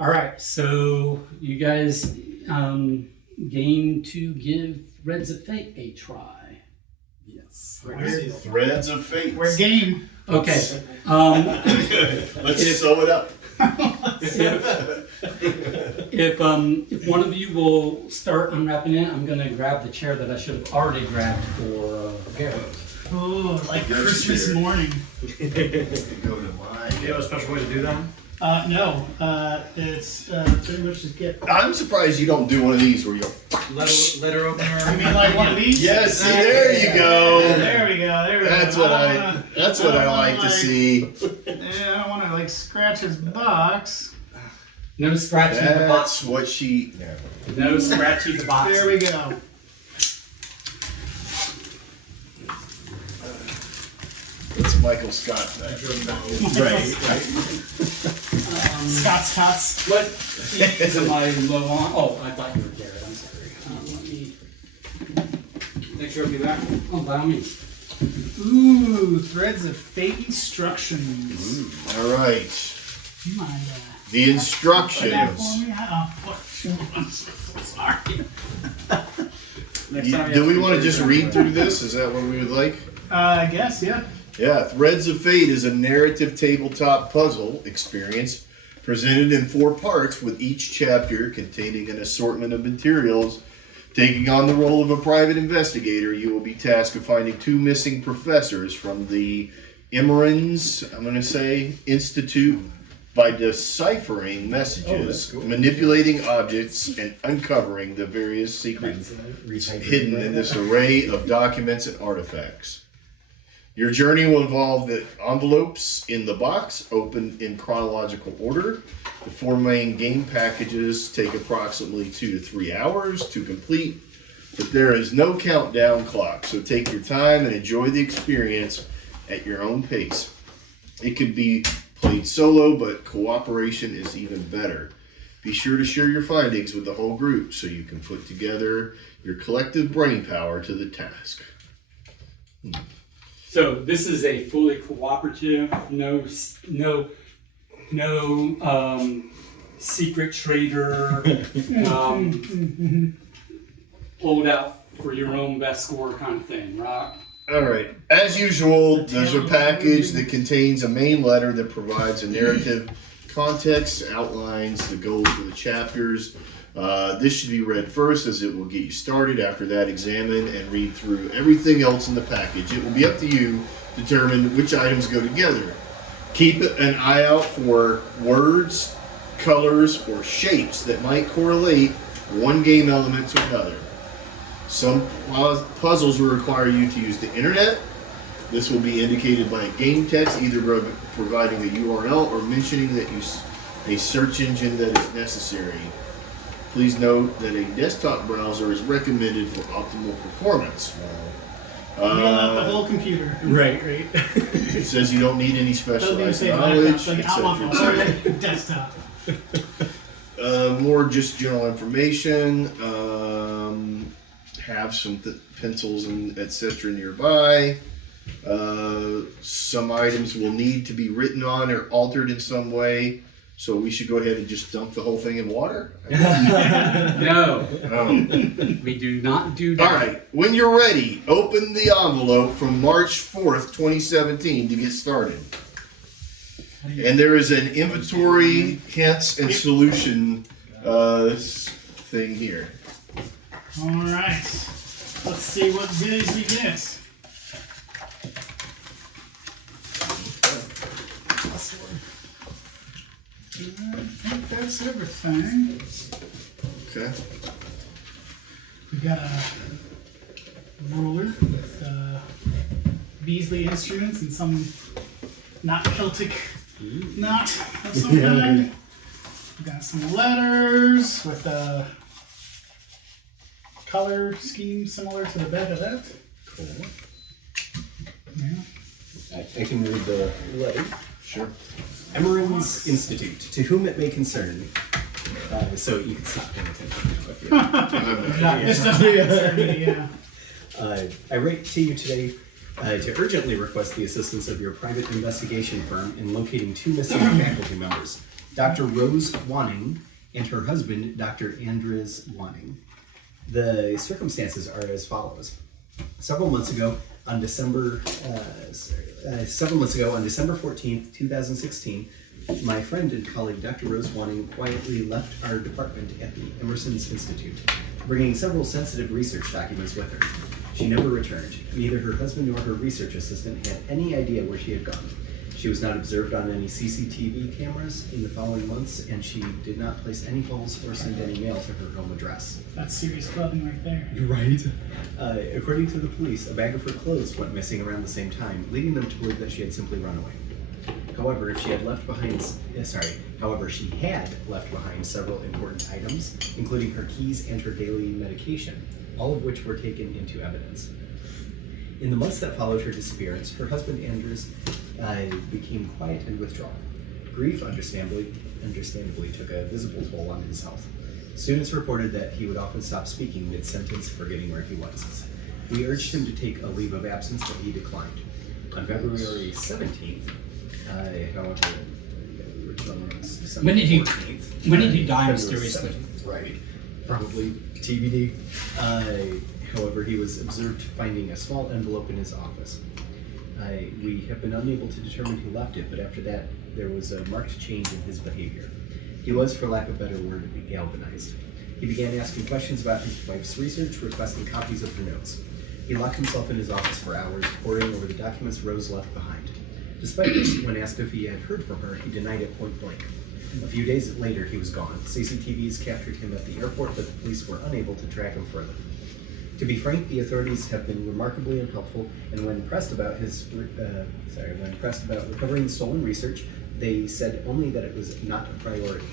All right, so you guys game to give Threads of Fate a try. Yes. Threads of Fate. We're game. Okay. Let's sew it up. If one of you will start unwrapping it, I'm gonna grab the chair that I should have already grabbed for Garrett. Oh, like Yes, Christmas dear. morning. Go to mine. Do you have a special way to do that? No. It's pretty much just get. I'm surprised you don't do one of these where you go. Letter opener. I mean, like one of these. Yes, see, there you go. There we go. There we That's go. what That's what I like to see. Yeah, I don't want to like scratch his box. No scratching the box. That's what she. No scratching the box. There we go. It's Michael Scott. Right. Scott's Tots. What keys am I low on? Oh, I thought you were Garrett. I'm sorry. Let me. Make sure I'll be back. Oh, by all means. Ooh, Threads of Fate instructions. All right. You mind The that instructions. for me? Oh, fuck. I'm so sorry. Do we want to just read through this? Is that what we would like? I guess, yeah. Yeah, Threads of Fate is a narrative tabletop puzzle experience presented in 4 parts, with each chapter containing an assortment of materials. Taking on the role of a private investigator, you will be tasked with finding 2 missing professors from the Emerins, I'm going to say, Institute by deciphering messages, manipulating objects, and uncovering the various secrets hidden in this array of documents and artifacts. Your journey will involve the envelopes in the box, opened in chronological order. The 4 main game packages take approximately 2 to 3 hours to complete, but there is no countdown clock, so take your time and enjoy the experience at your own pace. It could be played solo, but cooperation is even better. Be sure to share your findings with the whole group so you can put together your collective brain power to the task. So this is a fully cooperative, no secret trader, hold out for your own best score kind of thing, right? All right. As usual, there's a package that contains a main letter that provides a narrative context, outlines the goals of the chapters. This should be read first, as it will get you started. After that, examine and read through everything else in the package. It will be up to you to determine which items go together. Keep an eye out for words, colors, or shapes that might correlate one game element to another. Some puzzles will require you to use the internet. This will be indicated by game text, either providing a URL or mentioning that a search engine that is necessary. Please note that a desktop browser is recommended for optimal performance. Not the whole computer. Right. It says you don't need any Doesn't even specialized say knowledge, laptop, like etc. Outlook desktop. More just general information. Have some pencils and etc. nearby. Some items will need to be written on or altered in some way. So we should go ahead and just dump the whole thing in water? No, Oh. we do not do that. All right. When you're ready, open the envelope from March 4th, 2017 to get started. And there is an inventory, hints, and solution thing here. All right. Let's see what goodies we get. I think that's everything. Okay. We got a ruler with Beasley instruments and some not Celtic knot of some kind. We got some letters with a color scheme similar to the back of that. Cool. Yeah. I can read the letter. Sure. Emerins Institute, to whom it may concern. So you can stop paying attention now if you're. This doesn't concern me, yeah. I write to you today to urgently request the assistance of your private investigation firm in locating 2 missing faculty members. Dr. Rose Wanning and her husband, Dr. Andres Wanning. The circumstances are as follows. Several months ago, on December 14th, 2016, my friend and colleague, Dr. Rose Wanning, quietly left our department at the Emerson's Institute, bringing several sensitive research documents with her. She never returned. Neither her husband nor her research assistant had any idea where she had gone. She was not observed on any CCTV cameras in the following months, and she did not place any calls or send any mail to her home address. That's serious clubbing right there. Right. According to the police, a bag of her clothes went missing around the same time, leading them to believe that she had simply run away. However, she had left behind several important items, including her keys and her daily medication, all of which were taken into evidence. In the months that followed her disappearance, her husband Andres became quiet and withdrawn. Grief, understandably, took a visible toll on his health. Students reported that he would often stop speaking mid-sentence, forgetting where he was. We urged him to take a leave of absence, but he declined. On February 17th, however, When did he die February mysteriously? 17th, right, probably TBD. However, he was observed finding a small envelope in his office. We have been unable to determine who left it, but after that, there was a marked change in his behavior. He was, for lack of a better word, galvanized. He began asking questions about his wife's research, requesting copies of her notes. He locked himself in his office for hours, poring over the documents Rose left behind. Despite this, when asked if he had heard from her, he denied it point blank. A few days later, he was gone. CCTVs captured him at the airport, but the police were unable to track him further. To be frank, the authorities have been remarkably unhelpful, and when pressed about recovering the stolen research, they said only that it was not a priority.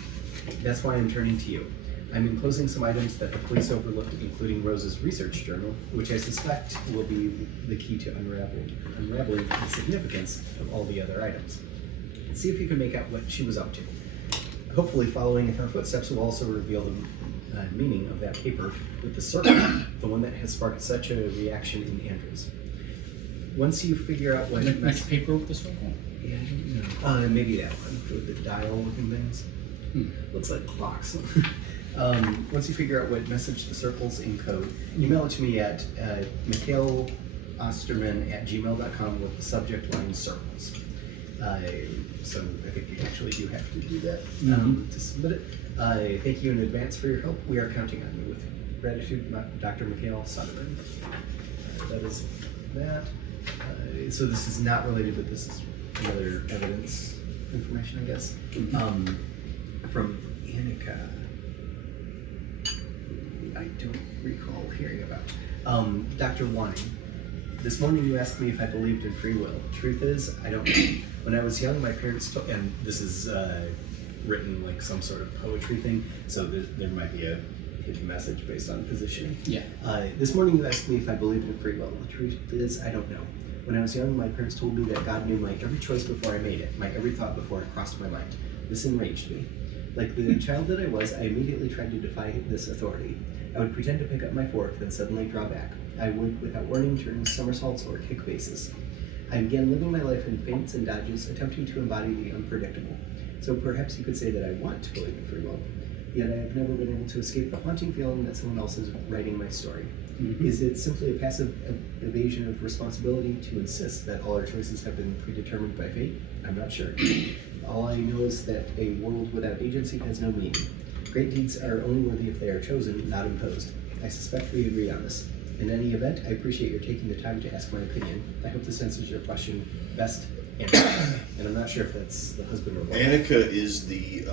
That's why I'm turning to you. I'm enclosing some items that the police overlooked, including Rose's research journal, which I suspect will be the key to unraveling the significance of all the other items. See if you can make out what she was up to. Hopefully, following in her footsteps will also reveal the meaning of that paper with the circle, the one that has sparked such a reaction in Andrews. Once you figure out what... Next paper with the circle? Yeah, I don't know. Maybe that one, with the dial-looking things. Looks like clocks. Once you figure out what message the circles encode, email it to me at mikhaelosterman@gmail.com with the subject line circles. So I think you actually do have to do that to submit it. Thank you in advance for your help. We are counting on you. With gratitude, Dr. Mikhail Soderman. That is that. So this is not related, but this is another evidence information, I guess. From Annika. I don't recall hearing about. Dr. Wanning. This morning you asked me if I believed in free will. Truth is, I don't know. When I was young, my parents told, and this is written like some sort of poetry thing, so there might be a hidden message based on positioning. Yeah. This morning you asked me if I believed in free will. The truth is, I don't know. When I was young, my parents told me that God knew my every choice before I made it, my every thought before it crossed my mind. This enraged me. Like the child that I was, I immediately tried to defy this authority. I would pretend to pick up my fork, then suddenly draw back. I would, without warning, turn somersaults or kick bases. I began living my life in feints and dodges, attempting to embody the unpredictable. So perhaps you could say that I want to believe in free will, yet I have never been able to escape the haunting feeling that someone else is writing my story. Is it simply a passive evasion of responsibility to insist that all our choices have been predetermined by fate? I'm not sure. All I know is that a world without agency has no meaning. Great deeds are only worthy if they are chosen, not imposed. I suspect we agree on this. In any event, I appreciate your taking the time to ask my opinion. I hope this answers your question best. And I'm not sure if that's the husband or wife. Annika is the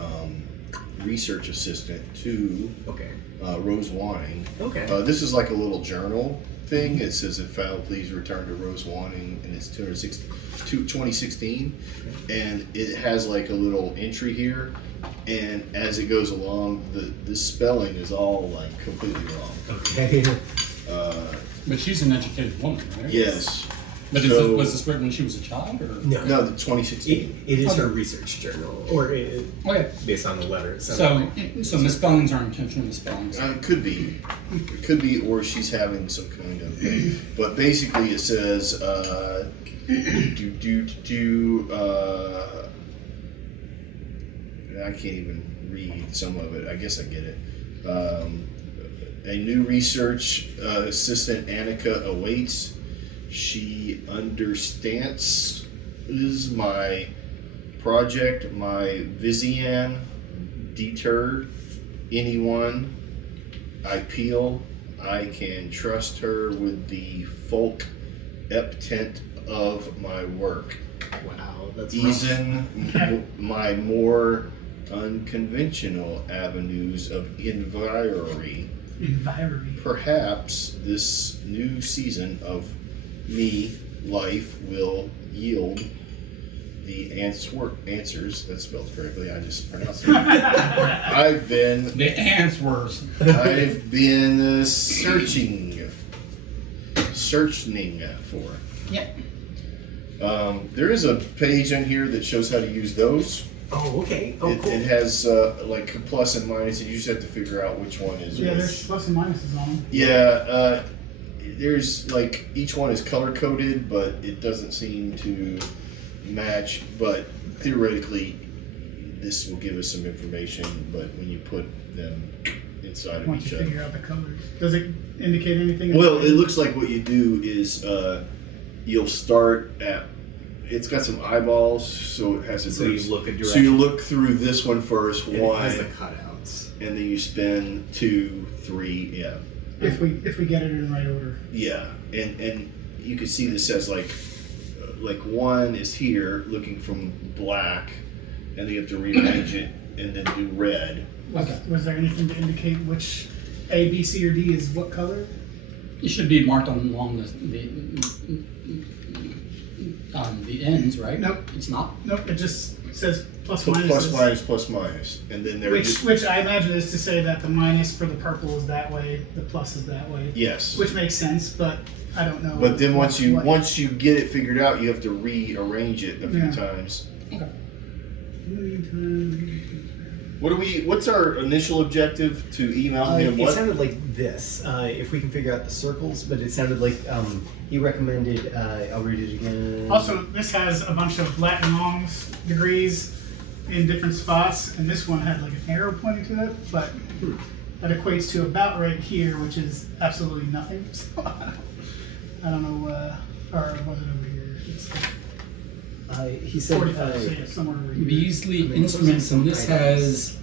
research assistant to Rose Wanning. Okay. This is like a little journal thing. It says, if found, please return to Rose Wanning, and it's 2016. And it has like a little entry here. And as it goes along, the spelling is all like completely wrong. Okay. But she's an educated woman, right? Yes. But was this written when she was a child? Or? No, the 2016. It is her research journal, or based on the letter. So misspellings are intentional misspellings. Could be. It could be, or she's having some kind of thing. But basically it says, I can't even read some of it. I guess I get it. A new research assistant, Annika, awaits. She understands my project, my Vizian, deter anyone I peel. I can trust her with the folk eptent of my work. Wow, that's Even my more unconventional avenues of environry. Perhaps this new season of me life will yield the answers. That's spelled correctly. I just pronounced it. I've been The answers. I've been searching for. Yep. There is a page in here that shows how to use those. Oh, okay. Oh, cool. It has like plus and minus, and you just have to figure out which one is Yeah, which. there's plus and minuses on them. Yeah, there's like each one is color coded, but it doesn't seem to match. But theoretically, this will give us some information. But when you put them inside of Once each you other, figure out the colors, does it indicate anything? well, it looks like what you do is you'll start at. It's got some eyeballs, so it has a. So you look a direction. So you look through this one first, And one, it has the cutouts. and then you spin 2, 3, yeah. If we get it in the right order. Yeah, and you can see this says like one is here looking from black, and then you have to rearrange it and then do red. Was there anything to indicate which A, B, C, or D is what color? It should be marked along the ends, right? Nope. It's not. Nope, it just says plus So minuses. plus minus, and then there. Which I imagine is to say that the minus for the purple is that way, the plus is that way. Yes. Which makes sense, but I don't know. But then once you what- get it figured out, you have to rearrange it a few Yeah. times. Okay. What's our initial objective? To email him It what? sounded like this. If we can figure out the circles, but it sounded like he recommended. I'll read it again. Also, this has a bunch of Latin longs degrees in different spots, and this one had like an arrow pointing to it, but that equates to about right here, which is absolutely nothing. So I don't know, or was it over here? It's He said. 45, so yeah, somewhere over here. Beasley Instruments, and this has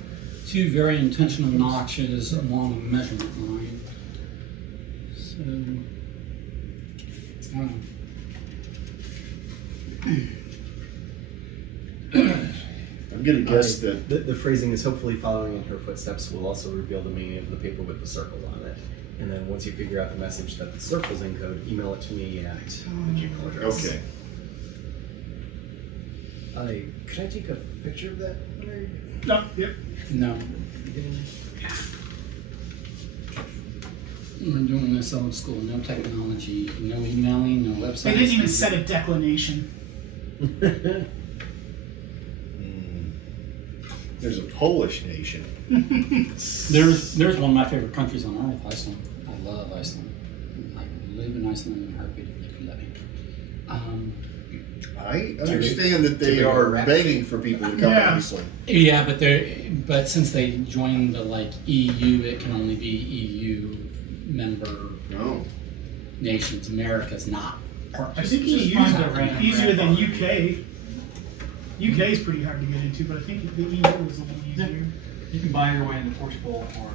2 very intentional notches along the measurement line. So, I'm gonna guess that. The phrasing is hopefully following in her footsteps will also reveal the meaning of the paper with the circles on it. And then once you figure out the message that the circle's in code, email it to me at the Gmail address. Okay. Could I take a picture of that? No, yep. no. We're doing this old school, no technology, no emailing, no websites. They didn't even set a declination. There's a Polish nation. There's one of my favorite countries on earth, Iceland. I love Iceland. I live in Iceland in a heartbeat if you could let me. I understand that they are begging for people to come to Iceland. Yeah, but since they joined the EU, it can only be EU member nations. America's not. I think EU is easier than UK. UK is pretty hard to get into, but I think the EU is a little easier. You can buy your way into Portugal for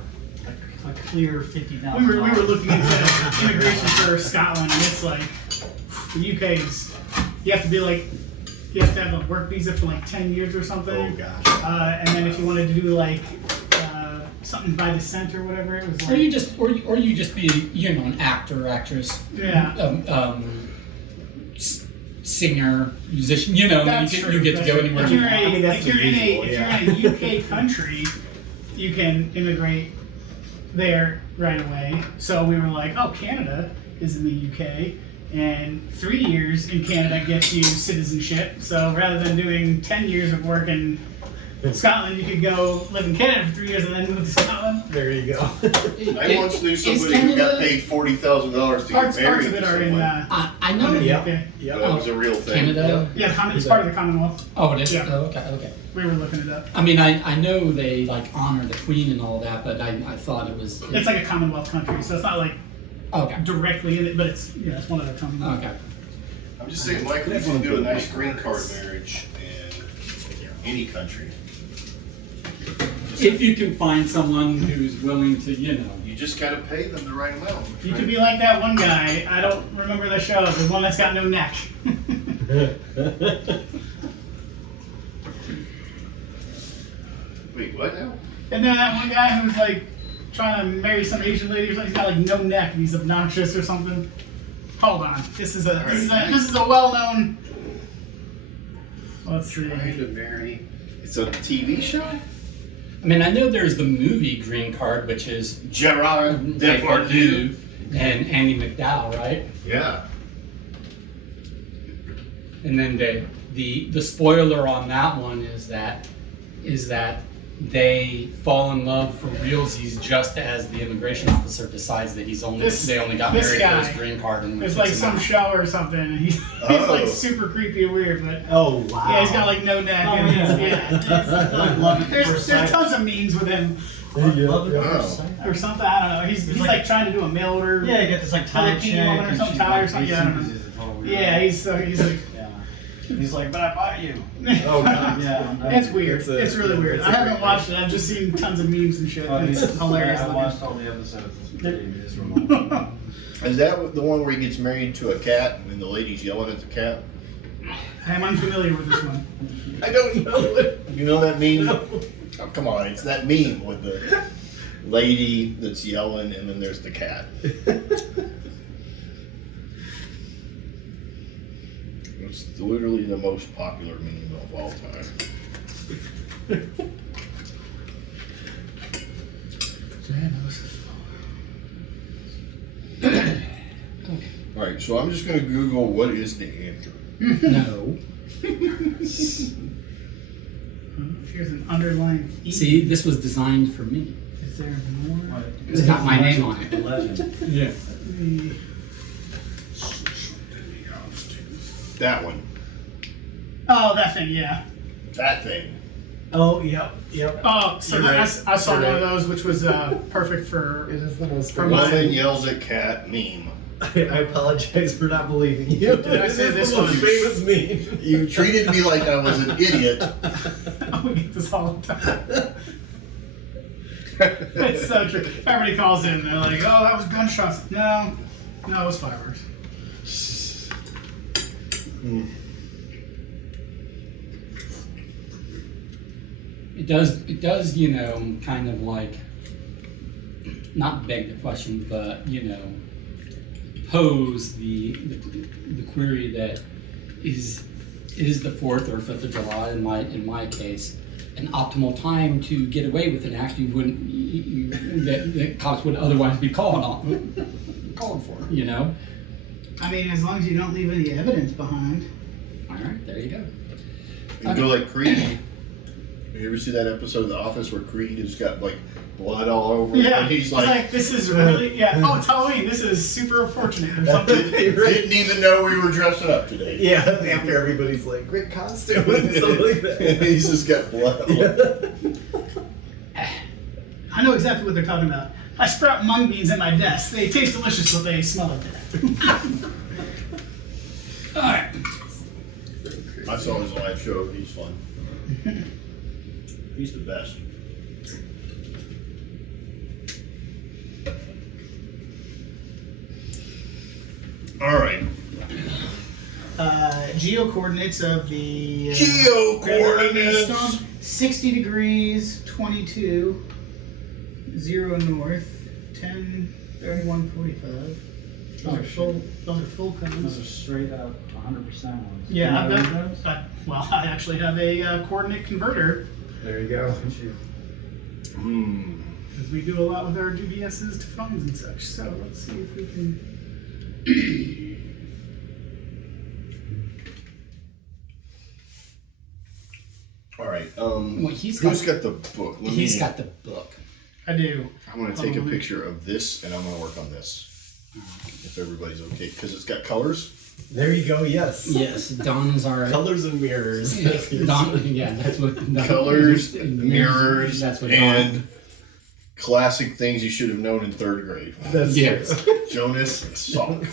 like clear $50,000. We were looking into immigration for Scotland, and it's like the UK's. You have to have a work visa for 10 years or something. Oh gosh. And then if you wanted to do something by descent or whatever, it was Or you just be an actor, actress, singer, musician. You That's get true. to go anywhere. If you you're, want. if you're in a UK country, you can immigrate there right away. So we were like, oh, Canada is in the UK, and 3 years in Canada gets you citizenship. So rather than doing 10 years of work in Scotland, you could go live in Canada for 3 years and then move to Scotland. There you go. I once knew Is somebody who got Canada- paid $40,000 to Parts get married of it to are in. someone. I know. Yeah. Okay. Yep. That was a real thing. Canada. Yeah, it's part of the Commonwealth. Oh, it is. Yeah. Oh, okay. We were looking it up. I mean, I know they like honor the Queen and all that, but I thought it was. It's like a Commonwealth country, so it's not like Okay. directly in it, but it's it's one of the Commonwealth. Okay. I'm just saying, Michael, you can do a nice green card marriage in any country. If you can find someone who's willing to, You just gotta pay them the right amount. You could be like that one guy. I don't remember the show. The one that's got no neck. Wait, what now? And then that one guy who's like trying to marry some Asian lady or something. He's got like no neck and he's obnoxious or something. Hold on. This is a well-known. Let's see. Trying to marry. It's a TV show? I mean, I know there's the movie Green Card, which is Gerard Depardieu and Andy McDowell, right? Yeah. And then the spoiler on that one is that they fall in love for realsies just as the immigration officer decides that they only got this married guy, for his green card and There's kicks like him some out. show or something, and he's Oh. like super creepy and weird, but Oh wow. yeah, he's got like no neck. Oh, and yeah. yeah. Love it at first There's sight. tons of memes with him Love it at Wow. first sight. or something. I don't know. He's like trying to do a mail order. Yeah, you get this like tie Filipino chick woman or and something, she's tie or like, something, yeah, I don't know. he's a total weirdo. Yeah, he's like. Yeah. He's like, but I bought you. Oh god. Yeah. It's weird. It's really weird. I haven't watched it. I've just seen tons of memes and shit. Oh, It's yeah. hilarious. I looking. watched all the episodes. It's pretty miserable. Is that the one where he gets married to a cat and the lady's yelling at the cat? I am unfamiliar with this one. I don't know it. You know that meme? Oh, come on, it's that meme with the lady that's yelling and then there's the cat. It's literally the most popular meme of all time. Alright, so I'm just gonna Google what is the answer. No. Here's an underlined E. See, this was designed for me. Is there more? It's got my name on it. The legend. Yeah. The- That one. Oh, that thing, yeah. That thing. Oh yep. Oh, so You're then right. I saw You're one right. of those, which was perfect for. It is the most For mine. Woman yells at cat meme. I apologize for not believing you. Did I say It this is the most one? famous meme. You treated me like I was an idiot. We get this all the time. It's so true. Everybody calls in, they're like, "Oh, that was gunshots." No, it was fireworks. It does, kind of like, not beg the question, but, pose the query that is the 4th or 5th of July in my case an optimal time to get away with an act you wouldn't that cops would otherwise be called for, I mean, as long as you don't leave any evidence behind. All right, there you go. You go like Creed. You ever see that episode of The Office where Creed has got like blood all over him? Yeah, And he's like, this is really, oh, it's Halloween. This is super fortunate or something. didn't even know we were dressing up today. Yeah, after everybody's like, great costume and stuff like that. He's just got blood all over. I know exactly what they're talking about. I sprout mung beans in my desk. They taste delicious, but they smell like that. All right. I saw his live show. He's fun. He's the best. All right. Geo coordinates of the Geo coordinates. storm, 60 degrees, 22, 0 north, 10, 31, 45. Those are full Those are cones. straight up 100% ones. Yeah, You know those? I actually have a coordinate converter There you go. Look at you. because we do a lot with our GPSs to phones and such. So let's see if we can. All right. Well, Who's got the book? He's got the book. I do. I'm going to take a picture of this, and I'm going to work on this. If everybody's okay, because it's got colors. There you go. Yes. Yes, Don is our Colors and mirrors. Don. Yeah, that's what Colors, mirrors, That's what and classic things you should have known in 3rd grade. That's Yes. Jonas Salk.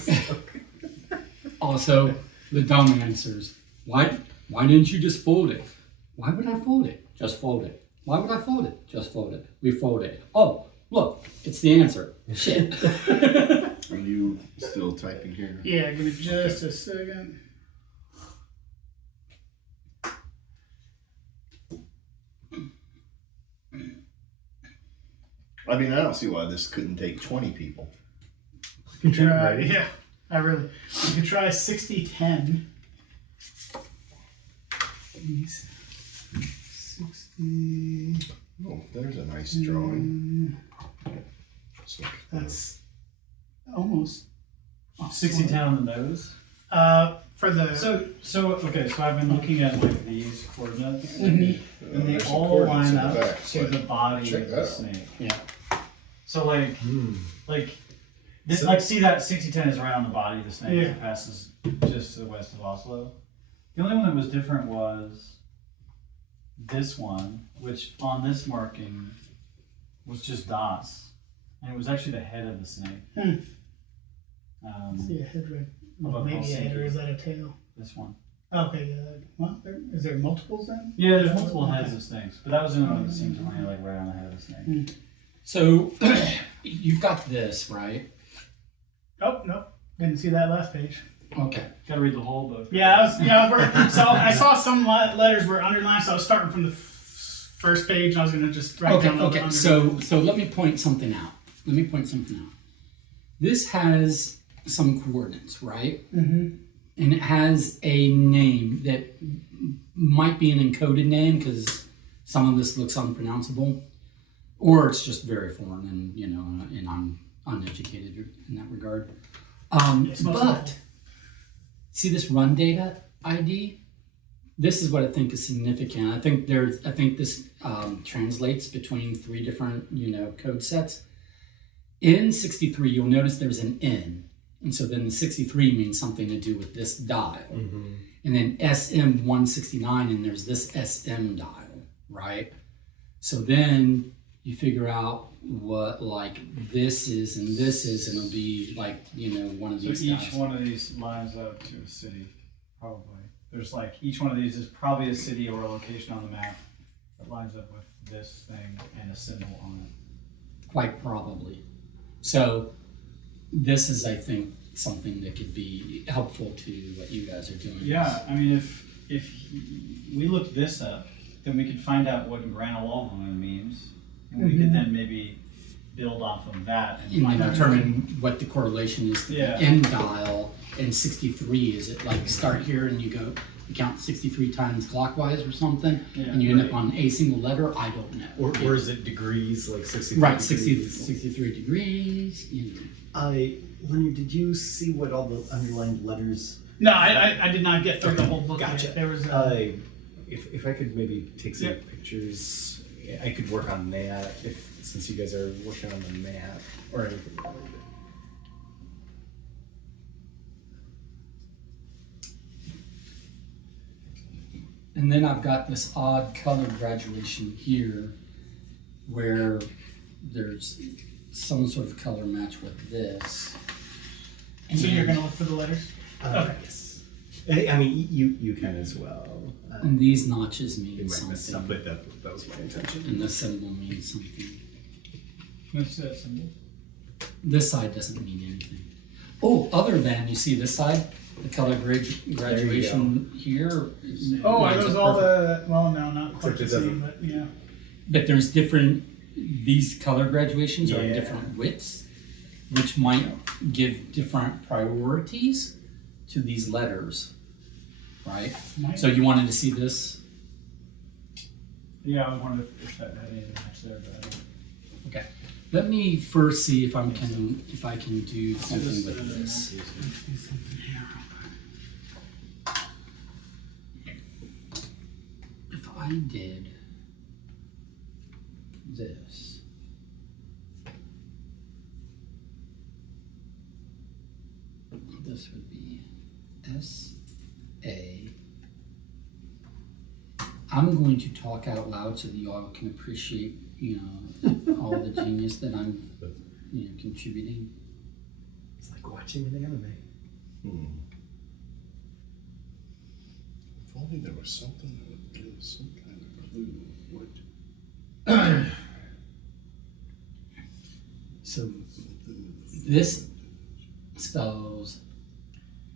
Also, the dumb answers. Why didn't you just fold it? Why would I fold it? Just fold it. Why would I fold it? Just fold it. We fold it. Oh, look, it's the answer. Shit. Are you still typing here? Yeah, give me just a second. I mean, I don't see why this couldn't take 20 people. You could try, yeah, you could try 60-10. 60. Oh, there's a nice drawing. So, That's almost 60-10 on the nose. For the So okay, so I've been looking at like these coordinates, Mhm. and they there's some all coordinates line in the up back, to so the body check of that the out. snake. Yeah. So like this, So- like see that 60-10 is right on the body of the snake Yeah. that passes just to the west of Oslo. The only one that was different was this one, which on this marking was just dots, and it was actually the head of the snake. see a head right. Above Well, maybe a head, or Helsinki. is that a tail? This one. Okay, well, is there multiples then? Yeah, there's multiple Okay. heads of snakes, but that was the only one that seemed to land like right on the head of the snake. So you've got this, right? Oh no, didn't see that last page. Okay. Got to read the whole book. Yeah, I was so I saw some letters were underlined, so I was starting from the first page, and I was gonna just write down all the Okay. underlined. So let me point something out. This has some coordinates, right? Mm-hmm. And it has a name that might be an encoded name because some of this looks unpronounceable, or it's just very foreign, and and I'm uneducated in that regard. It's most But see this run data ID? This is what I think is significant. I think this translates between 3 different code sets. In 63, you'll notice there's an N. And so then the 63 means something to do with this dial. Mm-hmm. And then SM169, and there's this SM dial, right? So then you figure out what like this is and this is, and it'll be like, one of So these each guys. one of these lines up to a city, probably. There's like each one of these is probably a city or a location on the map that lines up with this thing and a symbol on it. Quite probably. So this is, I think, something that could be helpful to what you guys are doing. Yeah, I mean, if we look this up, then we could find out what granular means, and we could then maybe build off of that and And find then out. determine what the correlation is to Yeah. the end dial. And 63, is it like start here and you count 63 times clockwise or something, Yeah, and you end up right. on a single letter? I don't know. Or is it degrees, like 63 Right, 60, degrees? 63 degrees. Leonard, did you see what all the underlined letters? No, I did not get through the whole book Gotcha. yet. There was If I could maybe take some pictures, I could work on that. Since you guys are working on the map or anything. And then I've got this odd color graduation here where there's some sort of color match with this. so you're gonna look for the letters. Okay. Yes. I mean, you can as well. And these notches mean You might mess up, something. but that was my intention. And this symbol means something. What's that symbol? This side doesn't mean anything. Oh, other than, you see this side? The color graduation here? Oh, are lines those up all perfect. the? Well, no, not quite Except the it same, but yeah. But there's different, these color graduations are in Yeah. different widths, which might give different priorities to these letters, right? Might. So you wanted to see this? Yeah, I was wondering if that had any match there, but I don't. Okay. Let me first see if I can do something with this. If I did this. This would be S-A. I'm going to talk out loud so that you all can appreciate, all the genius that I'm, contributing. It's like watching an anime. If only there was something that would give us some kind of clue. What? So this spells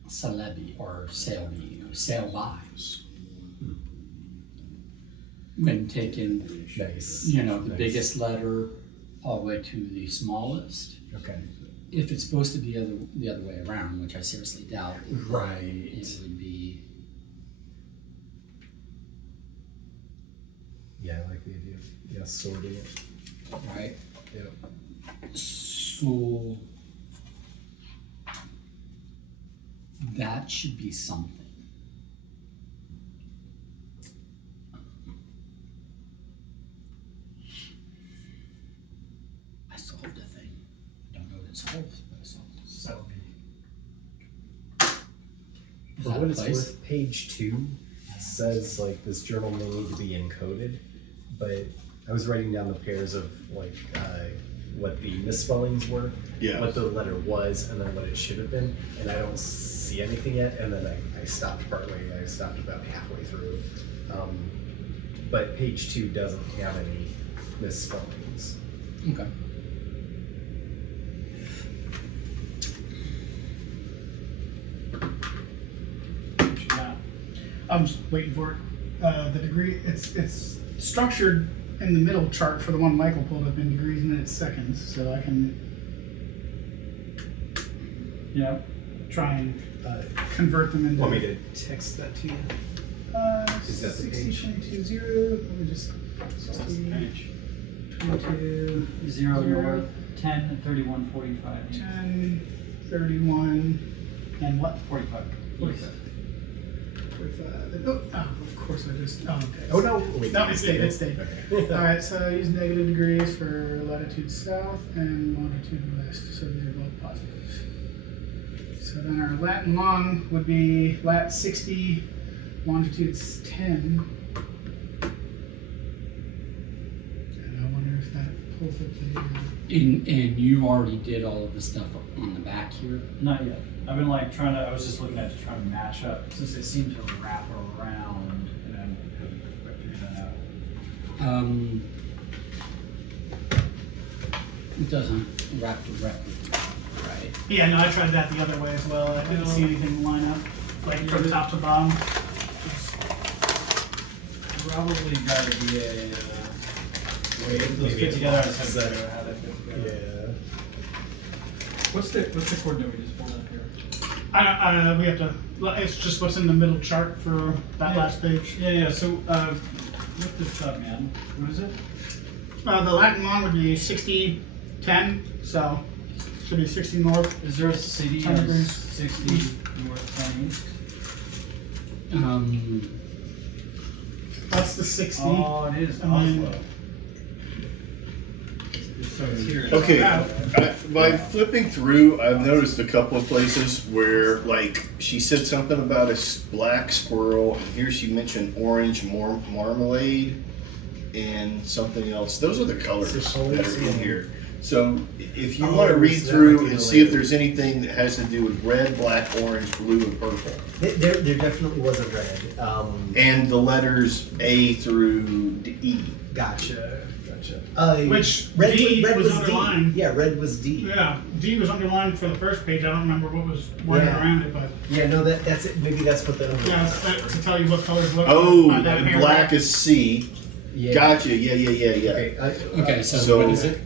celebi or sailby or sail by. When taken, Nice. the biggest letter all the way to the smallest. Okay. If it's supposed to be the other way around, which I seriously doubt, Right. it would be. Yeah, I like the idea. Yeah, sorting it. Right. Yep. So that should be something. I solved a thing. I don't know what it solves, but I solved it. So Is For that what a it's place? worth, page 2 says like this journal may need to be encoded, but I was writing down the pairs of like what the misspellings were, Yeah. what the letter was, and then what it should have been, and I don't see anything yet. And then I stopped partway. I stopped about halfway through, but page 2 doesn't have any misspellings. Okay. What you got? I'm just waiting for it. The degree, it's structured in the middle chart for the one Michael pulled up in degrees, minutes, seconds, so I can Yeah. try and convert them into. Want me to text that to you? Is that the 60, page? 22, 0. Let me just. So that's 60, the page. 22, 0, Zero. north, 10, 31, 45. 10, 31, and what? 45. 45. 45. Oh, of course I just. Oh, okay. Oh no! Wait, No, it stayed. It stayed. Okay. Alright, so I use negative degrees for latitude south and longitude west, so these are both positives. So then our Latin long would be lat 60, longitude's 10. And I wonder if that pulls up the. And you already did all of the stuff on the back here. Not yet. I've been like trying to, I was just looking at it to try to match up since they seem to wrap around and I haven't quite figured that out. It doesn't wrap directly, right? Yeah, no, I tried that the other way as well. I didn't see anything line up, like from top to bottom. Probably gotta be a way those Maybe fit a together. I box just haven't set. figured out how they fit together. Yeah. What's the coordinate we just pulled up here? We have to. It's just what's in the middle chart for that Yeah. last page. Yeah. So look this up, man. What is it? The Latin long would be 60, 10, so should be 60 north. Is there a city 10 on degrees. 60 north 10 east? That's the 60. Oh, it is And then- Oslo. So it's here. Okay, Wow. by flipping through, I've noticed a couple of places where, like, she said something about a black squirrel, and here she mentioned orange marmalade and something else. Those are the colors that are in here. So if you want to read so that might through be and the see if later. there's anything that has to do with red, black, orange, blue, and purple, There definitely was a red. and the letters A through E. Gotcha. Which red D was D. underlined. Yeah, red was D. Yeah, D was underlined for the first page. I don't remember what was worded Yeah. around it, but Yeah, no, that's it. Maybe that's what the underline yeah, is. it's to tell you what colors look Oh, on that and paragraph. black is C. Yeah. Gotcha. Yeah. Okay, Okay, so, So- what is it?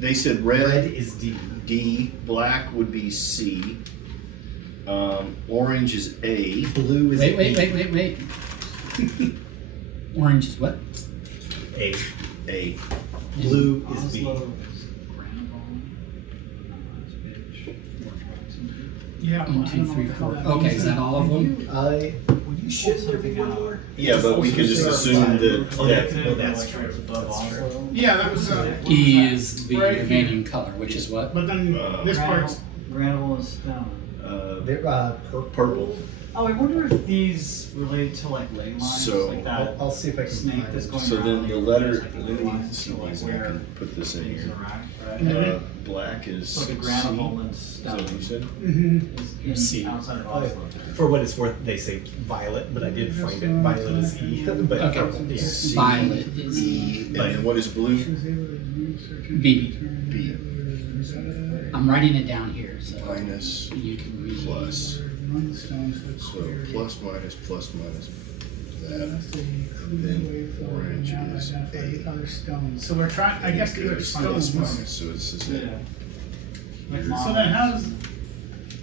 They said red is D. D, black would be C, orange is A, Blue is Wait. B. Orange is what? A. A. Blue is B. Oslo is Granabon. Last page. Yeah, One, I two, don't know three, what the hell four. that Okay, means. is that all of them? Would you Shouldn't there be one more? Yeah, but we could just assume that. Oh, that that's Like, true. right above That's true. Oslo. Yeah, that was E is the Right remaining color, which is what? But then this part's Granule and stone. They're Purple. Oh, I wonder if these relate to like ley lines, So, like that I'll see if I can snake find that's it. going So around. then the like, letter, there's, like, let ley me lines see to, like, these, I where can put this in things here. interact, right? Black is So the C. granule and Is that what you stone said? is in C. outside of Oh, Oslo. For what it's worth, they say violet, but I did find it. Violet is E. But Okay. yeah. C. Violet is E. And then what is blue? B. B. I'm writing it down here, so Minus, you can read. plus. So plus minus that. And then orange is A. other stones. So we're trying. I guess the other Goes stones. plus minus, so it's just Yeah. Like So then how's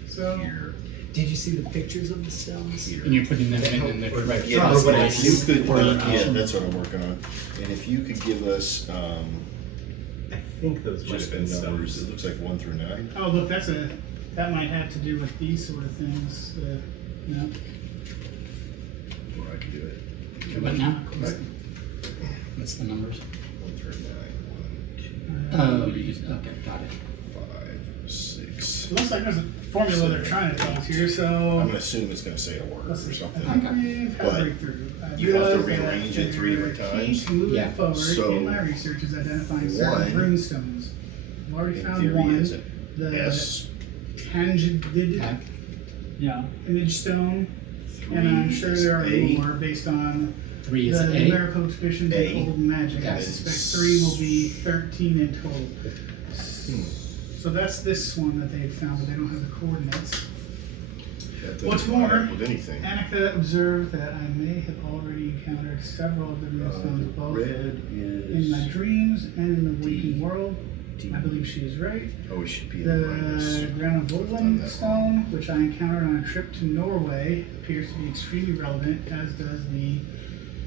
so? here, Did you see the pictures of the stones? here. And you're putting them in the correct Yeah, Or what I if you see. could, Or yeah, that's what I'm working on. And if you could give us, I think those might just have the been numbers, stones. it looks like 1 through 9. Oh look, that might have to do with these sort of things. You know. Or I could do it. What now? Right. What's the numbers? 1 through 9. 1, 2, Oh, okay, got it. 5, 6. It looks like there's a formula they're trying to tell us here. I'm So gonna assume it's gonna say a word or let's see. I something. think we've had a But breakthrough. you have to realized that rearrange it 3 different the times. Key to moving Yeah. forward So, in my research is identifying one, certain rune stones. I've already In found theory, one. is it The S? tangid Okay. Yeah. image stone, 3 and I'm sure is there are A. more based on 3 is the A. numerical expressions A. in old magic. I Okay. suspect 3 will be 13 in total. Hmm. So that's this one that they had found, but they don't have the coordinates. That doesn't What's line up more, with anything. Annika observed that I may have already encountered several of the rune stones, The both red in my is. dreams and in the waking D. world. D. I believe she is right. Oh, it should be in minus. The Done Granovolan that stone, which I encountered on a trip to Norway, appears to be extremely relevant, as does the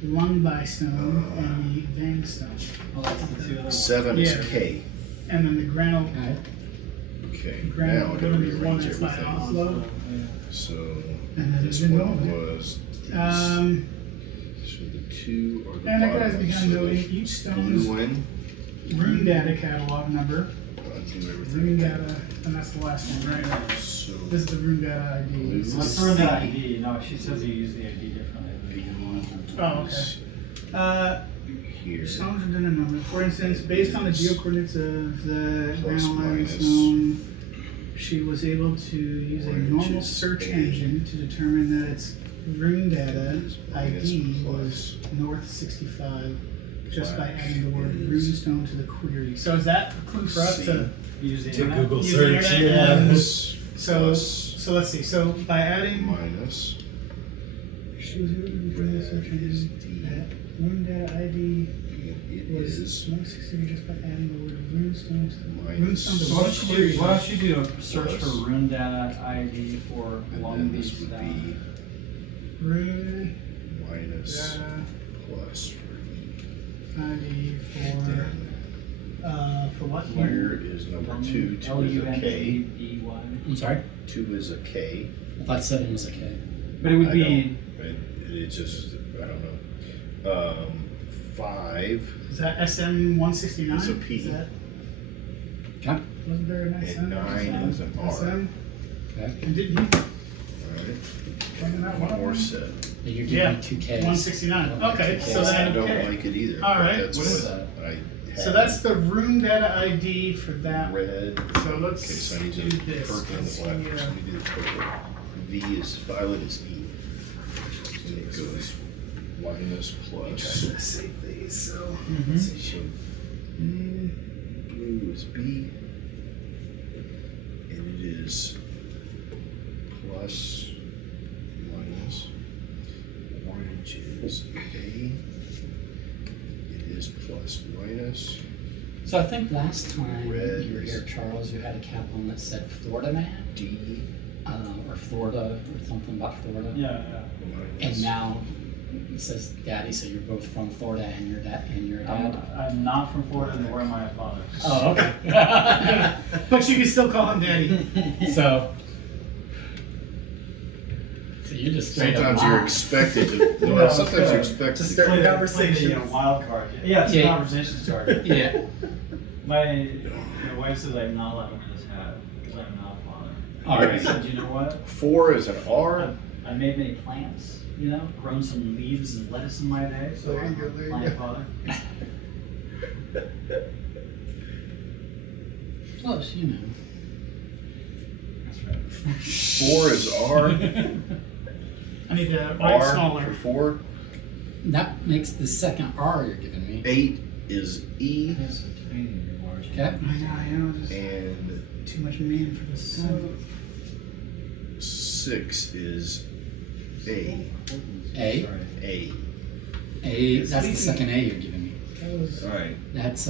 Lungby stone and the Vang stone. Well, that's the two other ones. 7 is Yeah. K. And then the Grano, Okay. Okay, Grano now I gotta Woman is one rearrange that's by everything. Oslo. So And then this there's one Norway. was. So the 2 are the Annika has bottom. begun So noting the each stone's blue one. rune data catalog number. Undo Rune everything. data, and that's the last one, right? So This is the rune data ID. Blue. What's for the ID? No, she says you use the ID differently. Oh, okay. here. Stones within a number. For instance, based on the geocoordinates of the Plus Granoline minus. stone, she was able to use a Orange normal is search A. engine to determine that its rune data Minus ID plus. was north 65, just by Black adding the word is rune stone to the query. So is that a clue for us C. to Use the To internet? Google use the search, internet yeah. and- Plus, So let's see. So by adding, minus. she was able to determine the search Red is engine D. that rune data ID It was is north 63 just by adding the word rune stone to the Minus. rune stone to So the query. why don't you do a search Plus. for rune data ID for And Long then Beach this would down. be Rune minus data plus for E. ID for what? Where is number 2? 2 is a K. LUNDEY. I'm sorry? 2 is a K. I thought 7 was a K. But it would I be, It's just, I don't know. 5 Is that SM 169? It's a P. Is that, Okay. wasn't there an SM? and 9 is an R. SM? Okay. And didn't he? Alright. Wasn't that one One of more them? set. Then you're giving Yeah, me 2 Ks. 169. Okay, Okay, so I then don't okay. like it either. All but right. That's What is what I So have. that's the rune data ID for that. Red. So let's Okay, so I need do to this. purple and Let's the black. see, So we do the purple. V is violet is E. And it goes minus plus. Save these, so. So blue is B. And it is plus minus. Orange is A. It is plus minus. So I think last time Red you were is- here, Charles, you had a cap on that said Florida man, D or Florida, or something about Florida. yeah. minus. And now it says daddy, so you're both from Florida and your dad. I'm not from Florida, nor am I a father. Oh, okay. But you can still call him daddy. So You just straight up Sometimes you're lied. expected to. Yeah, Well, sometimes okay. you're expected Just to. start Play the the conversation. wild card. Yeah, it's a Yeah. conversation starter. Yeah. My wife says I'm not allowed to wear this hat because I'm not a father. All I right. said, you know what? 4 is an R. I made many plants, you know, grown some leaves and lettuce in my day, so There you I'm go, a there you plant go. father. Close, you know. That's right. 4 is R. I need to write R smaller. for 4. That makes the second R you're giving me. 8 is E. It is so tiny and large. Okay. I know, just And too much man for this son. 6 is A. A. Sorry. A. A. That's the second A you're giving me. All right. That's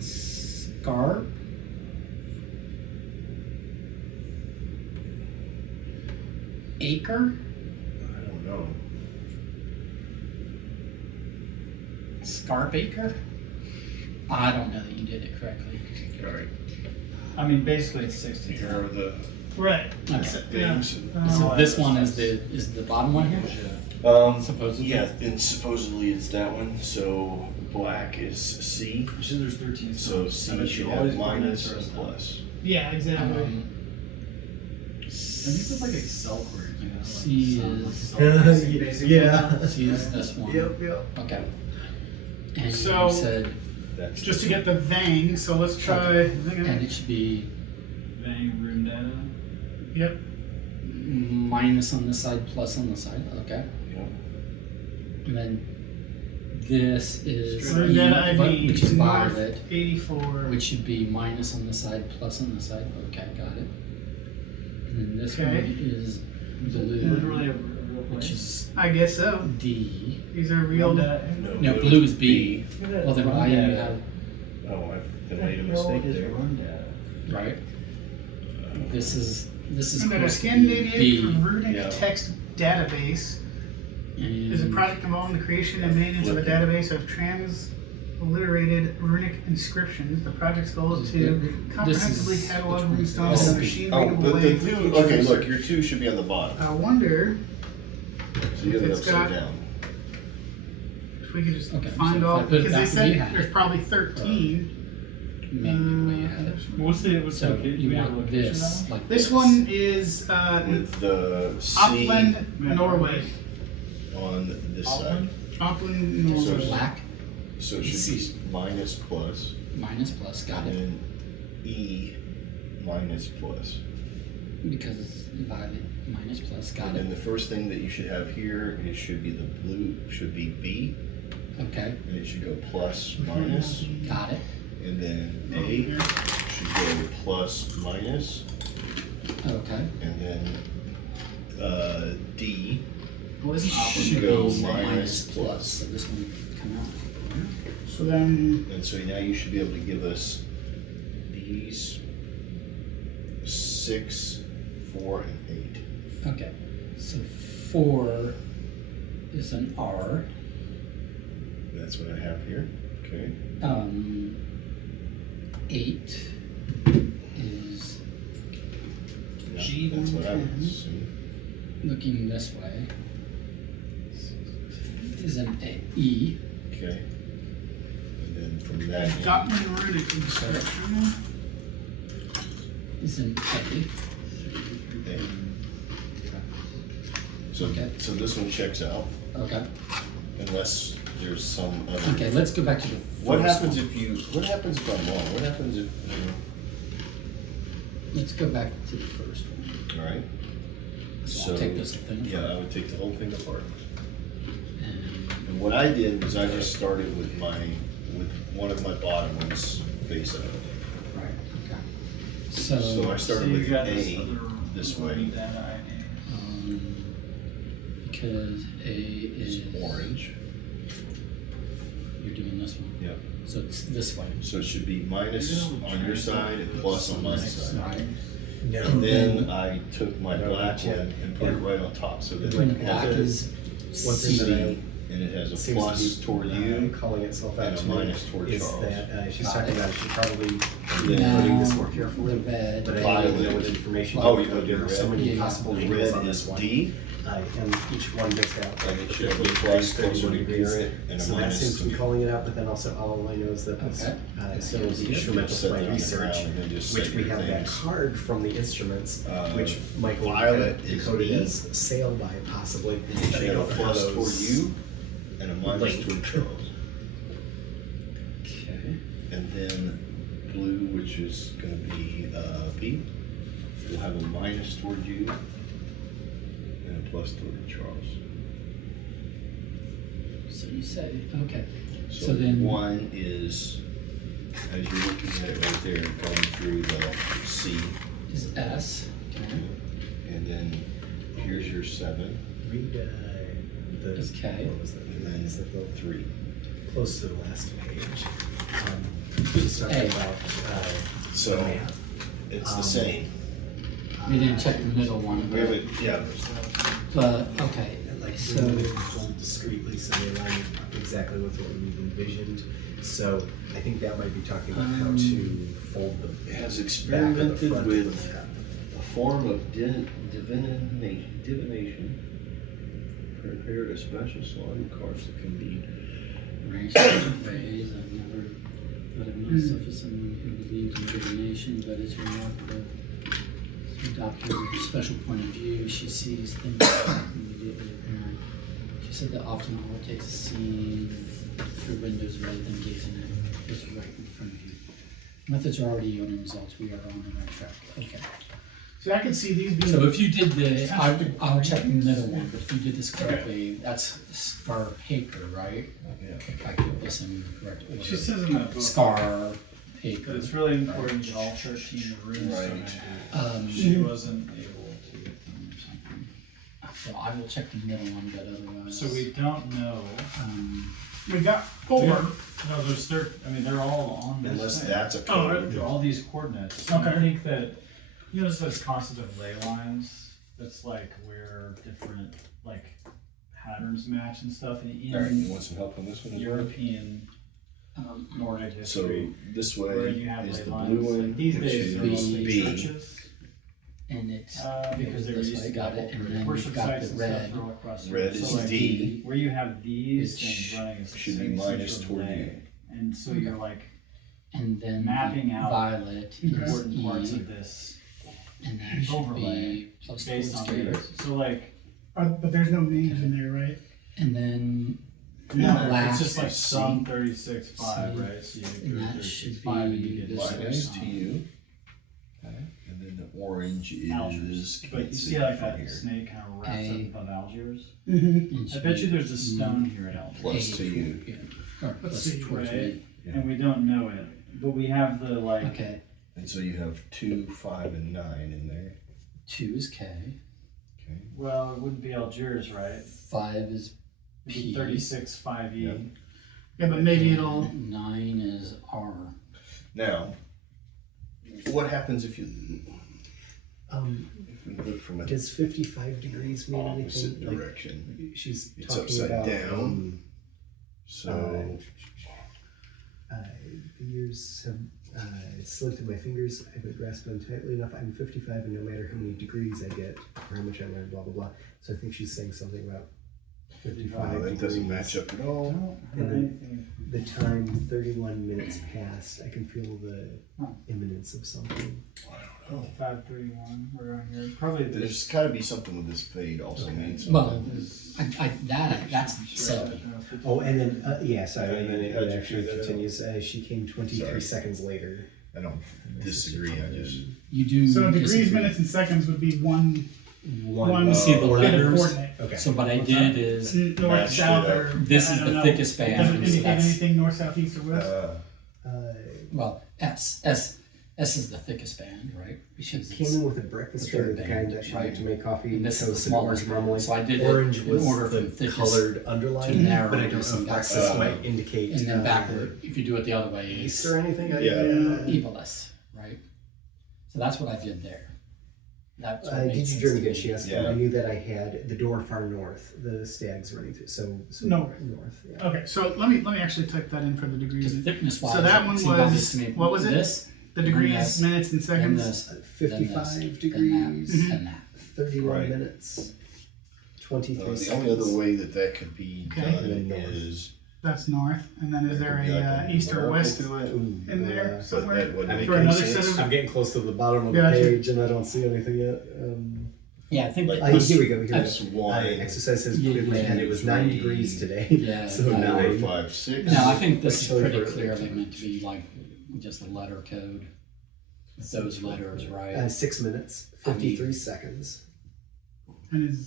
scarp. Acre. I don't know. Scarp acre. I don't know that you did it correctly. All right. I mean, basically it's 60. Here are the Right. Okay. things. So Oh, this I one understand. is the bottom one here. Supposedly. Yeah, and supposedly it's that one. So black is C. You said there's 13. So I C bet should you have always minus put and an plus. Yeah, exactly. And these are like Excel queries, you know? Like C some, is- like, basic Yeah. ones. See, is this one. Yep, yep. Okay. And So- you said, That's Just to get the Vang, so let's try. and it should be Bang room data. Yep. minus on this side, plus on the side. Okay. Yep. And then this is Room E, data ID, which is North violet, 84. which should be minus on the side, plus on the side. Okay, got it. And then this Okay. one is blue, Literally a real which place. is I guess so. D. These are real. Room data. No, blue is B. Well, then why do you have Oh, I've made a What mistake is there. room data? right? This is Room data. supposed to Scandinavian be Runic Yeah. Text Database B. is a And project involving the creation and maintenance of a Flipping. database of transliterated runic inscriptions. The project's goal is to This comprehensively is- catalog which and one? install This in is a B. machine Oh, readable but way. the for two. future Okay, use. look, your 2 should be on the bottom. I wonder So you have it it's upside got- down. if we could just Okay, find so if I all, put it because they back where you said had it. there's probably 13. maybe the way you had it. What's the So location? you Do we have a want location this of like This one is With the C Upland, Yeah. Norway. on this Upland? side. Upland, So Norway. it's black So it should be minus plus. minus plus. Got And it. then E minus plus. Because it's violet minus plus. Got And then it. the first thing that you should have here, it should be the blue, should be B, Okay. and it should go plus minus. Got it. And then A should go plus minus, Okay. and then D Well, isn't should go minus plus. So this one come out. So then, And so now you should be able to give us these 6, 4, and 8. Okay. So 4 is an R. That's what I have here. Okay. 8 is Yeah, that's what I would see. looking this way. Is an E. Okay. And then from that end, Gotland Runic inscription. Is an A. So, Okay. so this one checks out, Okay. unless there's some other. Okay. Let's go back to the What first happens one. if you? What happens if I'm wrong? What happens if? Let's go back to the first one. All right. So I'll take this thing. Yeah, I would take the whole thing apart. And And what I did was I just started with one of my bottom ones face up. right. Okay. So, So I started you with got A this way. room data ID. because A is It's orange. You're doing this one. Yep. So it's this way. So it should be minus on your side and plus on my side. Right. No. And then I took my No, black yeah. one and put it right on top so that And the it black has is One thing that I C. And it has a seems plus to be, toward you. calling itself out and a to me, minus toward is Charles. that she's Got talking it. about she probably then putting this Now, more carefully. the red. But I don't know Violet. what information. Oh, you you know, do there are so red. many Yeah, possible The angles red on is this one. D, And each one does have and it like should have a 50 plus degrees, 31 closer to degrees. carrot and a So that minus seems to be to calling it out, but then also all I know is that this Okay. still is Yeah, instrumental set to my it on the research, ground and then just which set we your have that things. card from the instruments, which Michael Violet is decoded E. as sail by possibly. and it But I should have a don't know how plus toward those you and a minus link. toward Charles. Okay. And then blue, which is going to be P, will have a minus toward you and a plus toward Charles. So you say, okay. So, So then- one is, as you're looking at it right there, going through the C, Is S. Okay. and then here's your 7, Read the Is K. what was that? and then Is that the 3. close to the last page? She's talking A. about So the math. it's the same. We didn't check the middle one. We have it, yeah. But, okay. Like So, bring them fold discreetly so they line up exactly with what we envisioned. So I think that might be talking about how to fold them. It has back or the experimented front of with the cup. a form of divination, prepared a special slime cards that can be ranks of ways. I've never thought of myself as someone who believed in divination, but it's remarkable. Through Doctor with a special point of view, she sees things immediately apparent. She said that often all it takes is seeing through windows rather than gazing at what's right in front of you. Methods are already yielding results. We are on the right track. Okay. So I can see these being. So if you did the, I'll check the middle one, but if you did this correctly, that's scar paper, right? Yeah. If I put this in the correct order. She says in that book Scar paper. that it's really important that all 13 rooms Right. she wasn't able to get them or something. So I will check the middle one, but otherwise. So we don't know. We got 4. No, there's I mean, they're all on this Unless thing. that's a Oh, code. They're all these coordinates. Okay. I think that, you know, there's concept of ley lines. That's like where different like patterns match and stuff. And in Alright, you want some help on this one? as well? European Nordic So history, this where way you have is ley the lines. blue one, Like these which days, is they're mostly B. churches. And it's Because they were this used way, to got go it, and for then worship we've got sites the and red. stuff all across the Red world. is So, like, D. where you have these Which things running, it's should be the same minus sort of toward ley. you. And so you're like And then mapping out violet is important parts E, of this and that should overlay be plus based on towards these. So like, But there's no names in there, right? And then no, black it's just like is sum C. 36.5, C. right? So you And go that 36.5 should and be you get this way. Minus to you. Okay. And then the orange Algiers. is. But you can't see like from that here. snake kind of wraps A. up above Algiers. Mm-hmm. And I should bet you be there's a stone here at Algiers. Plus A to you. Yeah. Or Let's plus see, towards right? me. Yeah. And we don't know it, but we have the like. Okay. And so you have 2, 5, and 9 in there. 2 is K. Okay. Well, it wouldn't be Algiers, right? 5 is It'd be P. 36.5e. Yep. Yeah, but maybe and it'll. 9 is R. Now, what happens if you If we look from an does 55 degrees mean opposite anything? Like, direction? she's It's talking upside about down. So the years have slipped through my fingers. I haven't grasped them tightly enough. I'm 55, and no matter how many degrees I get or how much I learn, blah blah blah. So I think she's saying something about 55 that doesn't degrees. match up at all. And then the time 31 minutes past, I can feel the imminence of something. 5:31. We're on here. Probably There's got to be something with this fade also means something. Well, that's silly. Oh, and then yeah, sorry. And then How'd it you actually figure that out? continues. She came 23 Sorry. seconds later. I don't disagree. I just You do. So degrees, disagree. minutes, and seconds would be one You see the bit of letters? coordinate. Okay. So what I did is, North, Matched it south, up. or this I is don't the know. thickest band. Doesn't so indicate that's- anything north, south, east, or west. Well, S is the thickest band, right? Because Came it's, in with a breakfast the for third the band, kind that she right? liked to make coffee, and this is the toast, and orange smallest marmalade. one. So I did Orange it was in order the from thickest colored to underline, narrow. but I don't know So if that's breakfast might indicate and then backward. If you do it the other way, East it's or anything. Yeah. evilest, right? So that's what I did there. That's what makes Did you sense dream to again? me. She asked. Yeah. I knew that I had the door far north, the stags running through. So North. North. Yeah. Okay, so let me actually type that in for the degrees. Because thickness wise, So that one was what was it? This, The and degrees, this, minutes, and and seconds. this, 55 then this, degrees, then that, and that. 31 Right. minutes, 23 The seconds. only other way that could be Okay. done And then north. is That's north, and then is there could be like a a east or numerical west to it, Ooh, in there but somewhere that wouldn't make for any another sense. set of? I'm getting close to the bottom of Gotcha. the page, and I don't see anything yet. Yeah, I think Like that Here we go. Here we go. X1, Exercise says Yeah, put in my hand. It was 9 3, degrees today. Yeah, so 4, 9. 5, 6. No, I think this is Like pretty for- clearly meant to be like just a letter code. Those letters, right? 6 minutes, 53 seconds. And is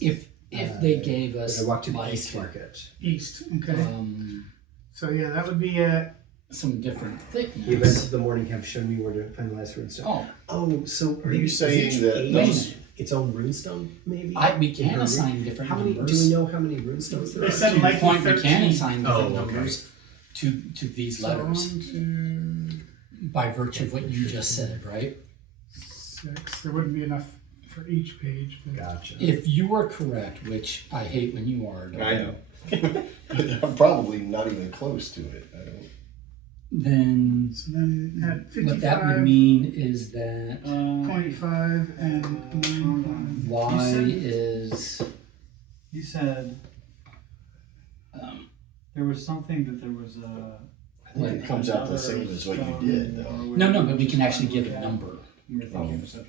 If they gave us I walked to the like, East Market. east. Okay. So yeah, that would be some different The events thickness. of the morning have shown me where to find the last runestone. Oh, Oh, so Are you is saying each that age those- its own runestone, maybe? we In can her assign different How many? numbers. Do we know how many runestones there They are? said To your like point, we can 13. assign different Oh, okay. numbers to these so letters 1, by virtue of what you just said, right? 2, 6. There wouldn't be enough for each page. But Gotcha. If you are correct, which I hate when you are, I know. I'm probably not even close to it. I don't. then So then at what that would mean is that 55 and 9. y You is You said there was something that there was a. I think it comes out the same as what you did, though. no, but we can actually give a number,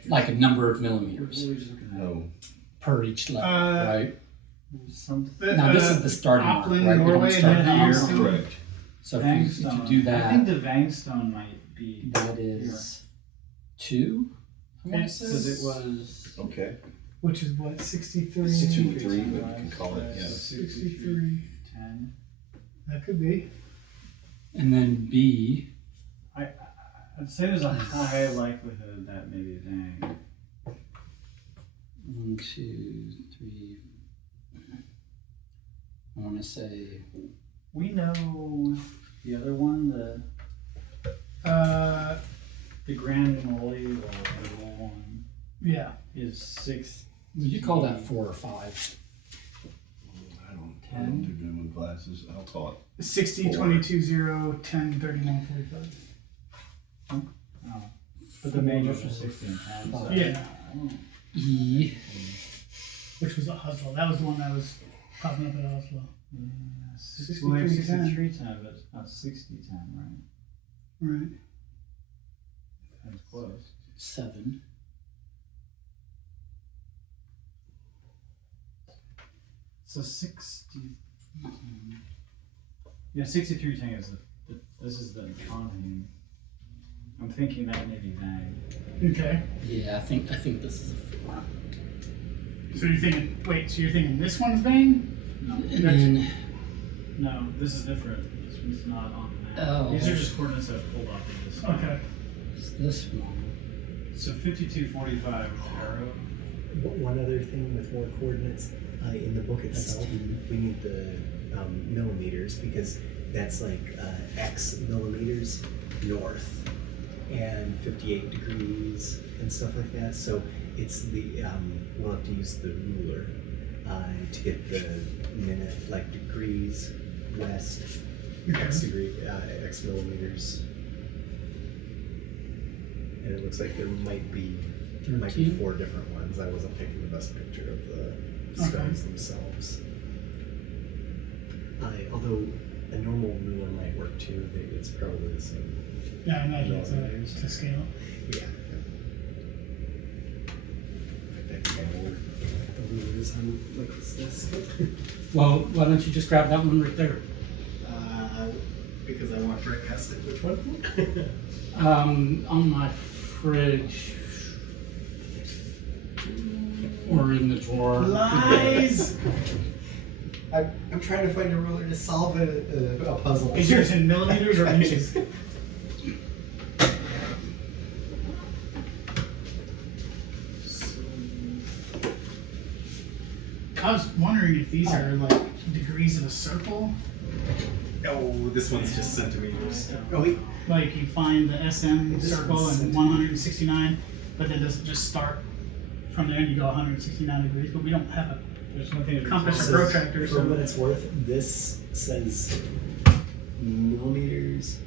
like a number of millimeters No. per each letter, right? Something. Now this is the starting mark, Upland, right? We don't Norway, start then here. Austin. Correct. So if you do I that, think the Vangstone might be that is 2. I want to because say. it was Okay. Which is what, 63? 2 or 3, but you can call it, yeah. 63. 10. That could be. And then B, I'd say there's a high likelihood that maybe Vang. 1, 2, 3. I want to say We know the other one, the Grand Moli, the little one, Yeah. is 6. would you call that 4 or 5? I don't do good with glasses. I'll call it. 60, 4. 22, 0, 10, 31, 45. Oh. But the majors are 60 and 10. So Yeah. E, Which was at Oslo. That was the one that was popping up at Oslo. Yeah, 63, 63 10, but it's not 60 10, right? Right. That's close. 7. So 60. Yeah, 63 10 is this is the Trondheim. I'm thinking that may be Vang. Okay. Yeah, I think this is a 4. So you're thinking, wait, so you're thinking this one's Vang? No, And then no, this is different. This one's not on the map. Oh. These are just coordinates that I've pulled off of this. map. Okay. it's this one. So 5245 arrow. One other thing with more coordinates in the book itself, we need the millimeters because that's like X millimeters north and 58 degrees and stuff like that. So it's the we'll have to use the ruler to get the minute, like degrees west, X degree, X millimeters. And it looks like there might be 4 different ones. I wasn't taking the best picture of the stones themselves. Although a normal ruler might work too. It's probably the same. Yeah, I imagine it's Millimeters. to scale. Yeah. The rulers on like this. Well, why don't you just grab that one right there? Because I walked right past it. Which one? On my fridge or in the drawer. Lies! I'm trying to find a ruler to solve a puzzle. Is yours in millimeters or inches? I was wondering if these are like degrees of a circle. Oh, this one's just centimeters. Oh wait. Like you find the SM This circle one's and 169, but then does it just start from there and you go 169 degrees, but we don't have a There's nothing to compass tell or us. protractor, For so what it's worth, this says millimeters.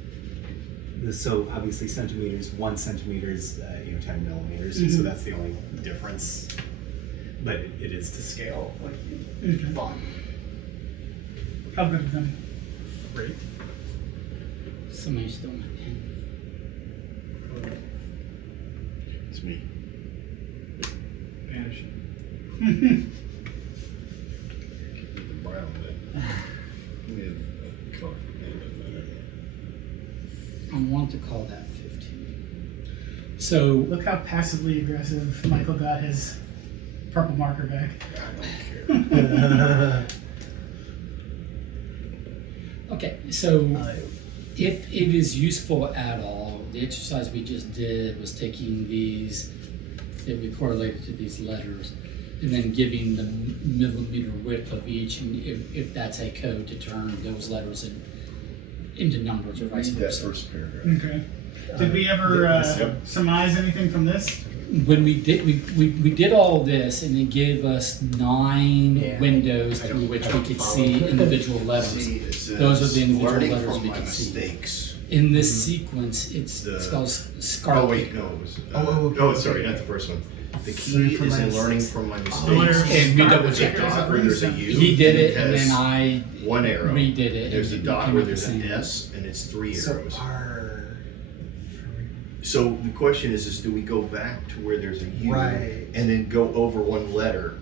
So obviously centimeters, 1 centimeter is 10 millimeters. So that's the only difference. But it is to scale. Like, fine. how good is them? Great. Somebody stole my pen. It's me. Vanishing. The brown bit. Give me a color. I want to call that 15. So, Look how passively aggressive Michael got his purple marker back. I don't care. okay, so if it is useful at all, the exercise we just did was taking these that we correlated to these letters and then giving the millimeter width of each, and if that's a code to turn those letters into numbers or vice Read that versa. first paragraph. Okay. Did we ever surmise anything from this? When we did all this, and it gave us 9 Yeah, windows I through don't- which I we don't could follow. see individual letters. See, it says, Those are the individual learning letters from we my can see. mistakes. In this sequence, it The- spells scarlet. Oh wait, no. It was, okay. sorry, not the first one. The Learning key from is my in learning mistakes. from my Where mistakes. And we double There's a checked dot where there's a U. He did it, has and then I one arrow. redid it. There's a and dot came where up there's with an the same. S, and it's 3 So arrows. our So the question is do we go back to where there's a U Right. and then go over one letter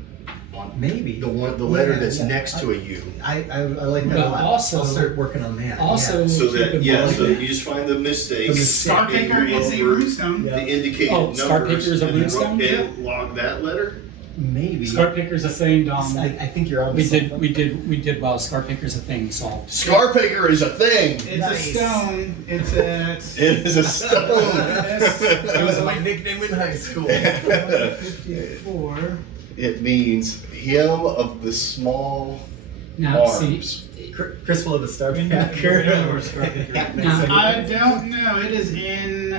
on maybe the letter Yeah, that's yeah. next to a U? I like that But a lot. also- I'll start working on that. Also, So keep that in so mind- you just find the mistakes. The mistake. Star and picker you is a over runestone. Yeah. the indicated Oh, numbers. star picker is a and then runestone? and log that letter. Maybe. Scar picker's a thing, Dom. I think you're on. we did well. Scar picker's a thing. Solved. Scar picker is a thing. It's Nice. a stone. It's a. It is a stone. It was my nickname in high school. 54. It means him of the small Now, see, arms. Chris will have a star We know where Scar Picker is. Now, I don't know. It is in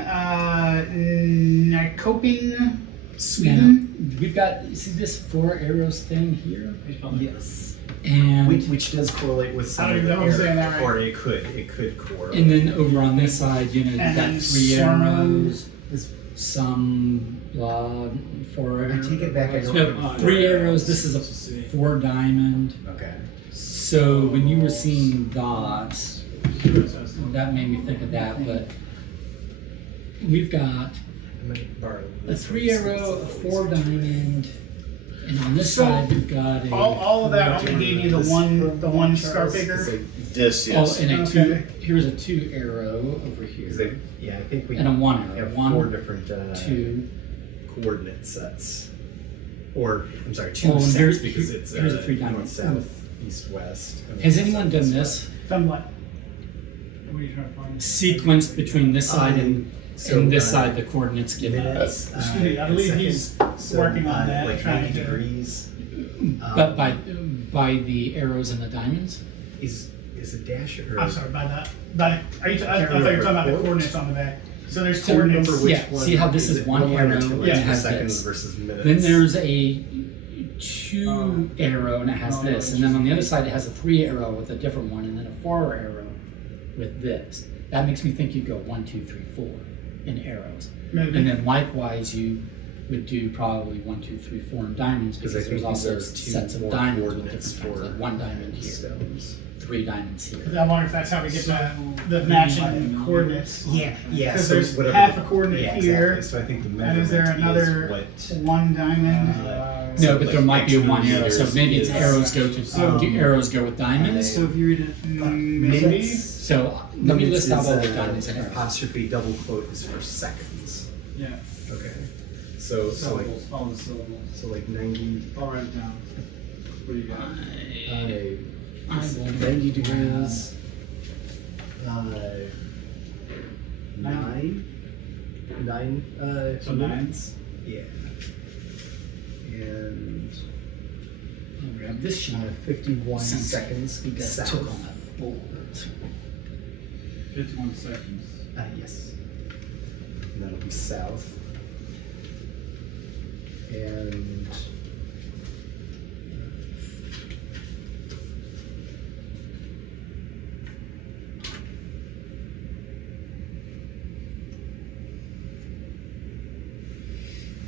Nyköping, Sweden. we've got see this 4 arrows thing here, He's probably- Yes. and Which does correlate with some I don't of even the know if I'm saying that right. or it could correlate. and then over on this side, you've And got then 3 some- arrows, Is- some 4 I arrows. take it back. I don't No, remember 3 arrows. This is a 4 diamond. Okay. So when you were seeing dots, that made me think of that. But we've got I might borrow a this 3 arrow, a 4 diamond, and on this So, side we've got a All of that only gave you the one scar It's picker. like- Yes, oh, yes. and a Okay. 2. Here's a 2 arrow over Because here, yeah, I think we and a 1 arrow. have 1, 4 different 2. coordinate sets. Or I'm sorry, 2 Oh, and sets here's- because it's here's a 3 north, diamond. south, east, west. I mean, Has it's anyone south, done east, this? Done what? What are you trying to find? Sequenced between this side and this uh, side, the coordinates given. minutes. Excuse me, I believe he's working on that, Like trying 90 to- degrees. But by the arrows and the diamonds. is a dash or I'm sorry, by that. I thought you were talking remember. about the coordinates on the back. So there's So coordinates. remember which yeah, one see how this is it 1 line or arrow two and Yeah. it has seconds this. versus minutes. Then there's a 2 arrow and it has Oh, this, and then on the other side it has a 3 arrow with a different one, and then a 4 arrow with this. That makes me think you'd go 1, 2, 3, 4 in arrows, Maybe. and then likewise you would do probably 1, 2, 3, 4 in diamonds because because I there's think also these are 2 sets of more diamonds with coordinates different kinds, for like 1 diamond here, stones. 3 diamonds here. I wonder if that's how we get the matching coordinates. Yeah. Because So there's whatever half the- a coordinate yeah, here, Exactly. So I think the and is there measurement another is what 1 diamond? No, but there like might be a X 1 arrow, so meters maybe it's is- arrows go to do arrows go with diamonds. So if you read it, Maybe. minutes. So let me Minutes list out is, all the diamonds and arrows. apostrophe double quote is for seconds. yeah, Okay. So like syllables, all the syllables. 90. I'll write it down. What do you got? I will 90 degrees. 9 So minutes. Yeah. And I'll grab this sheet. 51 Since seconds we got south. took on that board. 51 seconds. Yes. And that'll be south. and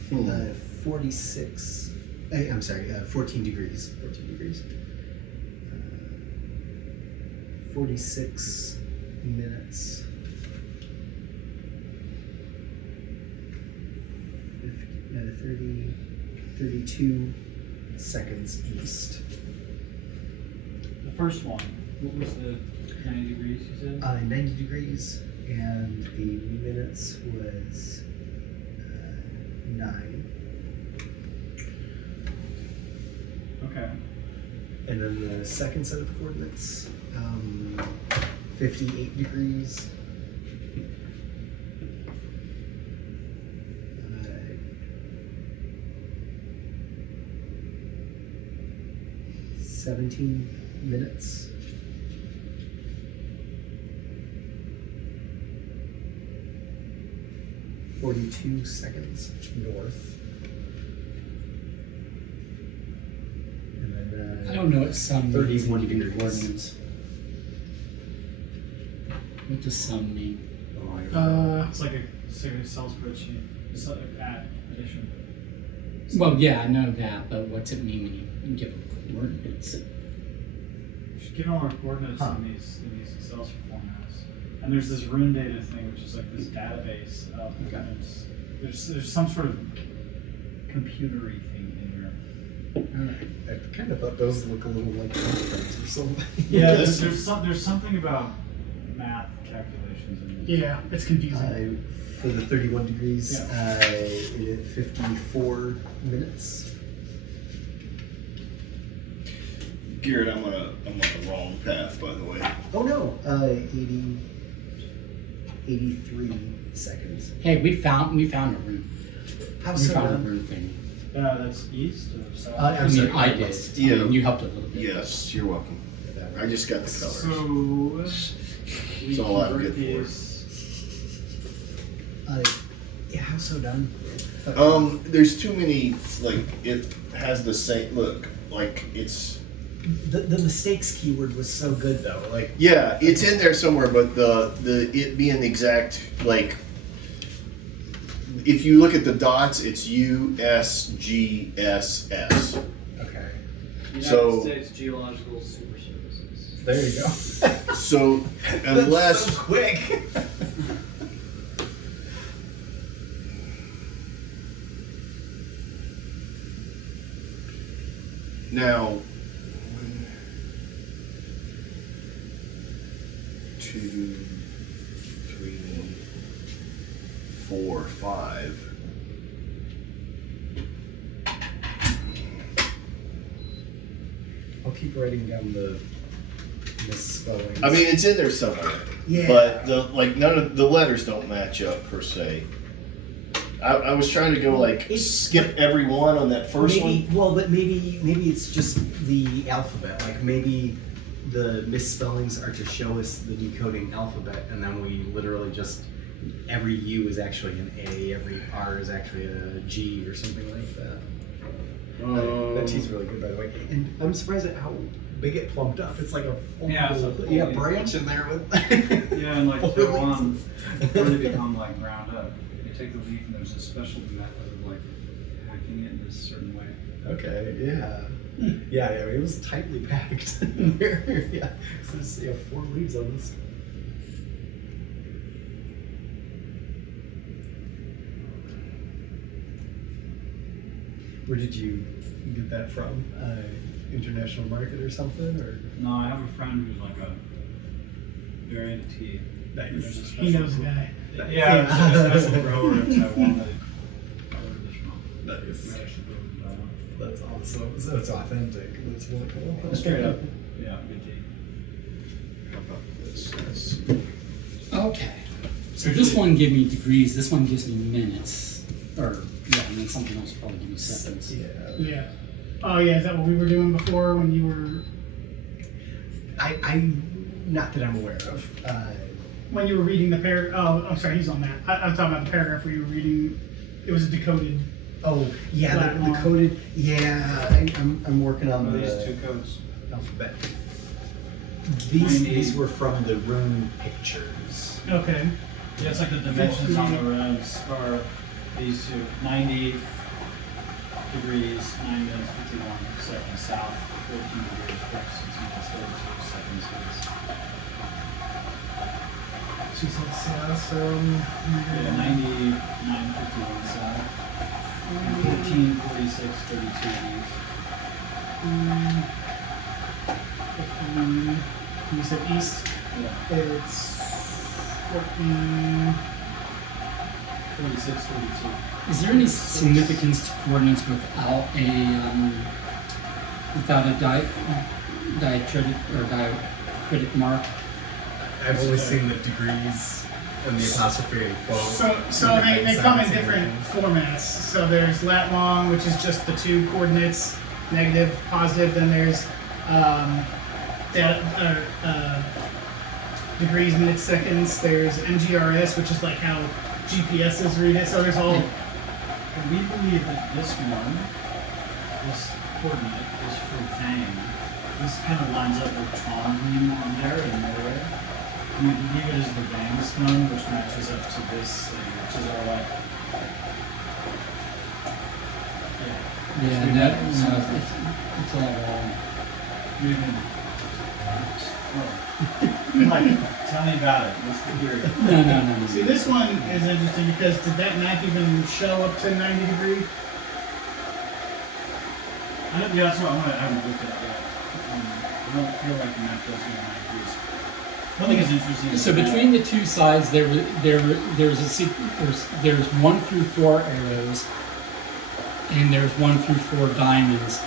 Hmm. 46. I'm sorry, 14 degrees. 14 degrees. 46 minutes. 30, 32 seconds east. The first one, what was the 90 degrees you said? 90 degrees, and the minutes was 9. Okay. And then the second set of coordinates, 58 degrees. 17 minutes. $42 seconds north. And then I don't know what sum means 31 in degrees. coordinates. What does sum mean? It's like a Excel spreadsheet. It's like addition. Well, yeah, I know that, but what's it mean when you give a coordinates? You should give all our coordinates Huh. in these Excel formats. And there's this rune data thing, which is like this database of Okay. coordinates. There's some sort of computery thing in Alright. I kind of thought those look a little like cards or something. there. Yeah, there's something about math calculations in Yeah, it's confusing. For the 31 degrees, Yeah. 54 minutes. Garrett, I'm on the wrong path, by the way. Oh no, 83 seconds. Hey, we found a room. How We so? found a Done? room thing. That's east or south? I'm I mean, sorry, I did. west. Yeah. I mean, you helped a little bit. Yes, you're welcome. I just got the colors. So It's all I'm good for. these. Yeah, how so done? There's too many, like, it has the same look, like, it's, The mistakes keyword was so good though. Like, yeah, it's in there somewhere, but the it being exact, like, if you look at the dots, it's USGSS. okay, United So- States Geological Super Services. there you go. So, unless, That's so quick. now, 1, 2, 3, 4, 5. I'll keep writing down the misspellings. I mean, it's in there somewhere. yeah, But none of the letters don't match up per se. I was trying to go like It's- skip every one on that first maybe. one. Well, but maybe it's just the alphabet. Like maybe the misspellings are to show us the decoding alphabet, and then we literally just every U is actually an A, every R is actually a G or something like that. That tea's really good, by the way. And I'm surprised at how big it plumped up. It's like a full, Yeah, it's a fully- branch in there with. Yeah, and like full Ch.1, leaves. before they become like ground up, you take the leaf and there's a special method of like hacking it in a certain way. Okay, yeah. Yeah, I mean, it was tightly packed in there. Yeah. So there's 4 leaves on this. Where did you get that from? International market or something? Or No, I have a friend who's like a very into tea. There's a nice. special He knows the guy. Yeah, there's a special grower in Taiwan that ordered this from. Nice. Maybe I should go and buy one. That's awesome. So it's authentic. That's really cool. Straight up. Yeah, good tea. How about this? That's- Okay. So this one gave me degrees. This one gives me minutes. Or yeah, and then something else will probably give me seconds. Yeah. Yeah. Oh yeah, is that what we were doing before when you were I not that I'm aware of. reading the paragraph? Oh, I'm sorry, he's on that. I'm talking about the paragraph where you were reading. It was a decoded Oh, yeah, Flat the long. coded. Yeah, I'm working on Are the these two codes? alphabet. 90. These were from the rune pictures. Okay. Yeah, it's like the dimensions on the runes are these two. 90 degrees, 9 minutes, 51 seconds south, 14 degrees, 46 minutes, 32 seconds east. She said south, so. Yeah, 99, 51 south, and 14, 46, 32 east. 15, you said east. Yeah, It's 14. 46, 32. Is there any significance to coordinates without a diacritic or diacritic mark? I've always seen the degrees and the apostrophe and quote. So they come in different formats. So there's lat long, which is just the two coordinates, negative, positive. Then there's degrees, minutes, seconds. There's MGRS, which is like how GPSs read it. So there's all. And we believe that this one, this coordinate, is for Vang. This kind of lines up with Trondheim on there in Norway. And we believe it is the Vang stone, which matches up to this thing, which is our like. Yeah. Yeah, we no, met with some- it's all wrong. we've been. Like, tell me about it. What's the theory? No. See, this one is interesting because did that map even show up to 90 degree? Yeah, that's what I haven't looked at yet. I don't feel like the map does go 9 degrees. One thing is interesting. So between the two sides, there's 1 through 4 arrows, and there's 1 through 4 diamonds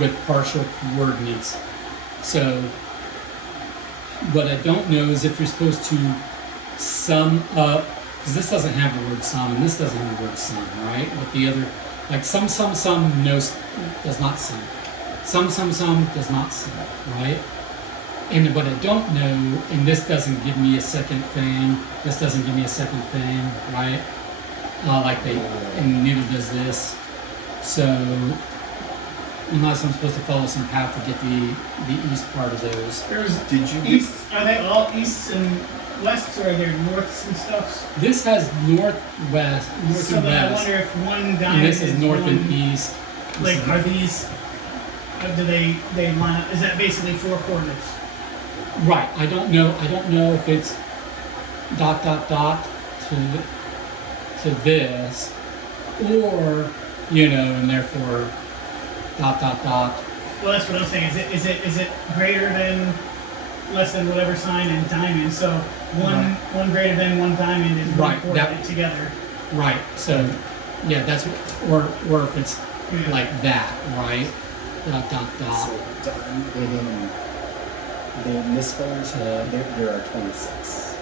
with partial coordinates. So what I don't know is if you're supposed to sum up, because this doesn't have the word sum, and this doesn't have the word sum, right? But the other, like sum, no, does not sum. Sum, does not sum, right? And what I don't know, and this doesn't give me a second thing, this doesn't give me a second thing, right? And neither does this. So, unless I'm supposed to follow some path to get the east part of those. There's Did you get east. Are they all easts and wests, or are there norths and stuffs? This has north So and then I west, wonder if one diamond and this is north one, and east. Like, are these? Do they line up? Is that basically 4 coordinates? Right. I don't know if it's ... to this, or and therefore ... Well, that's what I'm saying. Is it greater than, less than whatever sign and diamond? So one greater than one diamond is one Right, coordinate together. Right. So, yeah, that's or if it's Yeah. like that, right? ... So, the misspellings, there are 26.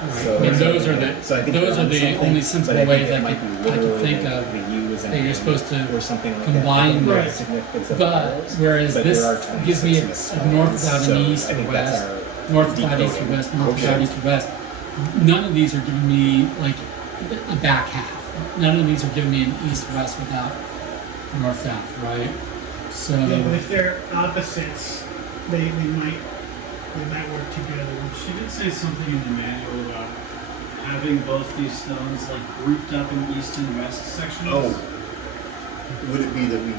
Right. So- And those are So I think those they're are on the something, only but sensible I think ways it I might could be literally think like of the U as an that you're N supposed to or something like combine that. those. The significance of But those. whereas But this there are gives me 26 a north without so an east I or think that's west, our north without east or decoding. west, north Okay. without east or west. None of these are giving me like a back half. None of these are giving me an east-west without north-south, right? So Yeah, but if they're opposites, they might work together. She did say something in the manual about having both these stones like grouped up in east and west sections. Oh, would it be that we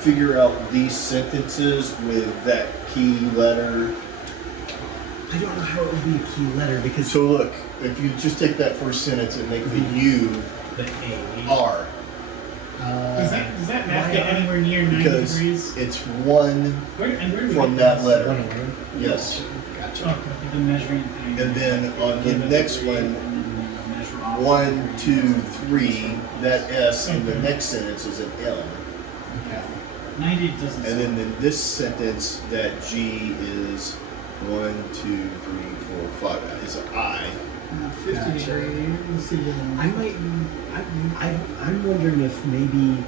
figure out these sentences with that key letter? I don't know how it would be a key letter because So look, if you just take that first sentence and make the U the A. R, Does that map get anywhere near 90 because degrees? it's one Where do we from get that this? letter. 101? Yes. Gotcha. Okay. The measuring thing. And then on the Give it next three, one, and then measure off 1, three. 2, 3, that S in the Okay. next sentence is an M. Okay. 90 doesn't. And then in this sentence, that G is 1, 2, 3, 4, 5 is an I. 50 Gotcha. degree. Let's see the I might. I'm wondering if maybe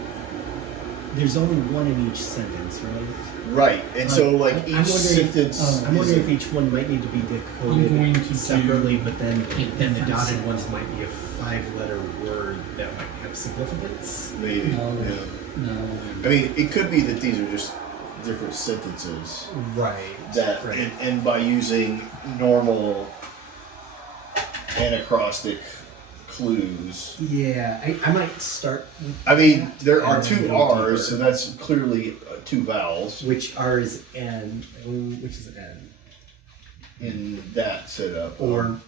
there's only one in each sentence, right? Right, and so like I'm each wondering sentence. I'm wondering if is each one might need to be I'm going decoded to separately, do but then a the different dotted set. ones might be a 5-letter word that might have significance. maybe. No. Yeah. No. I mean, it could be that these are just different sentences Right. that, right. and by using normal anacrostic clues. Yeah, I might start with I mean, there are And then two go R's, so deeper. that's clearly two vowels which R is N, which is N, in that setup. or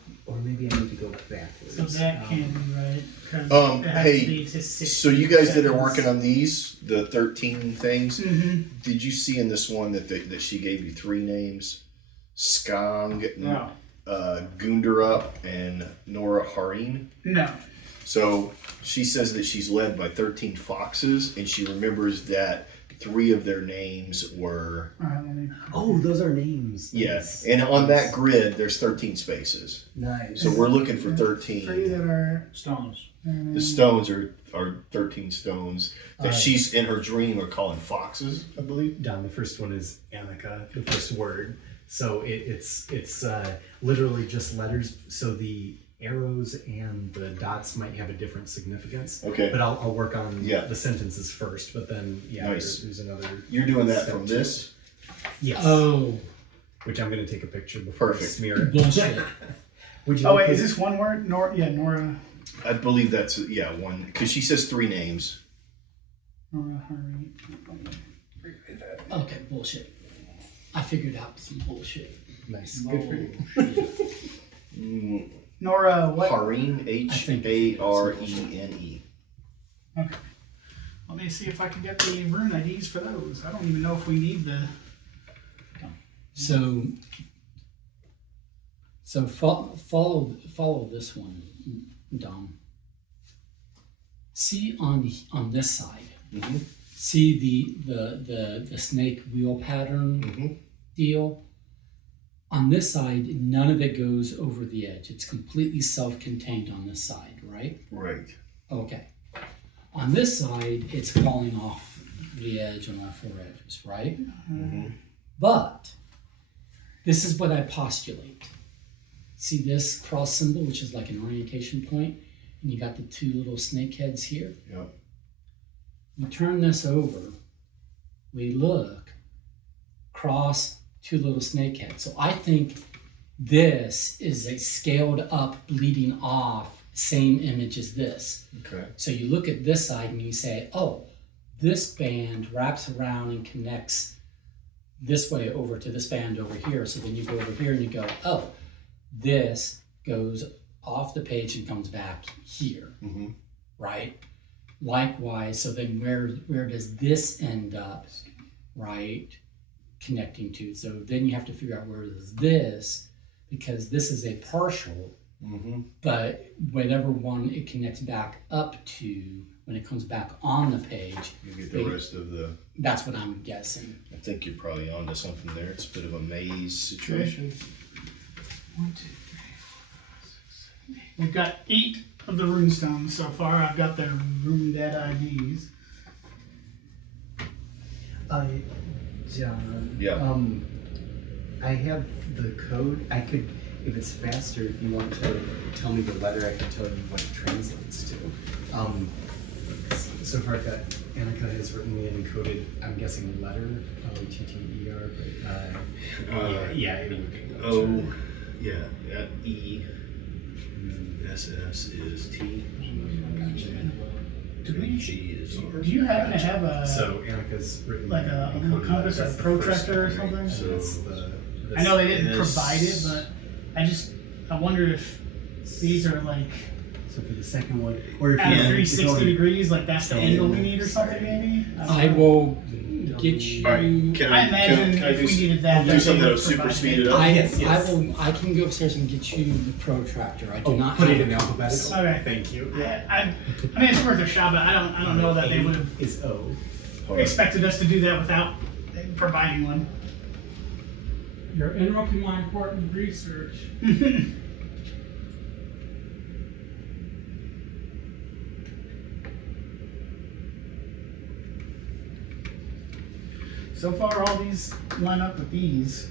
maybe I need to go backwards. So that can be right. 'Cause Um, it has hey, to be to 60 So you guys that are seconds. working on these, the 13 things, Mhm. did you see in this one that she gave you 3 names? Skang, No. Gundarup, and Nora Harin. No. So she says that she's led by 13 foxes, and she remembers that 3 of their names were. Alright, let me. Oh, those are names. Yes, Nice. and on that grid, there's 13 spaces. Nice. So we're looking for 3 that 13. are. Stones. The stones are 13 stones that Alright. she's in her dream are calling foxes, I believe. Don, the first one is Annika, the first word. So it's literally just letters. So the arrows and the dots might have a different significance. Okay. But I'll work on Yeah. the sentences first. But then Nice. there's another. You're doing that step from to this? Yes. Oh, Which I'm going to take a picture before Perfect. I smear it. bullshit. Would you Oh like wait, is me- this one word? Nora. I believe that's, one, because she says 3 names. Nora Hari. Okay, bullshit. I figured out some bullshit. Nice. Good for you. Mm, Nora what? Harin, think- Harene. Okay. Let me see if I can get the rune IDs for those. I don't even know if we need the. So follow this one, Dom. See on this side. Mm-hmm. See the snake wheel pattern Mm-hmm. deal. On this side, none of it goes over the edge. It's completely self-contained on this side, right? Right. Okay. On this side, it's falling off the edge on all 4 edges, right? Mm-hmm. But this is what I postulate. See this cross symbol, which is like an orientation point, and you got the 2 little snake heads here? Yep. We turn this over, we look, cross 2 little snake heads. So I think this is a scaled up, bleeding off, same image as this. Okay. So you look at this side and you say, oh, this band wraps around and connects this way over to this band over here. So then you go over here and you go, oh, this goes off the page and comes back here, Mm-hmm. right? Likewise, so then where does this end up, right? Connecting to. So then you have to figure out where is this, because this is a partial, Mm-hmm. but whatever one it connects back up to, when it comes back on the page, You get the rest of the. that's what I'm guessing. I think you're probably onto something there. It's a bit of a maze situation. 1, 2, 3, 4, 5, 6, 7, 8. We've got 8 of the runestones so far. I've got their rune dead IDs. John. Yeah. I have the code. I could, if it's faster, if you want to tell me the letter, I can tell you what it translates to. So far, I've got Annika has written me an encoded, I'm guessing letter, probably TTER, but yeah, it would be. O, yeah, at E, SS is T, Do we- G is R. Do you happen to have a So Annika's written like me a an encoded compass letter. or That's the protractor or first one, right? something? So it's the. I know they didn't This- provide it, but I wonder if these are like So for the second one, or if at you 360 degrees, like that's the Tell angle me. we need or something maybe? don't I know. will get you. All right, can I I imagine can I if do, we needed that, do that something they that'll would super provide speed it. it up? I can go upstairs and get you the protractor. I do Oh, not put have it in alphabetical. Okay. Thank you. I mean, it's worth a shot, but I don't know that they would have Is O. Hold on. expected us to do that without providing one. You're interrupting my important research. so far all these line up with these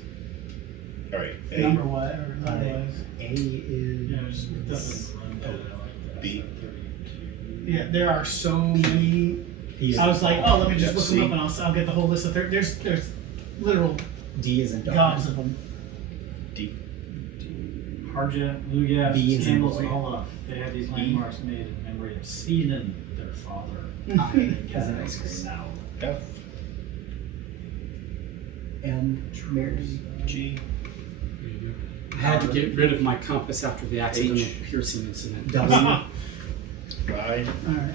All right. number wise or number wise. A is Yeah, just doesn't run down like that. B. 32. Yeah, there are so many. D is I was like, oh, let me just Yeah, look them C. up and I'll get the whole list of there's literal D is in dog. gods of them. D. Hard jet, blue gas, B is in scandals, boy. and all up. They have these landmarks made in memory of Sweden, their father. I is an Gather ice cream. now. F. M. Mary. G. I had to get rid of my compass after the accidental H. piercing incident. W. I. Alright,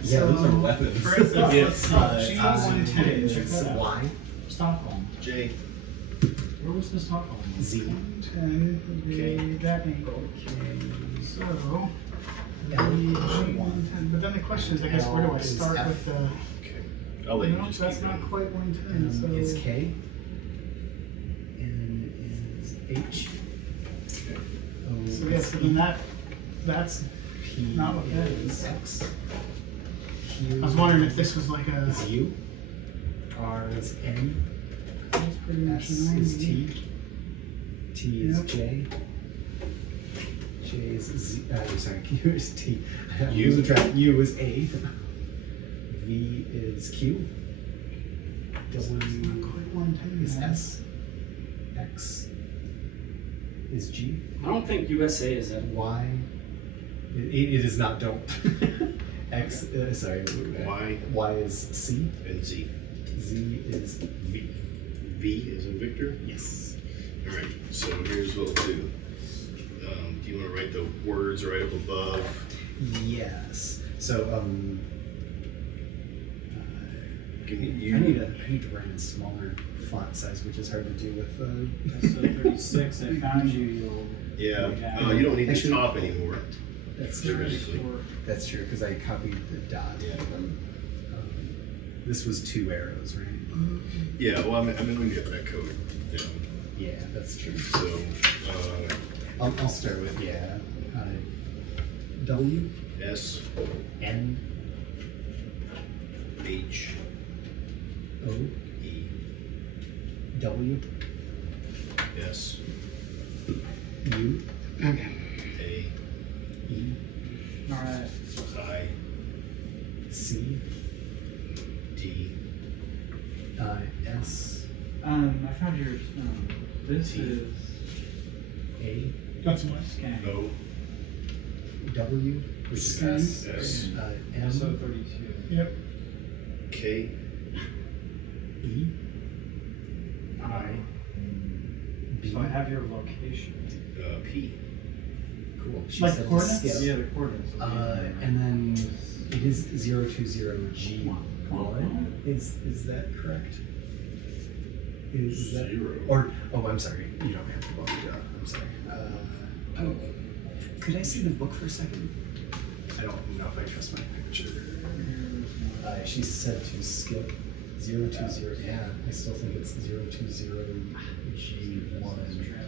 Yeah, so those are weapons. for instance, let's see. Ch.1 is check that out. Y. Stockholm. J. Where was the Stockholm? Z. 10 would be that angle. So, Ch.1. But then the question is, I guess, where do I L is start F. with the? Okay. I'll let you No, just that's keep not going. quite 110. M is So K. N is H. O so yeah, is so then that's. P not what that is is. X. Q I was wondering if this was like a. is U. R is N. That's pretty much S is T. T is Yep. J. J is Z. Sorry, Q is T. I'm U. losing track. U is A. V is Q. It's not W quite 110. is man. S. X is G. I don't think USA is that. Y. It is not don't. X. Sorry. Y. Y is C. And Z. Z is V. V is in Victor. Yes. All right. So here's what we'll do. Do you want to write the words right up above? Yes. So Give me I need to write in smaller font size, which is hard to do with. That's the 36. I found you. You'll. Yeah. Yeah. You don't need Actually- the top anymore. That's They're true. ready. That's true because I copied the dot. Yeah. This was 2 arrows, right? Yeah. Well, I mean, we can get that code down. Yeah, that's true. So, I'll start with W S N H O E W S U Okay. A E All right. I C D S I found your. This T. is. A That's what. Scan. O W, which is C. S. S M SO32. Yep. K E I B. So I have your location. P. Cool. She Like said to coordinates? skip. Yeah, the coordinates. And then it is 020G1. Is that correct? Is that 0. or I'm sorry. You don't have to bump it up. I'm sorry. Oh, could I see the book for a second? I don't know if I trust my picture. She said to skip 020. Yeah, I still think it's 020G1.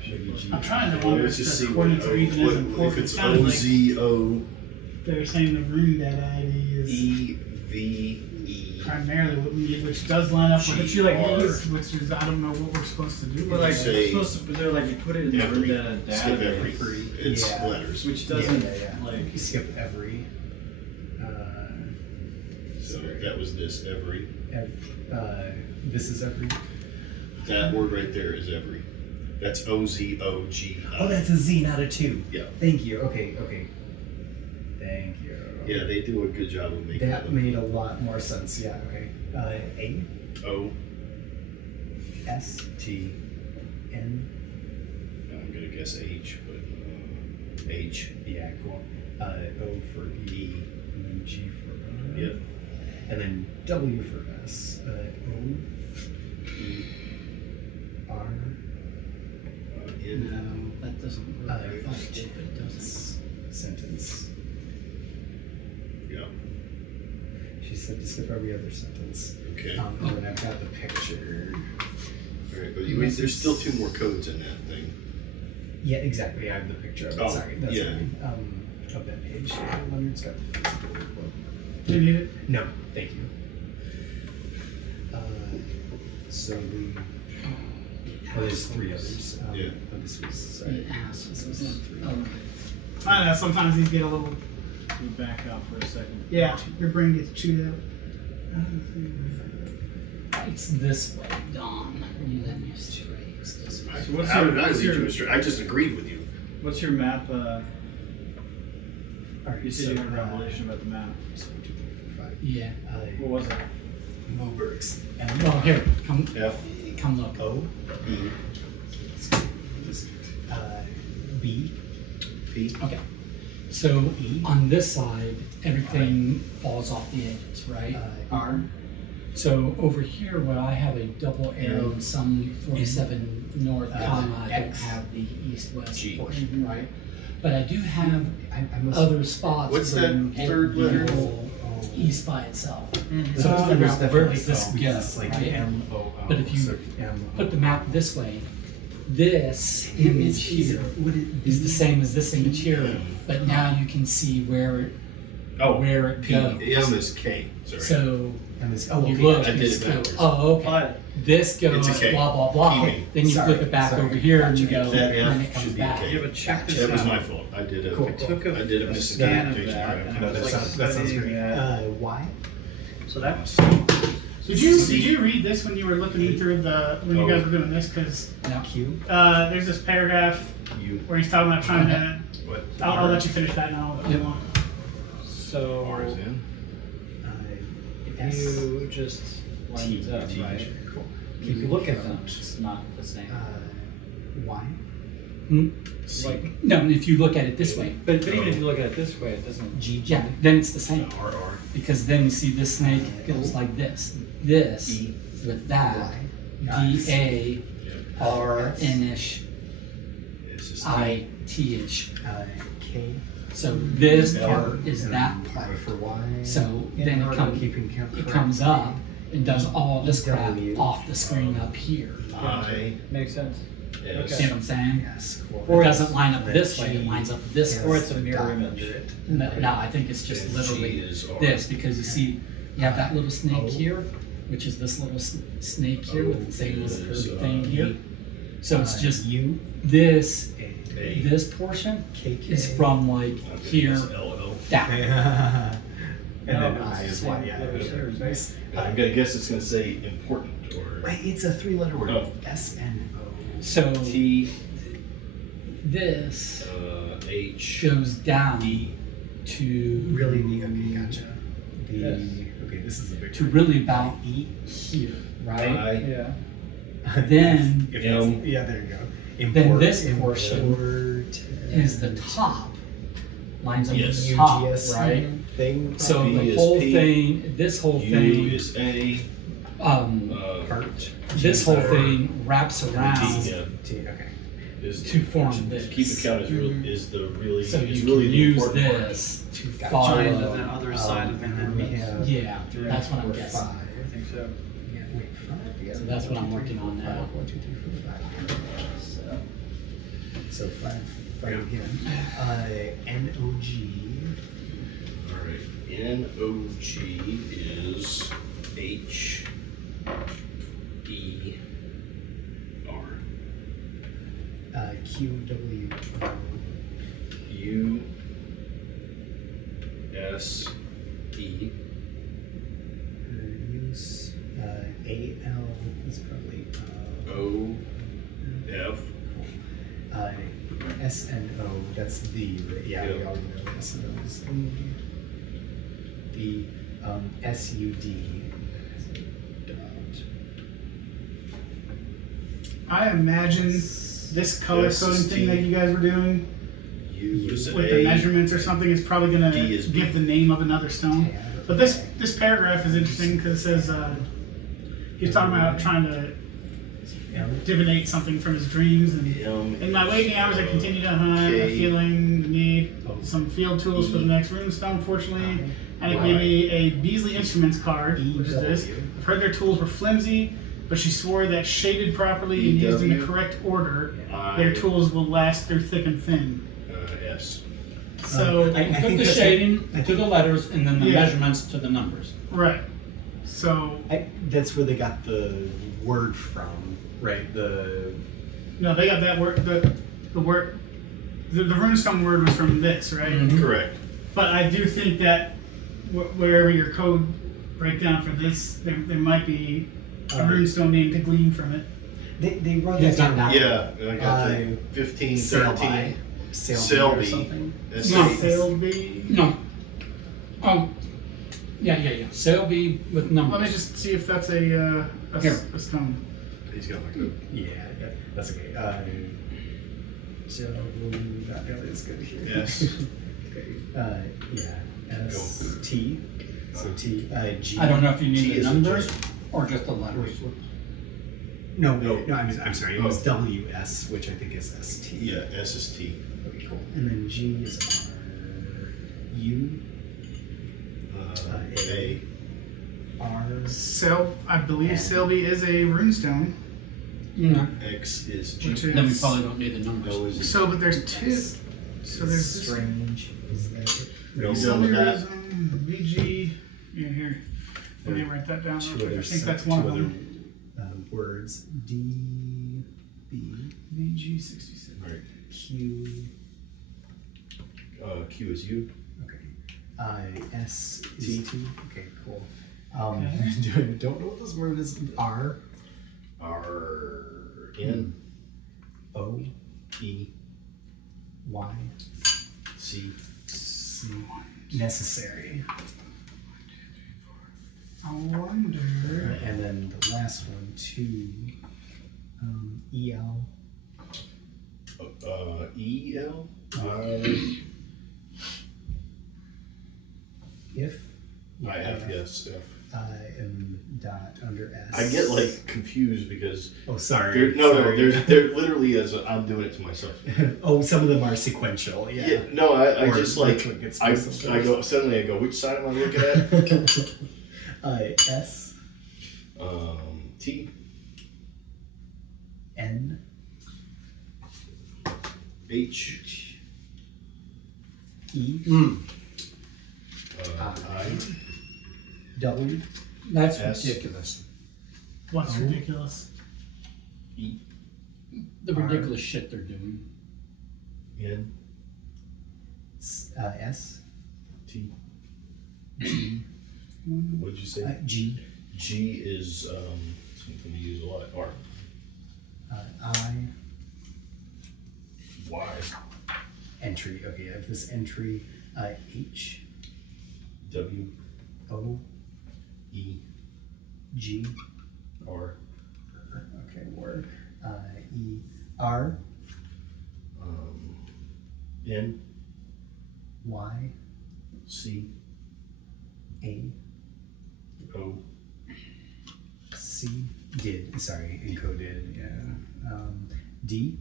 Maybe G. I'm trying to wonder Let's if just the see coordinates what, are even as if important. It it's sounded O like Z O they're saying the room data ID is E V E. primarily what we need, which does line up with G a few like R. these, which is I don't know what we're supposed to do. But with like, it. Say it's supposed to, but they're like, you put it in the Every. data Skip every. database, It's Yeah. letters. which doesn't Yeah. like. Skip every. So that was this every. This is every. That word right there is every. That's O Z O G I. Oh, that's a Z, not a 2. Yeah. Thank you. Okay. Thank you. Yeah, they do a good job of making That made a lot more sense. Yeah. Okay. A O S T. N. I'm gonna guess H, but H. Yeah. Cool. O for E, and then G for Yep. and then W for S. O E R. N. No, that doesn't work. I thought it did, but it doesn't. Sentence. Yeah. She said to skip every other sentence. Okay. And then I've got the picture. All right, but there's still 2 more codes in that thing. Yeah, exactly. I have the picture of it. Oh, Sorry, that's yeah. right. Of that page. Leonard's got the physical book. Do you need it? No, thank you. So the there's three others. Yeah. Oh, this was The sorry. ass was okay. I don't know, sometimes these get a little, We back out for a second. yeah, your brain gets chewed out. It's this way, Don. You let me straight. It's this way. So what's How your, did I what's lead your, you astray? I just agreed with you. what's your map? Alright, You said you had a revelation about the map. So 1, 2, 3, 4, 5. Yeah. What was it? Moberg's. Oh, here, come look. O. B. B. P. Okay. So on this side, everything falls off the edges, right? R. So over here, where I have a double arrow, some 47 north, comma, I don't X. have the east-west G. portion, right? But I do have I must. other spots. What's where that you get third letter? the whole east by itself. Mm-hmm. So to figure out where does this go, It's like right? M-O-O. But if you so M-O. put the map this way, this image here would it is the same as this image here, but now you can see where where it P. goes. M is K. Sorry. So M is you okay. look, I did it's it go, backwards. oh, okay. But This goes It's a K. blah blah blah. P. Then you Sorry, flip it back sorry. over here and you Gotcha. go, That and F it comes should be a back. K. yeah, but check this That was out. my fault. I did a. Cool. I took a I did a scan of miscommunication. that, and No, I was that like sounds studying great. that. Y. So that Did you read this when you were looking through when you guys were doing this? Because Q. there's this paragraph U. where he's talking about trying to. What? I'll let you finish that now. If you Yep. want. so R is in. if you just line T. these up, T. right? Cool. If If you look at them, them, it's not the same. Y. C. Like, No, if you look at it this way, but even if you look at it this way, it doesn't. G. yeah, then it's the same. R. Because then you see this snake goes like this. This E. with that. Y. D A R N ish S is I T ish. K. So this L. part is that Y part. for Y. So then keeping count it comes up and does all this crap W. off the screen up here. I. Makes sense. S. See what I'm saying? Yes. Cool. Or it doesn't line up Then this way, G it lines up this has way. Or it's a the mirror dot image. under it. No, I think it's just And literally G is R. this, because you see, you have that little snake O. here, which is this little snake here with the same is, curvy thing here. E. So it's just U. this, A. this portion K. is from like here L. down. And then No, I is same Y. Yeah. letters. Nice. I'm gonna guess it's gonna say important or Wait, it's a three-letter word. Oh. S-N-O. So T. this H. goes down E. to Really the okay, gotcha. The Yes. okay, this is a big to really about here, right? I. Yeah. Then If it's- M. yeah, there you go. Then this portion import, is the top, lines up Yes. the top, UGS right? thing. So P the is whole P. thing, this whole U thing, is A. part this whole thing wraps T. around. Yeah. T. Okay. Is To form this. Keep account is really is the really So is you really can the use important part. this to Gotcha. follow. Join to the other side of the and then we group. have Yeah, that's what I'm four, guessing. five. I think so. Yeah, wait, five. Yeah, So that's what I'm working on now. 1, 2, 3, 4, 5. So five again. N-O-G. All right. N-O-G is H E R Q-W. U S E Use A-L is probably O F S-N-O, that's the, yeah, we Yeah. already know S-N-O is the S-U-D. I imagine this color Yes, coding thing T. that you guys were doing U is with the A. measurements or something is probably going D to is B. give the name of another stone. But this paragraph is interesting because it says he's talking about trying to divinate something from his dreams. And M in my waking hours, I continue to hunt, K. feeling the need some field tools for the next runestone. Fortunately, and it gave me a Beasley Instruments card, which is this. I've heard their tools were flimsy, but she swore that shaded properly and used in the EW. correct order, I. their tools will last through thick and thin. S. So, I Put think the that's shading to the letters and then the Yeah. measurements to the numbers. right. So That's where they got the word from, right? no, they got that word. The word. The runestone word was from this, right? Mhm. Correct. But I do think that wherever your code breakdown for this, there might be a runestone name to glean from it. They wrote Yeah, that down now. Yeah, I got the 15, Sail 13. by. Sail by or Selby. something. That's No. it. Sailby. No. Yeah. Selby with numbers. Let me just see if that's a Here. stone. He's got my code. Yeah, that's okay. So not nearly as good here. Yes. Okay. S T. So T G. I don't know if you T need the is a numbers J. or just the letters. Wait. No. No. I'm sorry. It was W S, which I think is S T. Yeah, S is T. Okay, cool. And then G is R U A. R. I believe Selby is a runestone. No. X is G. Which is- Then we probably don't need the numbers. O is So, but there's two. So there's this. strange. Is that it? Are you done Selby with that? Resin, VG. Yeah, here. Let me write that down. Real Two quick. other, I think that's one of them. words. D B VG66. Right. Q. Q is U. Okay. S is T. T. Okay, cool. Okay. Don't know what this word is. R R N O E Y C. C. Necessary. I wonder. And then the last one, two. E L. E L. If. I F, yes. F. And dot under S. I get like confused because Oh, sorry. there literally is. I'm doing it to myself. Oh, some of them are sequential. Yeah. Yeah, no, I Or just that's like what gets I messed up. go suddenly I go, which side am I looking at? S T N H E I W That's S. ridiculous. What's Oh. ridiculous? E The ridiculous shit they're doing. N S T. G What'd you say? G G is something we use a lot. R I Y entry. Okay, I have this entry. H W O E G. R Okay, word. E R N Y C A O C did. Sorry, encoded. Yeah. D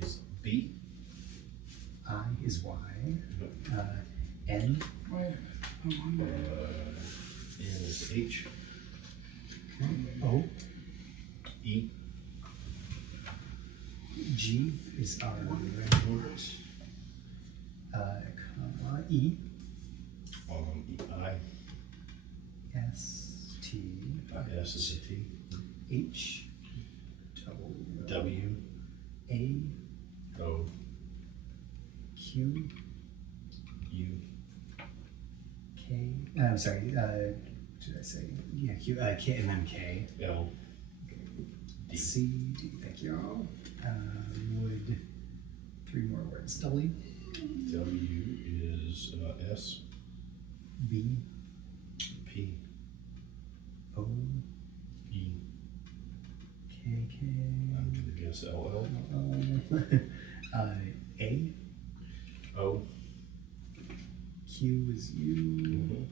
is B. I is Y. N Wait, I wonder. N is H. O E G is R. Comma E I S T S is a T. H W A O Q U K. I'm sorry. What did I say? Yeah, Q K and then K. L D. C D. Thank you. Would three more words. W W is S B P O E. K K. I'm gonna guess L A O. Q is U. Mhm.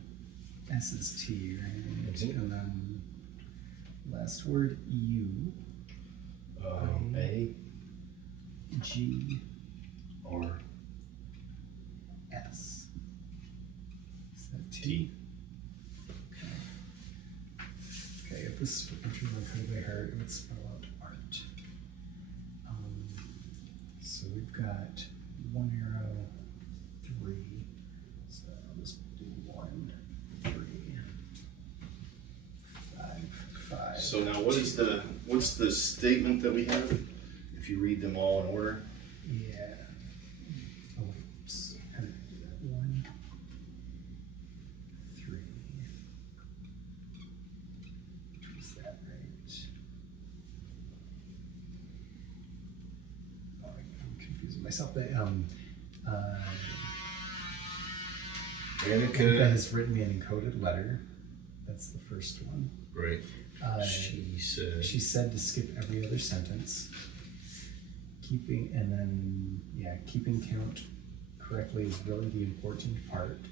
S is T, right? Mhm. And then last word U. A G R S. Is that T? T. Okay, if this entry were coded by heart, it would spell out art. So we've got one arrow, three. So I'll just do 1, 3. what's the statement that we have? If you read them all in order. Yeah. Oh, oops. How did I do that? 1, 3. Which was that, right? Oh, I'm confusing myself. But Annika Annika. has written me an encoded letter. That's the first one. Right. She said to skip every other sentence. Keeping count correctly is really the important part.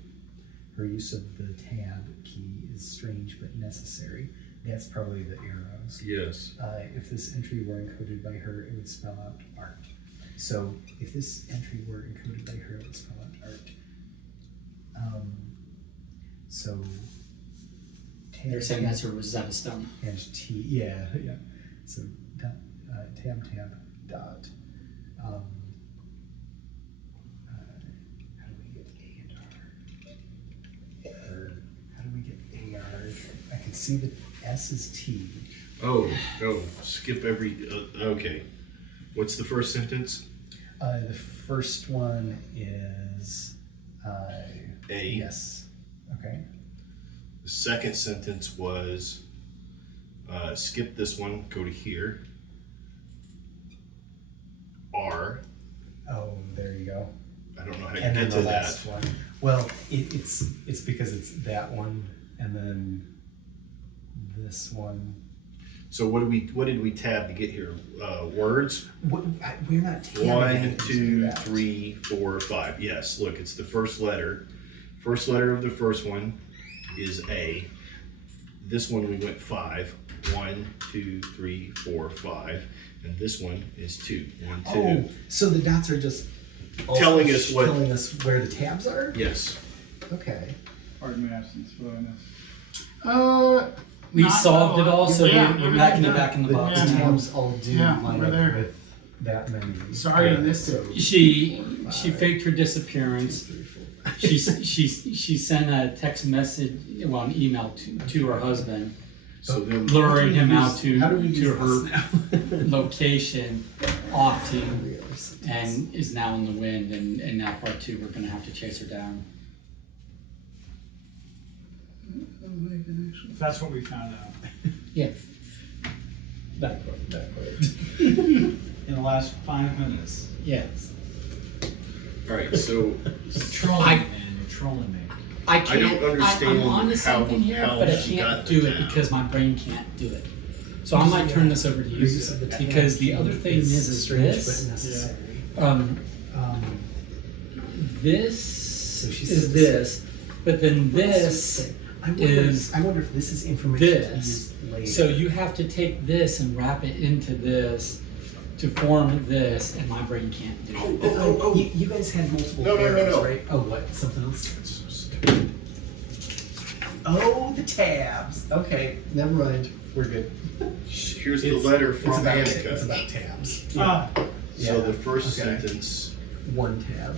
Her use of the tab key is strange but necessary. That's probably the arrows. Yes. If this entry were encoded by her, it would spell out art. So if this entry were encoded by her, it would spell out art. So tab They're saying that's a Rosetta Stone. and T, yeah. So tab dot. How do we get A and R? Or how do we get AR? I can see that S is T. Oh, skip every, okay. What's the first sentence? The first one is A. Yes. Okay. The second sentence was, skip this one, go to here. R. Oh, there you go. I don't know how you And then get the to last that. one. Well, it's because it's that one and then this one. So what did we tab to get here? Words? We're not tabbing 1, anything to do 2, that. 3, 4, 5. Yes, look, it's the first letter. First letter of the first one is A. This one we went 5. 1, 2, 3, 4, 5. And this one is 2. 1, 2. Oh, so the dots are just Telling us what- telling us where the tabs are? Yes. Okay. Pardon my absence, what did I miss? We Not solved a it lot. all, so Yeah, we're backing it yeah. back in the The box Yeah. now. tabs all do Yeah, line we're up there. with that menu. Sorry, I missed it. So She 5, faked her disappearance. 3, 4, 5. She sent a text message, well, an email to her husband, So then, luring him out How do we to use her this now? location, off team, Every other sentence. and is now in the wind. And now part 2, we're gonna have to chase her down. That's what we found out. Yeah. Not quite. In the last 5 minutes. Yes. all right, so Trolling, I- man, you're trolling me. I can't. don't understand I'm onto something here, how but I she can't got do the it tab. because my brain can't do it. So I might turn this over to you Use of the tab because the key other thing is strange this. but necessary. This So she is said this, but then this. I wonder if this is information to this. use later. So you have to take this and wrap it into this to form this, and my brain can't do it. You guys had multiple No, arrows, right? Oh, what? Something else? Oh, the tabs. Okay, never mind. We're good. here's the letter from It's Annika. about tabs. Ah, So Yeah, the first okay. sentence, One tab.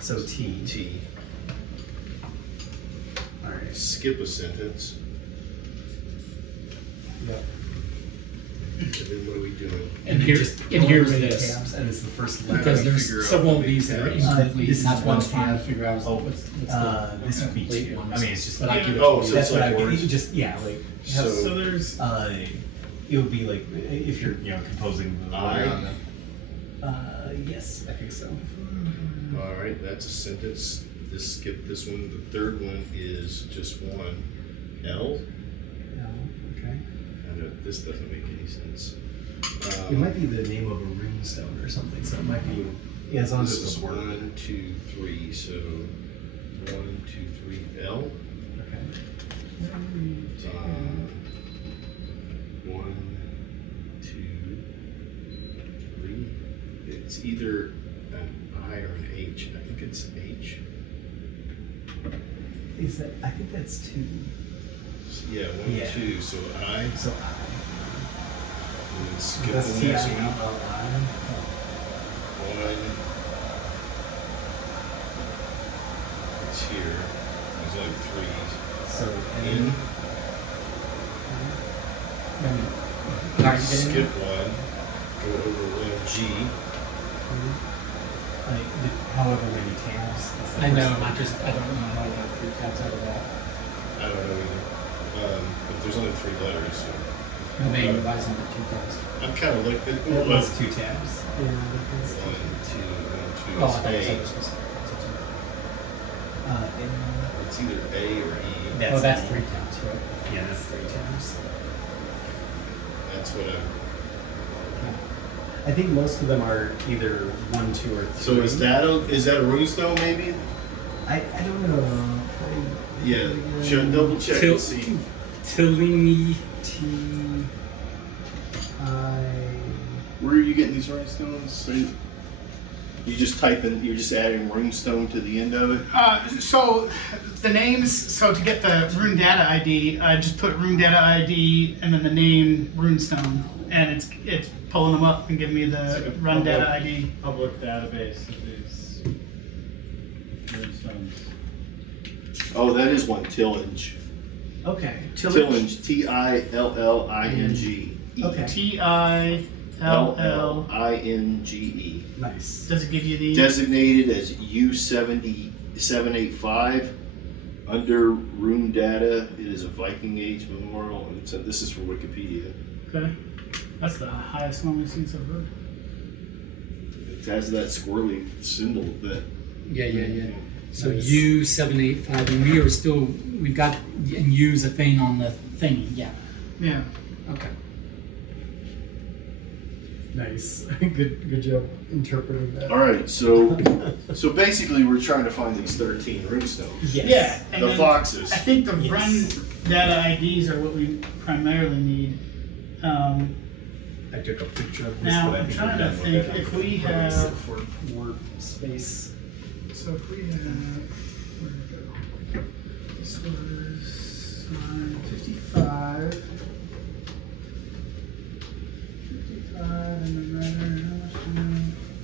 So T. T. All right. Skip a sentence. Yep. And then what are we doing? And then here, just and go here's over the this. tabs, and it's the first letter. Because figure there's out several what of these that are these tabs. incomplete, This and that's is what I one was trying to tab. figure out. What's the This would be complete two. ones. I mean, it's just But I give it Oh, to so you. it's that's what like I words. just like. So- so there's It would be like if you're composing the I- on the. Yes, I think so. All right, that's a sentence. Skip this one. The third one is just one. L. No, okay. This doesn't make any sense. It might be the name of a runestone or something, so it might be. Yeah, as long as This it's is a word. 1, 2, 3. So 1, 2, 3. L. Okay. 1, 2, 3. It's either an I or an H. I think it's H. Is that? I think that's two. Yeah, 1, Yeah. 2. So I. So And then skip that's the next one. T-I-L-L-I. 1. It's here. There's only 3. So N. Are you getting Skip it? one. Go over one G. However many tabs. That's the I know, first I don't know how to get 3 tabs out of that. I don't know either. But there's only 3 letters, so The main buys into 2 tabs. I'm kind of looking. thing. It was 2 tabs. Yeah, that was One, two, Oh, I it's thought you said A. this was. It's either A or E. Oh, that's 3 tabs, right? Yeah, that's 3 tabs. That's what I. I think most of them are either 1, 2, or 3. So is that a runestone maybe? I don't know. Yeah. Should double check Till- and see. Tillini. Where are you getting these runestones? So you just type in. You're just adding runestone to the end of it. So the names. So to get the rune data ID, I just put rune data ID and then the name runestone, and it's pulling them up and giving me the rune data ID. Public database of these runestones. Oh, that is one tillage. Okay. Tillage. Tilling. Okay. TILLINGE. Nice. Does it give you the? Designated as U70785 under rune data. It is a Viking Age memorial. And this is from Wikipedia. Okay. That's the highest one we've seen so far. It has that squirrely symbol that. Yeah. So Nice. U785, and we've got, and U's a thing on the thingy, yeah. Yeah. Okay. Nice. Good job interpreting that. All right, so basically we're trying to find these 13 runestones. Yes. Yeah. And The then foxes. I think the Yes. run data IDs are what we primarily need. I took a picture of this, Now, but I I'm think trying we're to done with think it. if I'm we gonna erase have- it for more space. So if we have, where did it go? This was 55. 55 and the runner.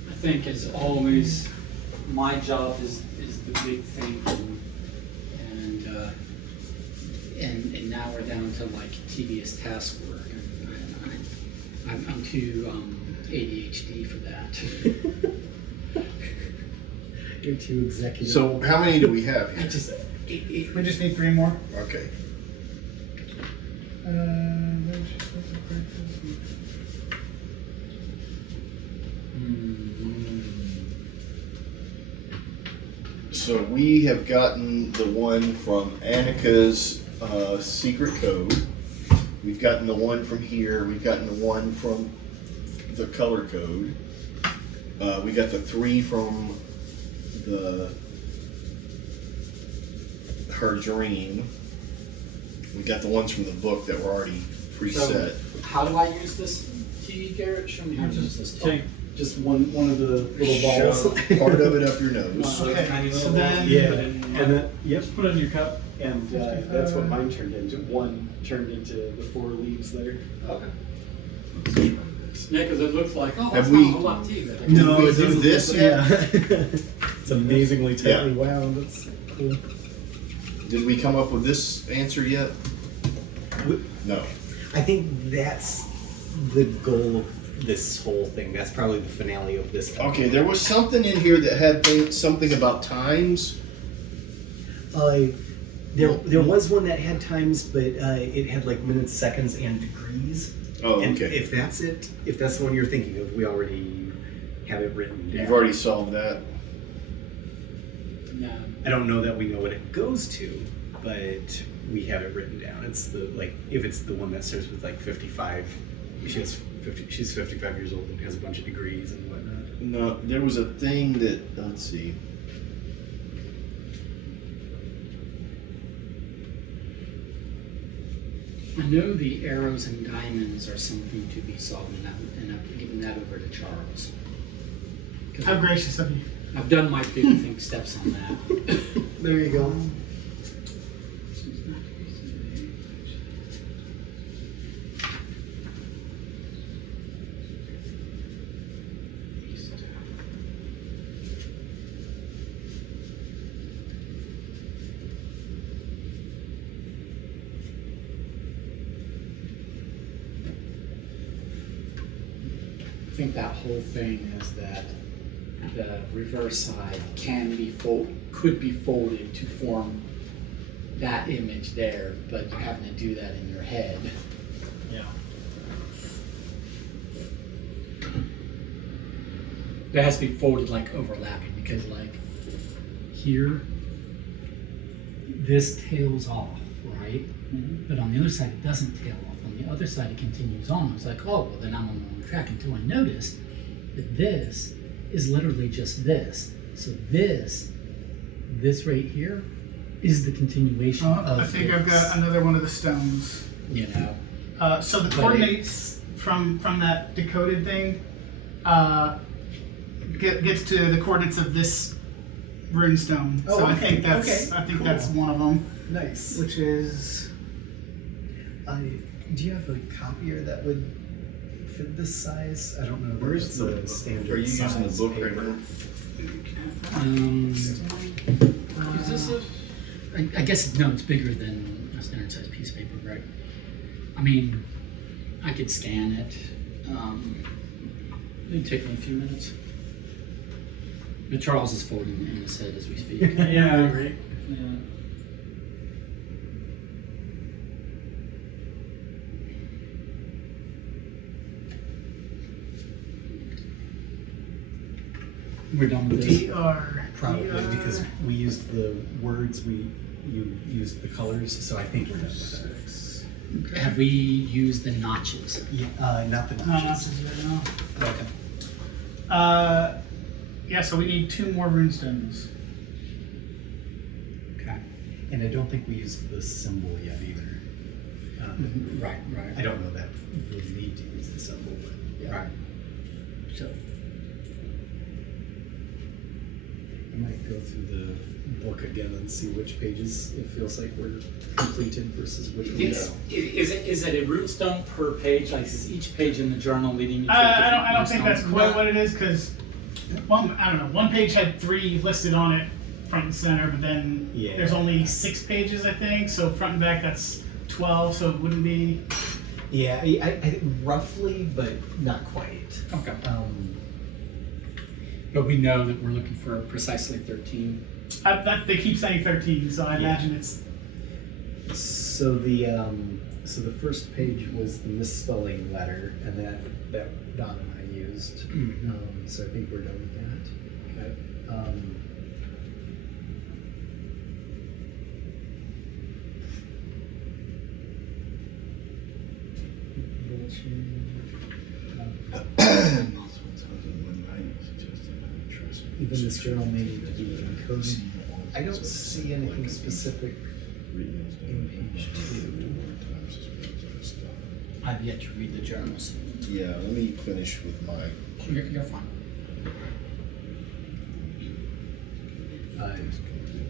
I think as always, my job is the big thing, and now we're down to like tedious task work, and I'm too ADHD for that. You're too executive. So how many do we have I here? just We just need 3 more. Okay. So we have gotten the one from Annika's secret code. We've gotten the one from here. We've gotten the one from the color code. We got the 3 from her dream. We got the ones from the book that were already preset. how do I use this TV, Garrett? Show me how to use this. Take just one of the little balls. Shove part of it up your nose. Okay, so then. Yeah, and then yep, just put it in your cup. and that's what mine turned into. One turned into the 4 leaves there. Okay. Yeah, because it looks like, oh, Have that's we- not a whole lot of tea. But Did we do this yet? It's amazingly tightly wound. That's cool. Did we come up with this answer yet? No. I think that's the goal of this whole thing. That's probably the finale of this. Okay, there was something in here that had something about times. There was one that had times, but it had like minutes, seconds, and degrees. Oh, And okay. if that's it, if that's the one you're thinking of, we already have it written down. You've already solved that. Yeah. I don't know that we know what it goes to, but we have it written down. It's the if it's the one that starts with like 55, she's 55 years old and has a bunch of degrees and whatnot. No, there was a thing that, let's see. I know the arrows and diamonds are something to be solved, and I've given that over to Charles. 'Cause How gracious of you. I've done my big think steps on that. There you go. think that whole thing is that the reverse side could be folded to form that image there, but you're having to do that in your head. Yeah. It has to be folded like overlapping, because like here, this tails off, right? Mhm. But on the other side, it doesn't tail off. On the other side, it continues on. It's like, oh, well, then I'm on the wrong track, until I noticed that this is literally just this. So this right here is the continuation of I think this, I've got another one of the stones. you know. So the But coordinates from that decoded thing gets to the coordinates of this runestone. Oh, so I okay, think that's okay, I think cool. that's one of them, Nice. which is Do you have a copier that would fit this size? I don't know. that Where's it's the a standard Are you using the size book paper. right now? Is this a? I guess no, it's bigger than a standard size piece of paper, right? I mean, I could scan it. It'd take me a few minutes. But Charles is folding it in his head as we speak. Yeah. Right. Yeah. We're done with this. Probably because we used the words, you used the colors, so I think we're done with that. Have we used the notches? Yeah, not the not notches. right now. Okay. Yeah, so we need 2 more runestones. Okay. And I don't think we used the symbol yet either. Right. I don't know that we need to use the symbol, but yeah. Right. So. I might go through the book again and see which pages it feels like we're completed versus which ones. Is it a runestone per page? Like, is each page in the journal leading you to a I don't different think that's runestone? quite what it is, because one page had 3 listed on it front and center, but then Yeah. there's only 6 pages, I think. So front and back, that's 12. So it wouldn't be. Yeah, I roughly, but not quite. Okay. But we know that we're looking for precisely 13. They keep saying 13, so I imagine it's. So the first page was the misspelling letter, and that Don and I used. So I think we're done with that. Okay. Even this journal may need to be encoded. I don't see anything specific in page 2. I've yet to read the journals. Yeah, let me finish with mine. You're fine.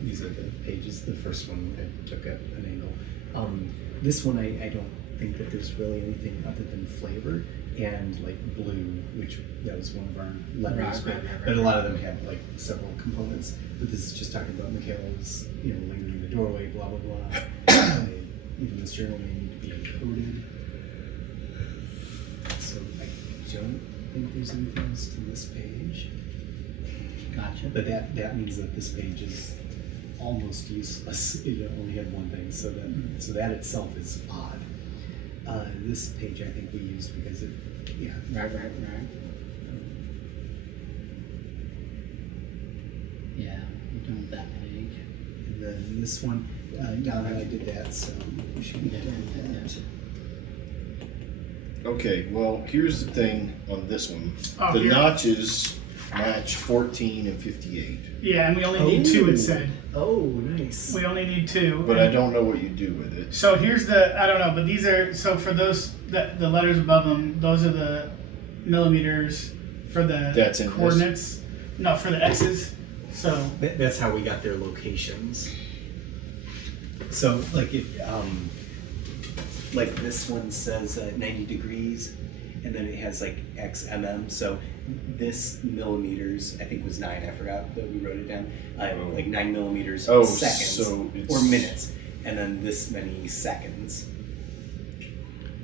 These are the pages. The first one I took at an angle. This one I don't think that there's really anything other than flavor and like blue, which that was one of our letters, Right. but a lot of them had like several components. But this is just talking about Michaela's, lingering in the doorway, blah blah blah. Even this journal may need to be encoded. So I don't think there's anything else to this page. Gotcha. But that means that this page is almost useless. It only had one thing, so that itself is odd. This page I think we used because it, yeah. Right. Yeah, we're done with that page. And then this one, Don and I did that, so we should be done with that. Okay, well, here's the thing on this one. Oh, The here. notches match 14 and 58. Yeah, and we only need 2. It said Oh, nice. we only need 2. But I don't know what you do with it. So here's I don't know, but these are, so for those, the letters above them, those are the millimeters for the That's in this? coordinates. No, for the X's. So, That's how we got their locations. So like like this one says 90 degrees, and then it has like X mm. So this millimeters I think was 9. I forgot that we wrote it down. Like 9 millimeters seconds so it's... or minutes, and then this many seconds.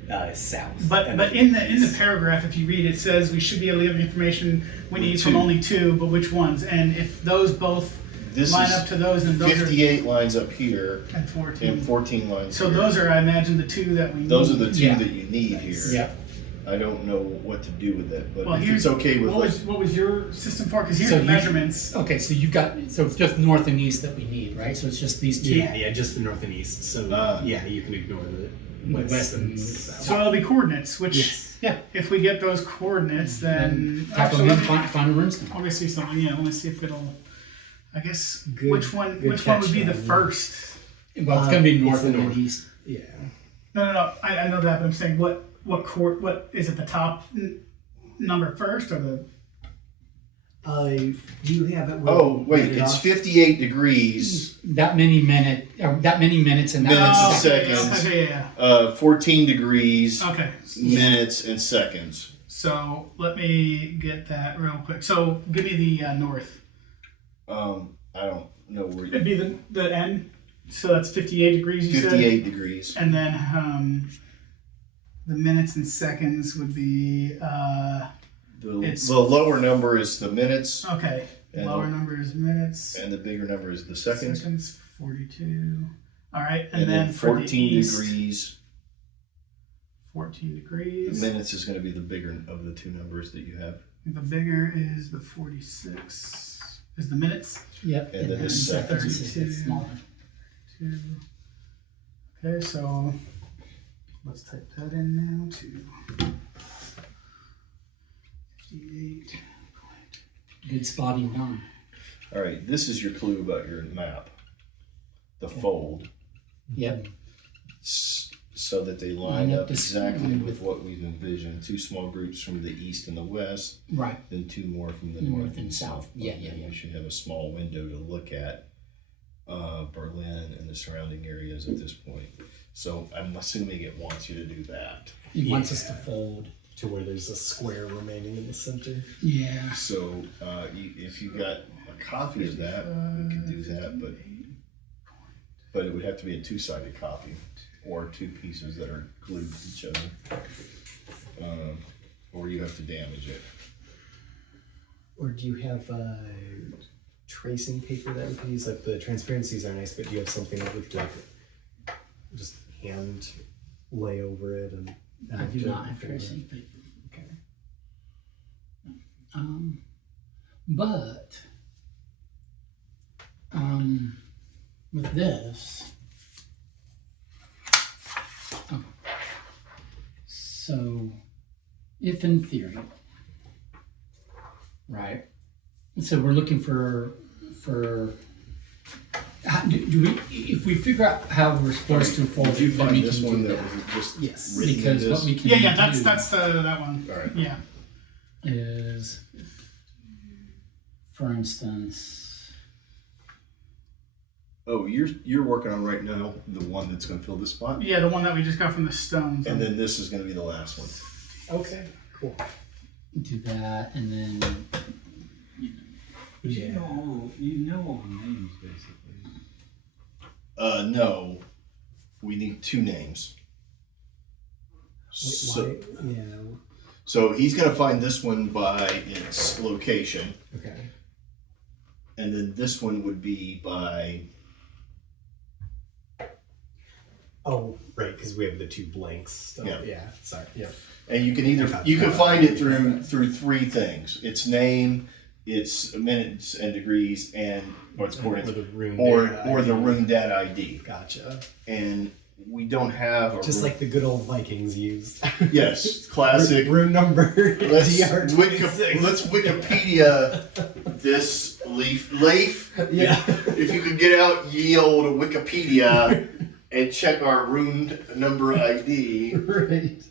south. But in the paragraph, if you read, it says we should be able to get the information we need from Two. only two, but which ones? And if those both This line is up to those, then those 58 lines up here are and 14. and 14 lines So here. those are, I imagine, the two that we need. Those are the two Yeah. that you need here. Yeah. I don't know what to do with that, but Well, if here's it's okay with what was your system for? Because here's So the you- measurements. Okay, so you've got, so it's just north and east that we need, right? So it's just these two? Yeah, just the north and east. So yeah, you can ignore the west and south. So it'll be coordinates, which Yes. Yeah. if we get those coordinates, then Type them actually, in, find a runestone. let me see something. Yeah, let me see if it'll. I guess Good- which one good would be catch, the John. first? Well, it's gonna be It's north the and then north. east. Yeah. No. I know that, but I'm saying what is it? The top number first or the? You have it. Oh, wait, read it it's off? 58 degrees, That many minutes and that Minutes and many seconds. Okay, yeah. 14 degrees, Okay. minutes and seconds. So let me get that real quick. So give me the north. I don't know where It'd you, be the N. So that's 58 degrees. You 58 degrees. said. And then the minutes and seconds would be it's- The lower number is the minutes, okay. And Lower the- number is minutes. and the bigger number is the seconds. 42. All right, and, And then then for 14 the east, degrees. 14 The degrees. minutes is going to be the bigger of the two numbers that you have. The bigger is the 46. Is the minutes? Yep. And then the seconds is 32. smaller. 2. Okay, so let's type that in now. 58. Good spotting, Don. All right, this is your clue about your map. The fold. Yep. So that they line Line up up this- exactly with what we've envisioned. Two small groups from the east and the west, Right. then two more from the North north and south. Yeah. We should have a small window to look at Berlin and the surrounding areas at this point. So I'm assuming it wants you to do that. He wants us to fold. To where there's a square remaining in the center. Yeah. So if you got a copy of that, we could do that, but it would have to be a two-sided copy or two pieces that are glued to each other, or you have to damage it. Or do you have tracing paper that we can use? Like the transparencies are nice, but do you have something that we could like just hand lay over it and I do not have tracing paper. Okay. But with this, so if in theory, right? So we're looking for do we, if we figure out how we're supposed to fold Did you it, then find we this can one do that that. was just Yes. written in Because this? what we can Yeah, do that's that one. All right. Yeah. is, for instance, Oh, you're working on right now the one that's going to fill this spot, Yeah, the one that we just got from the stones. and then this is going to be the last one. Okay. Cool. do that, and then But you know all the names basically. No, we need two names. Why? So, Yeah. so he's going to find this one by its location, Okay. and then this one would be by. Oh, right, because we have the two blanks. Still. Yeah. Yeah. Sorry. Yep. And you can find it through three things: its name, its minutes and degrees, and what's coordinates, Or the rune or data the ID. rune data ID. Gotcha. And we don't have a Just like the good old Vikings used. yes, classic. Rune number. Let's DR26. let's Wikipedia this leaf. Yeah. If you could get out ye old Wikipedia and check our rune number ID. Right.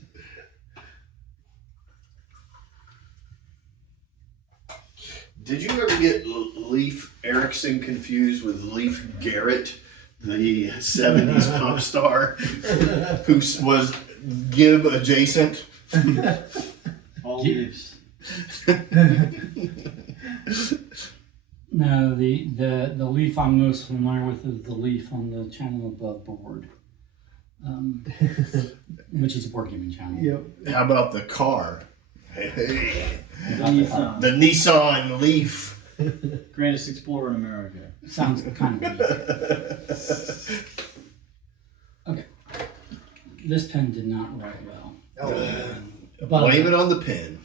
Did you ever get Leif Erikson confused with Leif Garrett, the 70s pop star who was Gib adjacent? All leaves. no, the leaf I'm most familiar with is the leaf on the channel above board. which is a board gaming channel. Yep. How about the car? Hey, The Nissan. the Nissan Leaf. Greatest Explorer in America. Sounds kind of weak. Okay. This pen did not write well. But Blame it on the pen.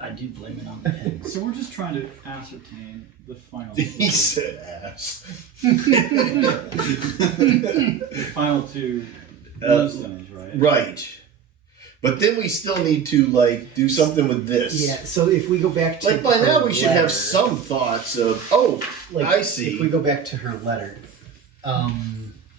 I do blame it on the pen. So we're just trying to ascertain the final He said ass. the final two stones, right? Right. But then we still need to like do something with this. Yeah. So if we go back to Like by her now we should have letter, some thoughts of, oh, like, I see. If we go back to her letter,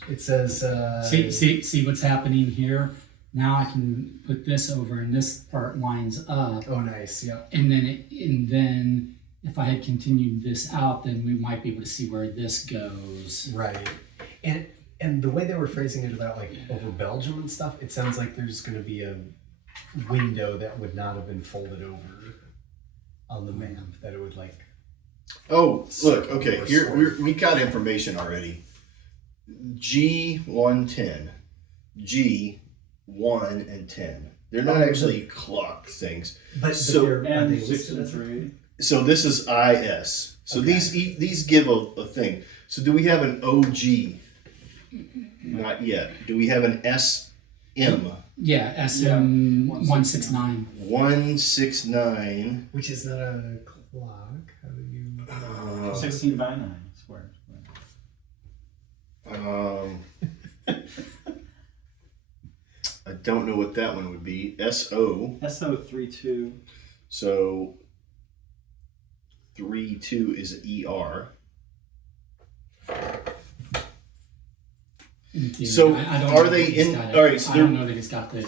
it says. See what's happening here? Now I can put this over and this part lines up. Oh, nice. Yep. And then if I had continued this out, then we might be able to see where this goes. Right. And the way they were phrasing it about like over Belgium and stuff, it sounds like there's going to be a window that would not have been folded over on the map. That it would like. Oh, look, Circle okay, or here sort. we got information already. G110, G1 and 10. They're not Oh, actually clock things. But So- are And they 6 listed and as 3. So this is IS. So Okay. these give a thing. So do we have an OG? Not yet. Do we have an SM? Yeah, SM 169. 169. Which is not a clock. How do you? 16 by 9 square. I don't know what that one would be. SO. SO32. So 32 is ER. So, I don't are know they that he's in- got it. all right, so I don't know that he's got it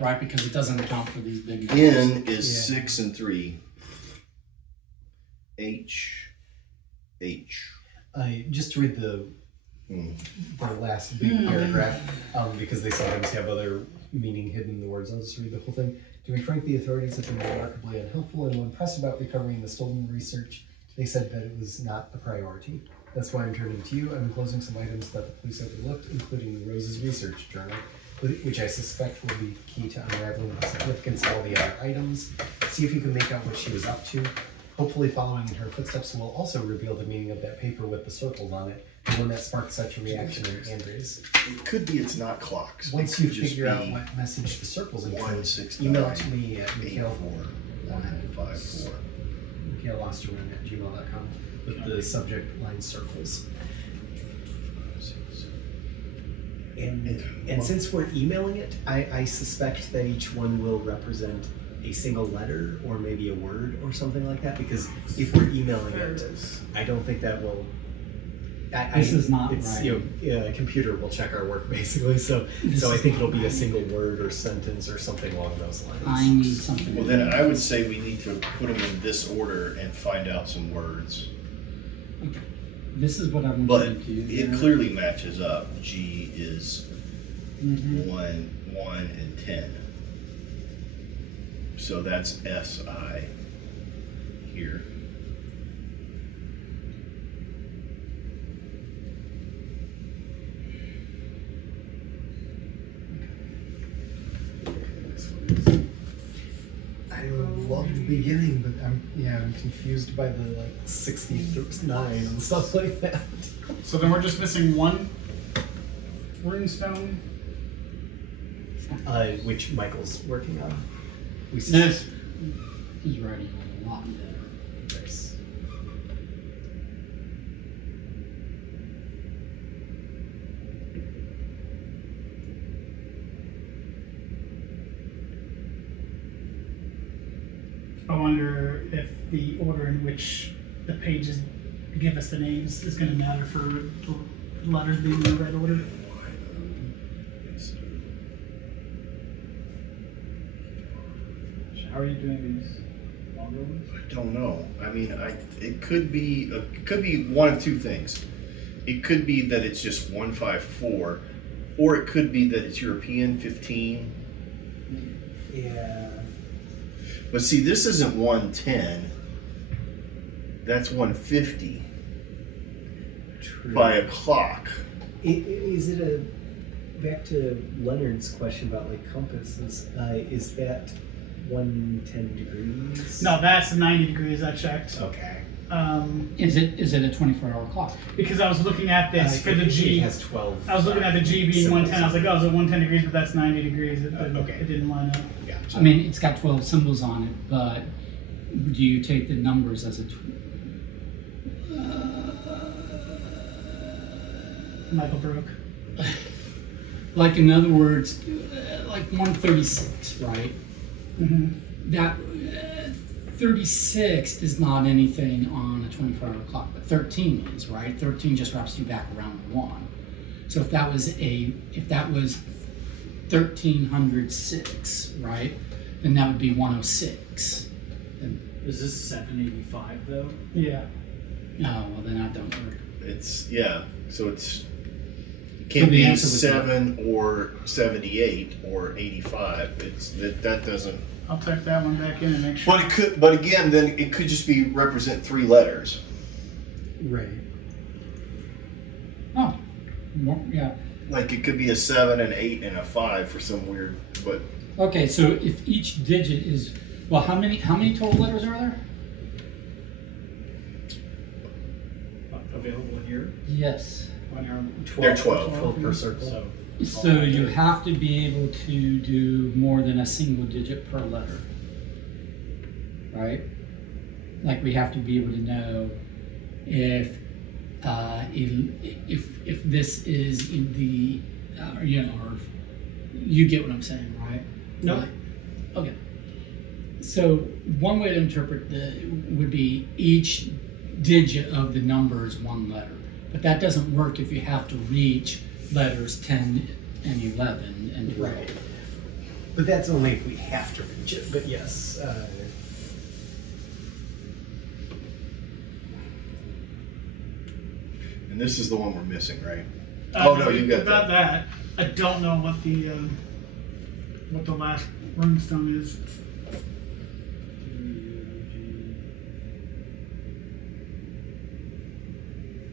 right because it doesn't account for these big numbers. N is Yeah. 6 and 3. H. Just to read the last big paragraph, because they sometimes have other meaning hidden in the words. I'll just read the whole thing. To be frank, the authorities have been remarkably unhelpful, and when pressed about recovering the stolen research, they said that it was not a priority. That's why I'm turning to you. I'm enclosing some items that the police overlooked, including the Rose's research journal, which I suspect will be key to unraveling the significance of all the other items. See if you can make out what she was up to. Hopefully following in her footsteps will also reveal the meaning of that paper with the circles on it, the one that sparked such a reaction in Andres. It could be it's not clocks. Once It you could just figure out be what message the circles include, 169, email it to me at 84, mikhaillosterman@gmail.com with the subject line circles. And since we're emailing it, I suspect that each one will represent a single letter or maybe a word or something like that, because if we're emailing it, I don't think that will. This is not it's, right. You know, a computer will check our work basically, so This I is think it'll not be a right. single word or sentence or something along those lines. I need something. Well, then I would say we need to put them in this order and find out some words. Okay. This is what I want But you to do. it clearly matches up. G is Mhm. 1 and 10. So that's SI here. I love the beginning, but I'm confused by the like 69 and stuff like that. So then we're just missing one runestone. Which Michael's working on. We This, he's writing a lot better. Nice. I wonder if the order in which the pages give us the names is going to matter for the letters being in the right order. How are you doing these longer ones? I don't know. I mean, it could be one of two things. It could be that it's just 154, or it could be that it's European 15. Yeah. But see, this isn't 110. That's 150 True. by a clock. Is it a back to Leonard's question about like compasses, is that 110 degrees? No, that's 90 degrees. I checked. Okay. Is it a 24-hour clock? Because I was looking at this for the It G. has 12. I was looking at the G being 110. I was like, oh, is it 110 degrees? But that's 90 degrees. Okay. It didn't line up. Gotcha. I mean, it's got 12 symbols on it, but do you take the numbers as a Michael broke. like in other words, like 136, right? Mm-hmm. That 36 is not anything on a 24-hour clock, but 13 is, right? 13 just wraps you back around 1. So if that was 1306, right? Then that would be 106. And, Is this 785 though? Yeah. oh, well then that don't work. It's so it's it So can't the be answer was 7 or 78 or 85. It's that doesn't. I'll type that one back in and make sure. But it could. But again, then it could just be represent 3 letters. Right. Oh, yeah. Like it could be a 7, an 8, and a 5 for some weird. But Okay, so if each digit is, well, how many total letters are there? Available here? Yes. When you're 12. They're 12. 12 per circle. So, So you have to be able to do more than a single digit per letter, right? Like we have to be able to know if this is in the or if you get what I'm saying, right? Nope. Like, okay. So one way to interpret would be each digit of the number is one letter, but that doesn't work if you have to reach letters 10 and 11 and 12. Right. But that's only if we have to reach it. But yes. and this is the one we're missing, right? Oh no, you got about that. that. I don't know what the last runestone is.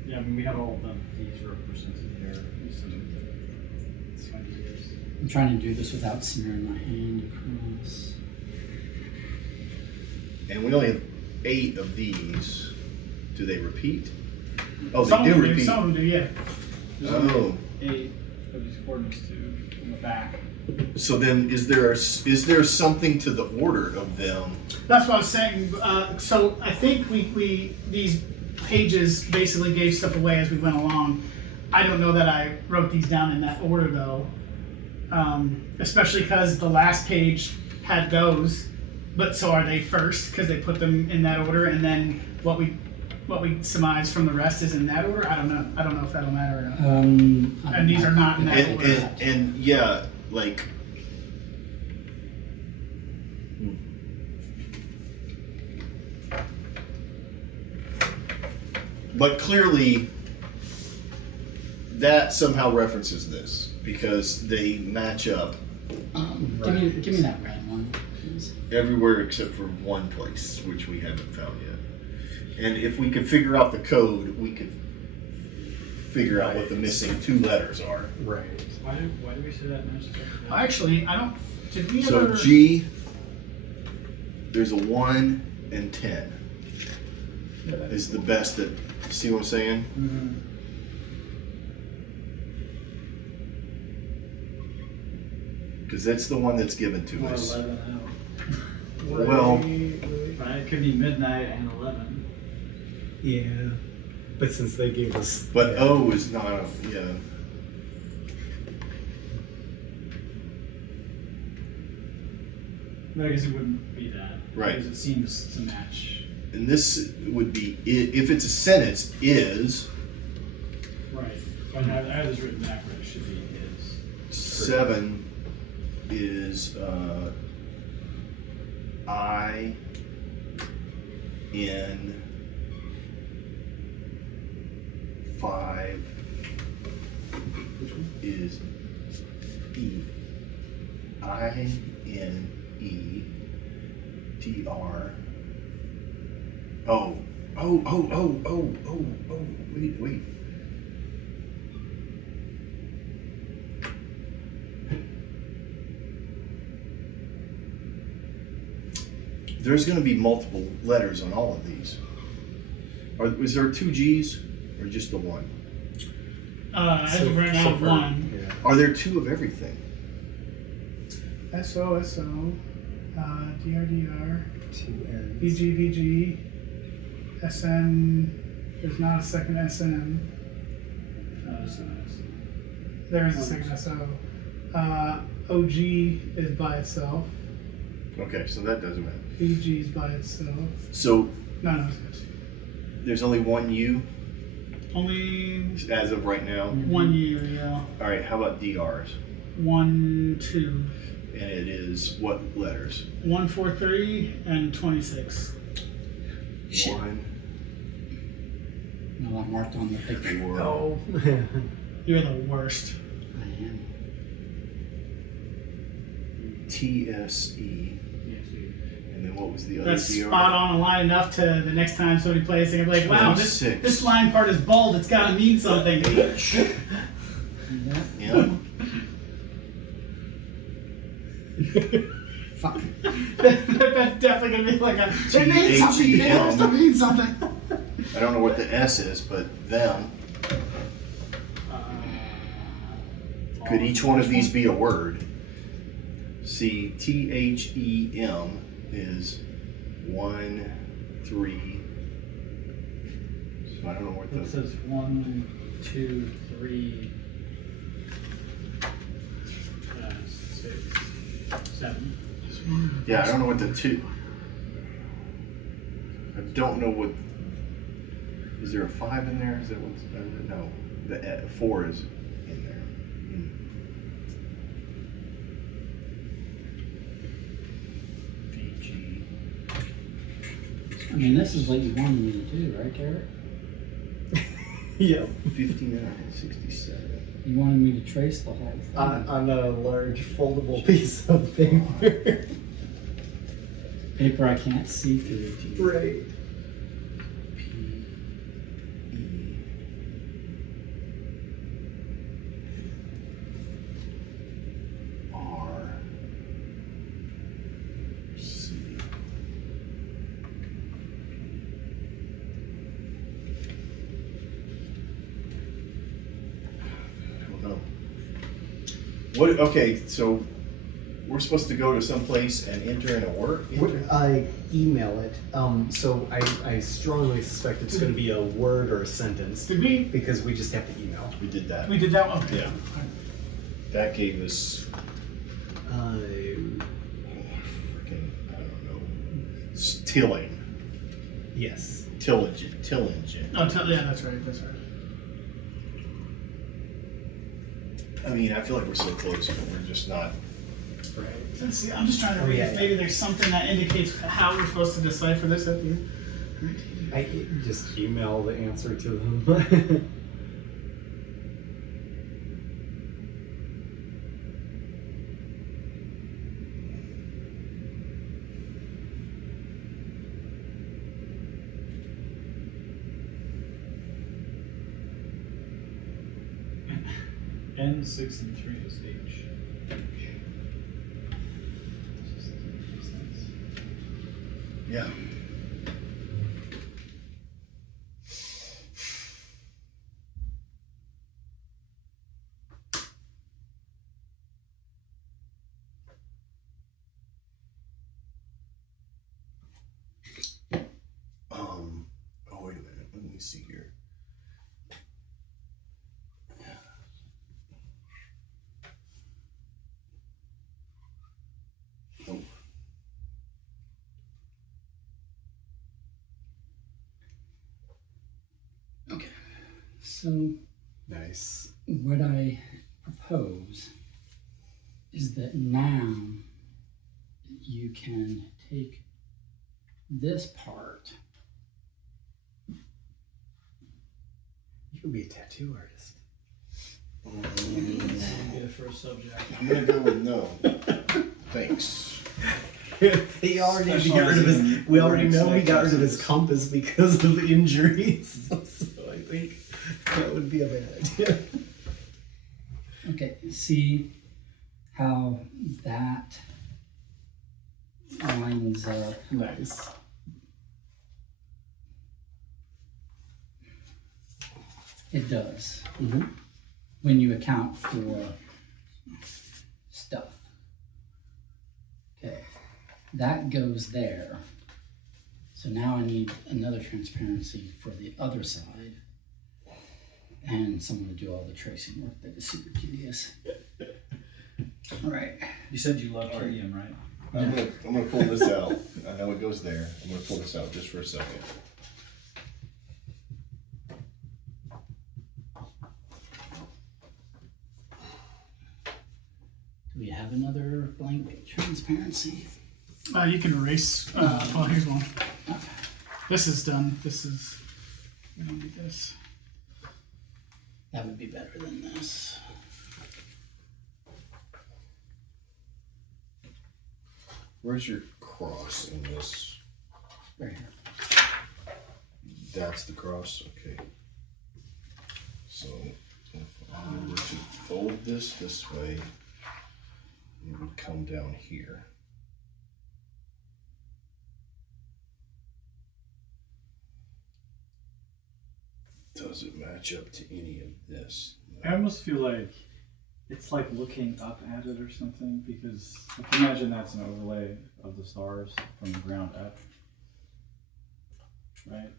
Yeah, I mean, we have all of them. These represented here. Some ideas. I'm trying to do this without smearing my hand across. And we only have 8 of these. Do they repeat? Oh, Some they of do them repeat. Some of them do, yeah. There's Oh. only 8 of these coordinates too in the back. So then, is there something to the order of them? That's what I was saying. So I think we these pages basically gave stuff away as we went along. I don't know that I wrote these down in that order though, especially because the last page had those. But so are they first because they put them in that order, and then what we surmise from the rest is in that order. I don't know. I don't know if that'll matter or not. And these are not in that order. And yeah, like. But clearly, that somehow references this because they match up Give me that red one, please. everywhere except for one place, which we haven't found yet. And if we could figure out the code, we could figure out what the missing 2 letters are. Right. Why do we say that matches up? Actually, I don't. Did we So ever? G, there's a 1 and 10 is the best that. See what I'm saying? Mm-hmm. Because that's the one that's given to Or us. 11 out. Well, Right, it could be midnight and 11. Yeah. But since they gave us. but O is not a, yeah. But I guess it wouldn't be that. Right. Because it seems to match. And this would be, if it's a sentence, is Right. But I have this written backward. It should be is. 7 is I in 5 is E. I-N-E-T-R. Oh, wait. there's going to be multiple letters on all of these. Is there 2 G's or just the one? As of right now, far, one. Yeah. Are there 2 of everything? SO, DRDR, 2 N's. VG, SM. There's not a second SM. There is a second SO. OG is by itself. Okay, so that doesn't matter. VG is by itself. So No, it's there's only one U only as of right now. one year, yeah. All right, how about DRs? 1, 2, And it is what letters? 1, 4, 3, and 26. Shit. 1, No, I'm marked on the paper. 4. Oh. You're the worst. I am. TSE. And then what was the other That's DR? spot on a line enough to the next time somebody plays, they're like, wow, this 26. this line part is bold. It's got to mean something. Yeah. Fuck. That's definitely gonna be like a. It means something. It has to mean something. I don't know what the S is, but them. Could each one of these be a word? See, THEM is 1, 3. So I don't know what It the. says 1, 2, 3, 6, 7. Yeah, I don't know what the 2. I don't know what. Is there a 5 in there? Is that what's. No. The 4 is in there. VG. I mean, this is what you wanted me to do, right, Garrett? Yep. 5967. You wanted me to trace the whole thing. On a large foldable piece of paper. Paper I can't see through. Right. P E R C. I don't know. What? Okay, so we're supposed to go to some place and enter in a word. I email it. So I strongly suspect it's going to be a word or a sentence Did we? because we just have to email. We did that. We did that one. Okay. Yeah. That gave us. Uh, Freaking, I don't know. Tilling. yes. Tillingen. Oh, yeah, that's right. That's right. I mean, I feel like we're so close, but we're just not. Right. Let's see. I'm just trying to Oh, read yeah, if yeah. maybe there's something that indicates how we're supposed to decipher this at the end. I just email the answer to them. N 6 and 3 is H. Yeah. Oh, wait a minute. Let me see here. Oh. Okay. So Nice. what I propose is that now you can take this part. You could be a tattoo artist. Be the first subject. I'm gonna go with no. Thanks. He already had to get rid of his. We already know he got rid of his compass because of injuries. So I think that would be a bad idea. Okay, see how that lines up. Nice. It does. Mm-hmm. When you account for stuff. Okay, that goes there. So now I need another transparency for the other side. And someone to do all the tracing work that is super tedious. All right. You said you love tritium, right? I'm gonna pull this out. I know it goes there. I'm gonna pull this out just for a second. Do we have another blank transparency? You can erase. Well, here's one. This is done. This is. We don't need this. That would be better than this. Where's your cross in this? Right here. That's the cross? Okay. So if I were to fold this way, it would come down here. Does it match up to any of this? I almost feel like it's like looking up at it or something, because I can imagine that's an overlay of the stars from the ground up. Right?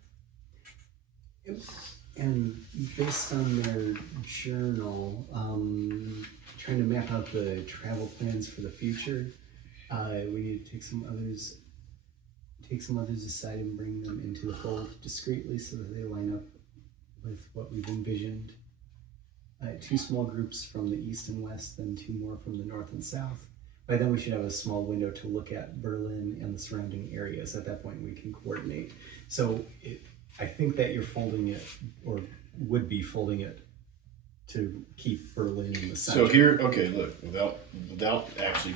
And based on their journal, trying to map out the travel plans for the future, we need to take some others aside and bring them into the fold discreetly so that they line up with what we've envisioned. 2 small groups from the east and west, then 2 more from the north and south. By then we should have a small window to look at Berlin and the surrounding areas. At that point we can coordinate. So I think that you're folding it, or would be folding it, to keep Berlin in the center. So here, okay, look, without actually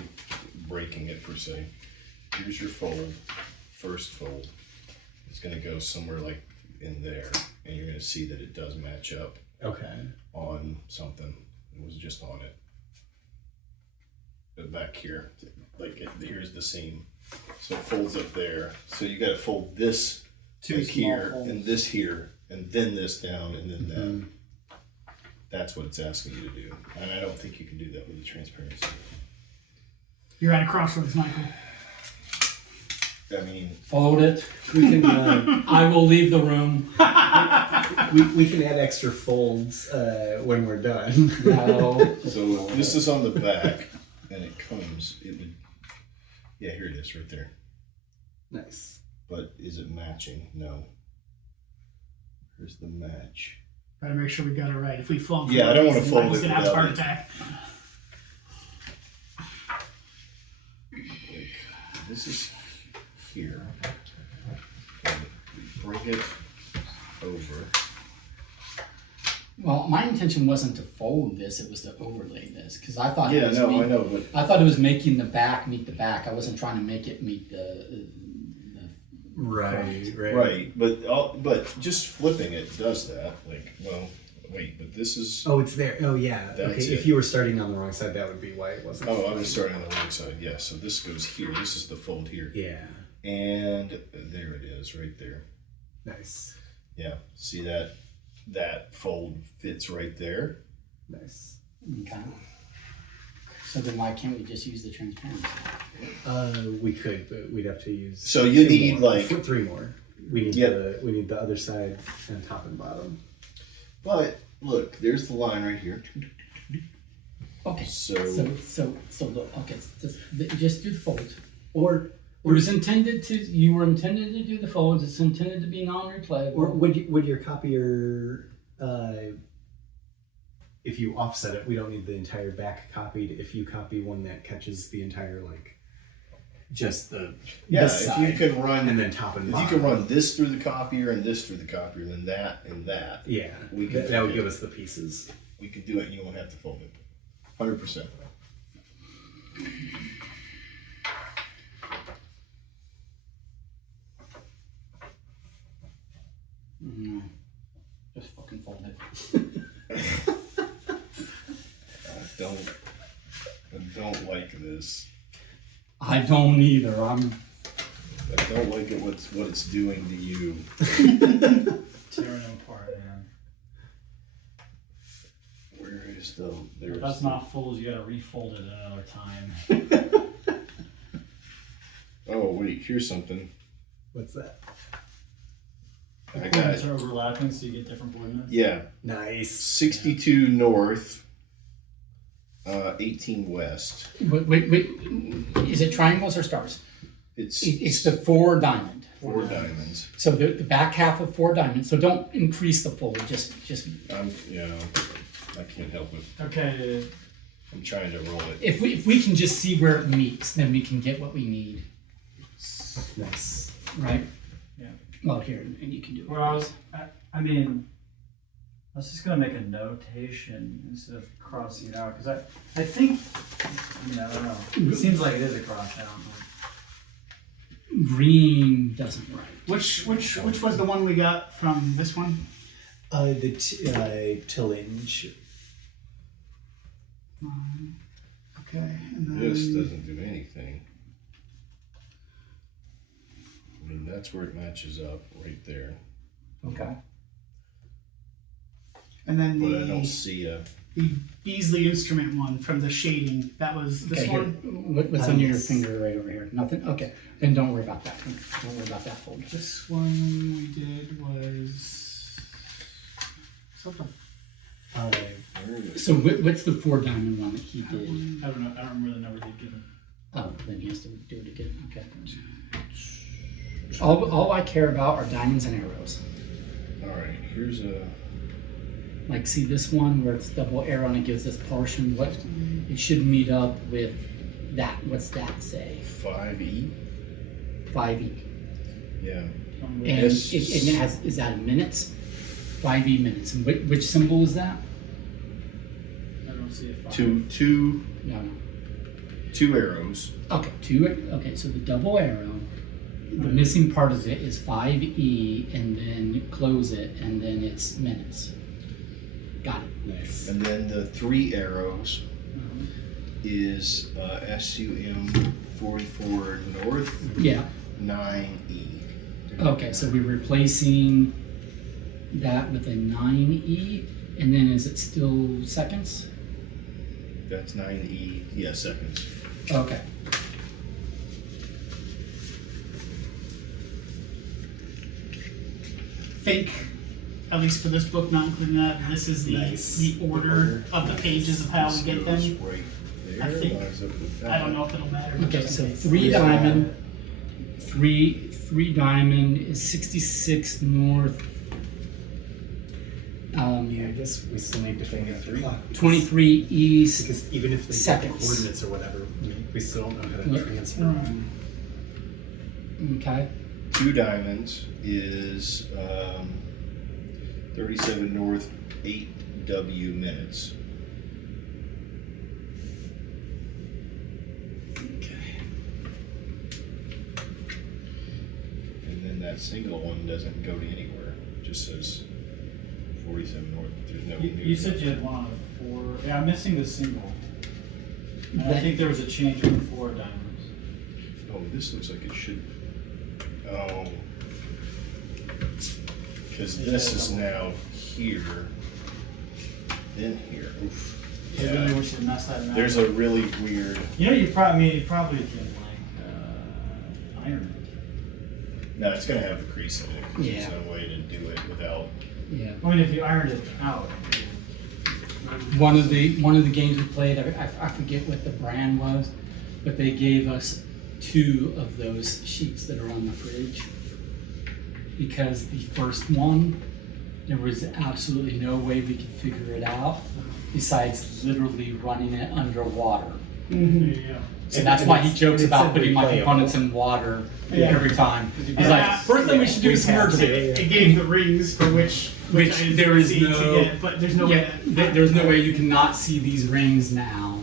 breaking it per se, here's your fold, first fold. It's gonna go somewhere like in there, and you're gonna see that it does match up Okay. on something. It was just on it. But back here, here's the seam. So it folds up there. So you gotta fold this Two like here, small and folds. this here, and then this down, and then that. That's what it's asking you to do. And I don't think you can do that with the transparency. You're at a crossroads, Michael. I mean, Fold it. We can I will leave the room. we can add extra folds when we're done. No. so this is on the back, and it would, yeah, here it is right there. Nice. But is it matching? No. Here's the match. Gotta make sure we got it right. If we fall, Yeah, I don't wanna fold Michael's it gonna have a without heart it. attack. Like, this is here. And we bring it over. Well, my intention wasn't to fold this; it was to overlay this because I thought. Yeah, it was no, I know, but I thought it was making the back meet the back. I wasn't trying to make it meet the Right. But just flipping it does that. Like, well, wait, but this is. Oh, it's there. Oh, yeah. That's okay. it. If you were starting on the wrong side, that would be why it wasn't. Oh, I was starting on the wrong side. Yeah, so this goes here. This is the fold here. Yeah. And there it is, right there. Nice. Yeah, see that? That fold fits right there. Nice. Okay. So then why can't we just use the transparency? We could, but we'd have to use. So you 2 need, more. like- 3 more. We need Yep. we need the other side and top and bottom. But look, there's the line right here. Okay. So Look. Okay. Just do the fold. Or it was intended to. You were intended to do the folds. It's intended to be non-replayable. Or would your copier, if you offset it, we don't need the entire back copied. If you copy one that catches the entire just the yeah, this if side, you can run and then top and if bottom. you can run this through the copier and this through the copier, then that and that, Yeah, we can that would do give it. us the pieces. We could do it and you won't have to fold it. 100%. No. Just fucking fold it. I don't like this. I don't either. I don't like it. What it's doing to you. Tearing them apart, man. Where is the? If that's not full, you gotta refold it another time. Oh wait, here's something. What's that? I got Points it. are overlapping, so you get different coordinates. Yeah, Nice. 62 north, 18 west. Wait. Is it triangles or stars? It's It's the 4 diamond. 4 diamonds. So the back half of 4 diamonds. So don't increase the fold. Just I can't help it. Okay. I'm trying to roll it. if we can just see where it meets, then we can get what we need, Nice. right? Yeah. Well, here, and you can do it. Well, I mean, I was just gonna make a notation instead of crossing it out, because I think, I don't know. It seems like it is a cross out. Green doesn't write. Which was the one we got from this one? The tillage. Okay, and then This doesn't do anything. I mean, that's where it matches up right there. Okay. and then But I don't the see a. Beasley instrument one from the shading. That was this Okay, here. one. What's on your Yes. finger right over here? Nothing? Okay. Then don't worry about that. Don't worry about that fold. This one we did was something. So what's the 4 diamond one that he did? I don't know. I don't remember the number they given. Oh, then he has to do it again. Okay. All I care about are diamonds and arrows. Alright, here's a. Like, see this one where it's double arrow and it gives this portion. What it should meet up with that. What's that say? 5E? 5e. Yeah. And Yes. it has, is that in minutes? 5e minutes. And which symbol is that? I don't see a 5. Two No. arrows. Okay, 2. Okay, so the double arrow. The missing part of it is 5e, and then close it, and then it's minutes. Got it. Nice. And then the 3 arrows is SUM 44 north, Yeah. 9E. Okay, so we're replacing that with a 9e, and then is it still seconds? That's 9E. Yeah, seconds. Okay. Think, at least for this book, not including that. This is the Nice. the order of the pages of how we get This them. goes right there. I think- lines up with I don't that. know if it'll matter. Okay, so 3 diamond, 3 diamond is 66 north. Yeah, I guess we still need to figure out the clock. 23 east. Because even if they get the Seconds. coordinates or whatever, we still don't know how to Yep. transfer them. Okay. 2 diamonds is 37 north, 8W minutes. Okay. And then that single one doesn't go to anywhere. It just says 47 north. There's no new. You said you had one of 4. Yeah, I'm missing the single. And I That- think there was a change in the 4 diamonds. Oh, this looks like it should. Oh. Because this is now here. Then here. Oof. Yeah. Maybe Yeah. we should mess that up. There's a really weird. You know, you probably can iron it. No, it's gonna have a crease in it. 'Cause Yeah. There's no way to do it without. Yeah. I mean, if you ironed it out. One of the games we played, I forget what the brand was, but they gave us 2 of those sheets that are on the fridge. Because the first one, there was absolutely no way we could figure it out besides literally running it underwater. There you go. So that's why he jokes it's about putting my replayable. components in water Yeah. every time. He's Yeah. like, first thing we should do is submerge it. It gave the rings for which Which I didn't there is see no- to get, but there's no way. Yeah, there's no way you cannot see these rings now.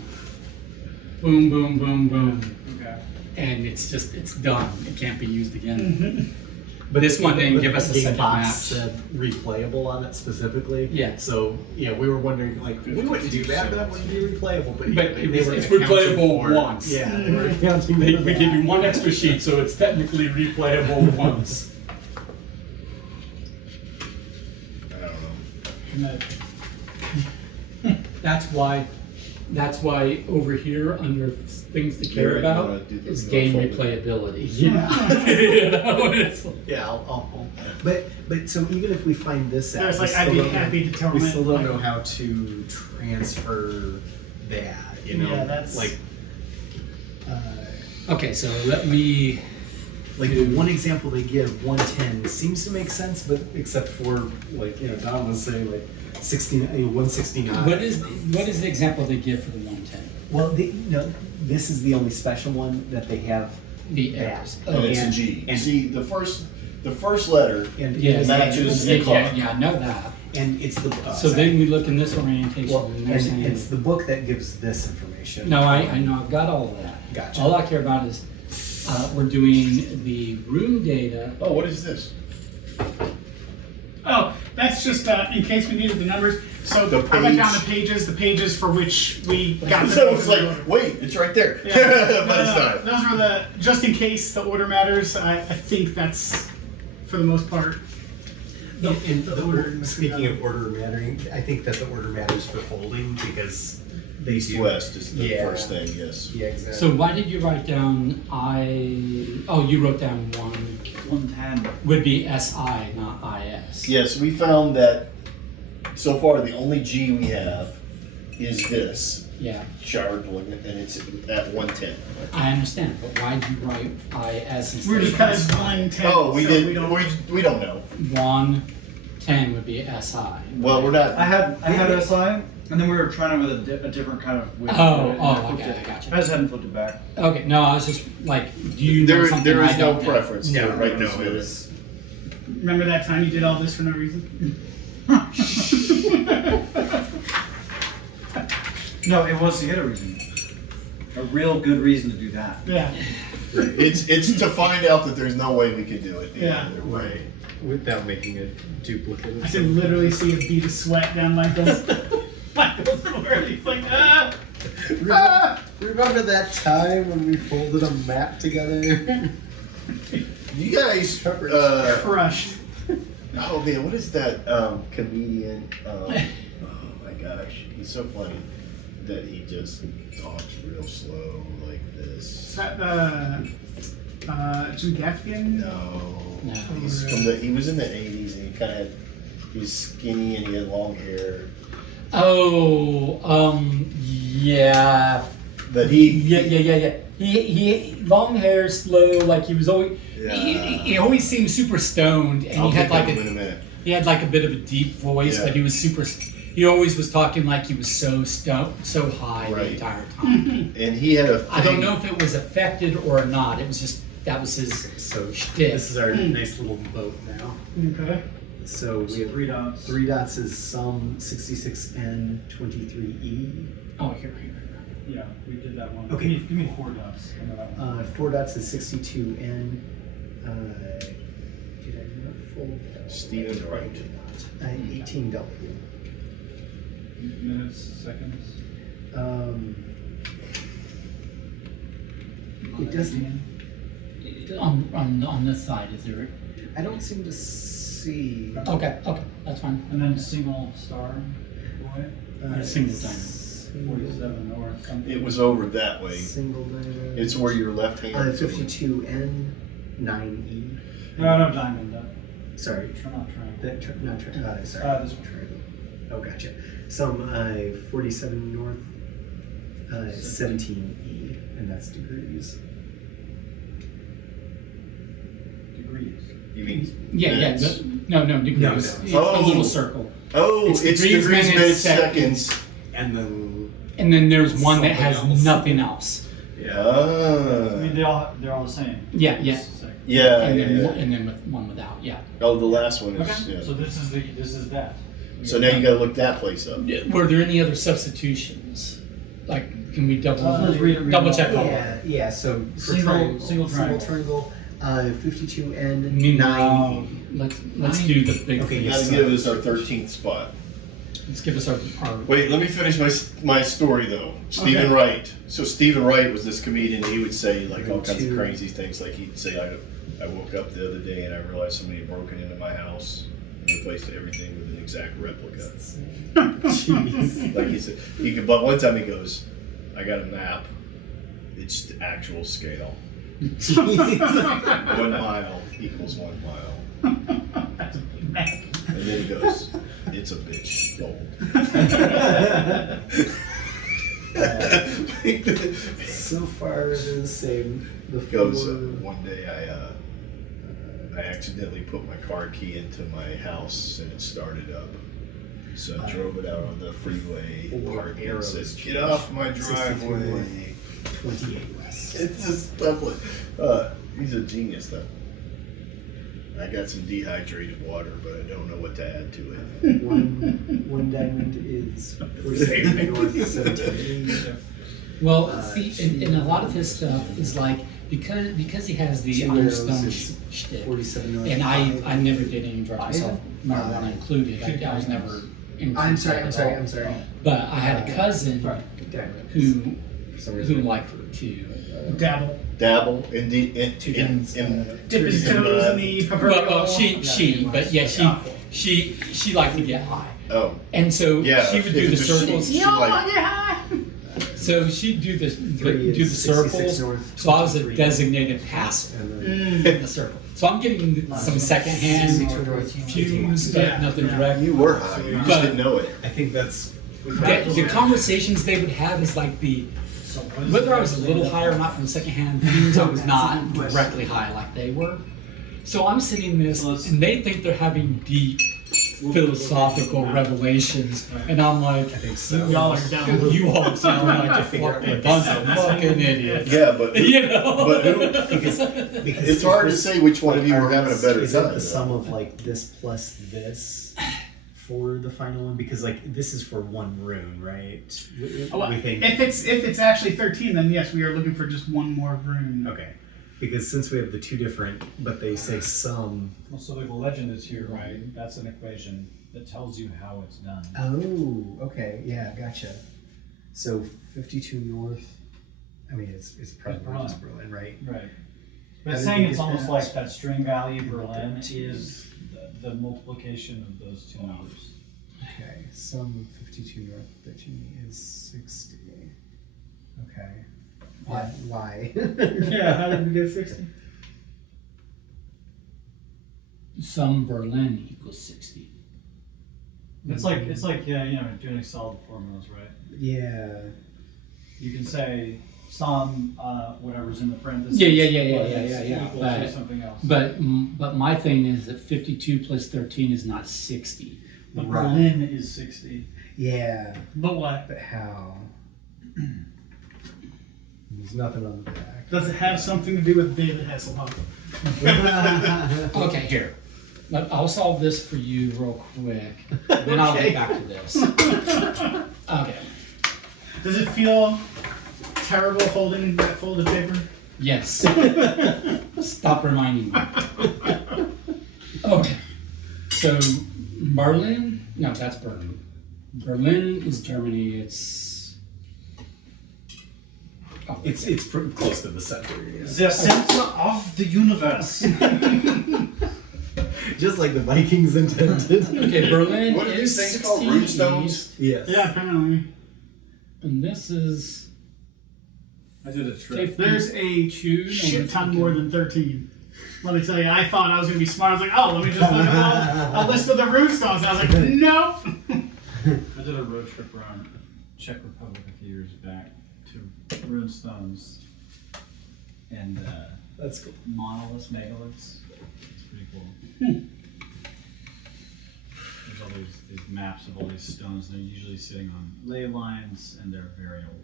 Boom, boom, boom, boom. Okay. And it's done. It can't be used again. this one didn't give us a Game second box match. said replayable on it specifically. Yeah. So yeah, we were wondering like we wouldn't do that, but that wouldn't be replayable. But, But they it's were replayable accounting for it. once. Yeah, they were accounting We for give that. you one extra sheet, so it's technically replayable once. I don't know. And that- That's why over here under things to care Here, you about wanna do the is no game folder. replayability. Yeah. You know, it's like- Yeah, I'll but so even if we find this out, It's we like, I'd still be don't know- happy to tell we them still it, don't like- know how to transfer that. You know, Yeah, that's- like Okay, so let me. the one example they give, 110, seems to make sense, but except for like Don was saying like 169. What is the example they give for the 110? Well, this is the only special one that they have. The X. And it's a and- G. and- See, the first letter And Yes, matches yeah, the clock. yeah, I know that. and it's the So then we look in this orientation well, and and they're saying, it's the book that gives this information. no, I know, I've got all of that. Gotcha. All I care about is we're doing the room data. Oh, what is this? Oh, that's just in case we needed the numbers. So The I went down page. the pages for which we got So the it's like, wait, it's right there. Yeah. But it's not. Those were the, just in case the order matters, I think that's, for the most part. And the order- speaking of order mattering, I think that the order matters for folding because they East do- west is the Yeah. first thing, yes. Yeah, exactly. So why did you write down you wrote down 110. would be SI, not IS. Yes, we found that so far the only G we have is this Yeah, shower toilet, and it's at 110. I understand, but why did you write IS instead of Because SI? 110. Oh, we so did. We don't, We don't know. 110 would be SI. Well, we're not. I had SI, and then we were trying it with a different kind of width. Oh, and oh, I I flipped got it, it. gotcha. I just hadn't flipped it back. Okay, no, I was just like, do you know something There I is no don't know? preference to No, it right no, this it minute. was- remember that time you did all this for no reason? No, it was to get a reason. A real good reason to do that. Yeah. It's to find out that there's no way we could do it. Yeah. Right. Without making a duplicate. I could literally see a bead of sweat down Michael's forehead. He's like, ah! Remember that time when we folded a map together? You guys. Crushed. Oh man, what is that comedian? Oh my gosh, he's so funny that he just talks real slow like Is this. that Jim Gaffigan? No, No. he's he was in the '80s and he was skinny and he had long hair. Oh, yeah. But he Yeah. He long hair, slow, like he was always. Yeah. He always seemed super stoned, and I'll he had think like of him in a minute. he had like a bit of a deep voice, Yeah. but he was super. He always was talking like he was so stoned, so high the Right. entire time. And he had a. I don't thing- know if it was affected or not. It was just that was his So shtick. this is our nice little boat now. Okay. So we have 3 dots. 3 dots is some 66N 23E. Oh, here. Yeah, we did that one. Okay. Give me 4 dots. I know that one. 4 dots is 62N. Did I not fold? Stephen Wright. 18W. Minutes, seconds. It doesn't. On this side, is there? I don't seem to see. Okay, that's fine. And then single star boy. Single diamond. 47 or something. It was over that way. Single diamond. It's where your left hand. 52N 9E. No, no diamond. Sorry. Not triangle. Not sorry. This one. Triangle. Oh, gotcha. Some 47 north, 17E, and that's degrees. Degrees. You mean? Yeah. minutes? No, degrees. No. It's Oh. a little circle. Oh, It's it's degrees, degrees, minutes, minutes, seconds. seconds. And then. And then there's one that Something has else. nothing else. I Ah. mean, they're all the same. Yeah. Second. Yeah, And then yeah. and then with one without. Yeah. Oh, the last one is. Okay. Yeah. So this is that. So now you gotta look that place up. Were there any other substitutions? Like, can we double Let's read it check all of Yeah, them? yeah. So for Single- triangle, single triangle. triangle. 52 and No, 9. let's do the big. Okay, You thing. gotta give us our 13th spot. Let's give us our Wait, let me finish my story though. Stephen Okay. Wright. So Stephen Wright was this comedian. He would say like all kinds of Two. crazy things. Like he'd say, I woke up the other day and I realized somebody had broken into my house and replaced everything with an exact replica. Jeez. Like he said, but one time he goes, I got a map. It's the actual scale. 1 mile equals 1 mile. That's a big map. And then he goes, it's a bitch. Fold. So far, they're the same. The Goes, four- one day I accidentally put my car key into my house and it started up. So I drove it out on the freeway, Four parked and arrows said, changed. get off my 63 driveway. north. 28 west. It's just stuff like, he's a genius though. I got some dehydrated water, but I don't know what to add to it. One diamond is 47 north, 17. Well, see, and a lot of his stuff is like because he has the Two Iron arrows Stone is shtick, 47 north. and five. I never did any drugs myself, marijuana Five. included. I was never. I'm sorry. at all. But I had a cousin Diamond. who For some who reason. liked to. Dabble. Dabble in Two diamonds. Dip his In, toes in the proverbial. Well, she liked to get high, oh, and so yeah. she would if do the it's a circles. she like, So she'd do the Three do the is 66 circles. north, So I was a 23 designated passer And then in the circle. So I'm getting some secondhand 62 north, views, but Yeah. nothing Yeah. direct. you were high, you just But- didn't know it. I think that's. The conversations they would have is like whether I was a little high or not from secondhand views, I was not directly high like they were. So I'm sitting this, and they think they're having deep philosophical revelations, and I'm like, I think so. Y'all are down. you all sound like a bunch of fucking idiots. Yeah, but You know? but who, Because it's hard to this- say which one of you were like, having a better is it time. the sum of like this plus this for the final one? Because like this is for one rune, right? Oh, We think. if it's actually 13, then yes, we are looking for just one more rune. Okay. Because since we have the two different, but they say sum. Well, so the legend is here, right? That's an equation that tells you how it's done. Oh, okay, yeah, gotcha. So 52 north. I mean, it's probably Berlin. just Berlin, right? Right. How But it's did saying we it's get almost that? like that string value Berlin 13. is the multiplication of those two numbers. Okay, sum of 52 north 13 is 60. Okay. Why? Yeah, how did we get 60? Some Berlin equals 60. It's like yeah, you know, doing solid formulas, right? Yeah. You can say sum whatever's in the parentheses. Yeah, Equals to but- something else. But my thing is that 52 plus 13 is not 60. But Right. Berlin is 60. Yeah. But what? But how? There's nothing on the back. Does it have something to do with David Hasselhoff? Okay, here. I'll solve this for you real quick. Then I'll get back to this. Okay. Does it feel terrible holding that folded paper? Yes. Stop reminding me. Okay. So Berlin? No, that's Berlin. Berlin is Germany. It's It's pretty close to the center. Yeah. The center of the universe. Just like the Vikings intended. okay. Berlin What are is these things called? 16 Runestones? east, Yes. Yeah, apparently. and this is I did a trick. There's a 52. shit ton more than 13. Let me tell you, I thought I was going to be smart. I was like, oh, let me just look at a list of the rune stones. And I was like, nope. I did a road trip around Czech Republic a few years back to rune stones and That's cool. monoliths, megaliths. It's pretty cool. There's all these maps of all these stones. And they're usually sitting on ley lines, and they're very old.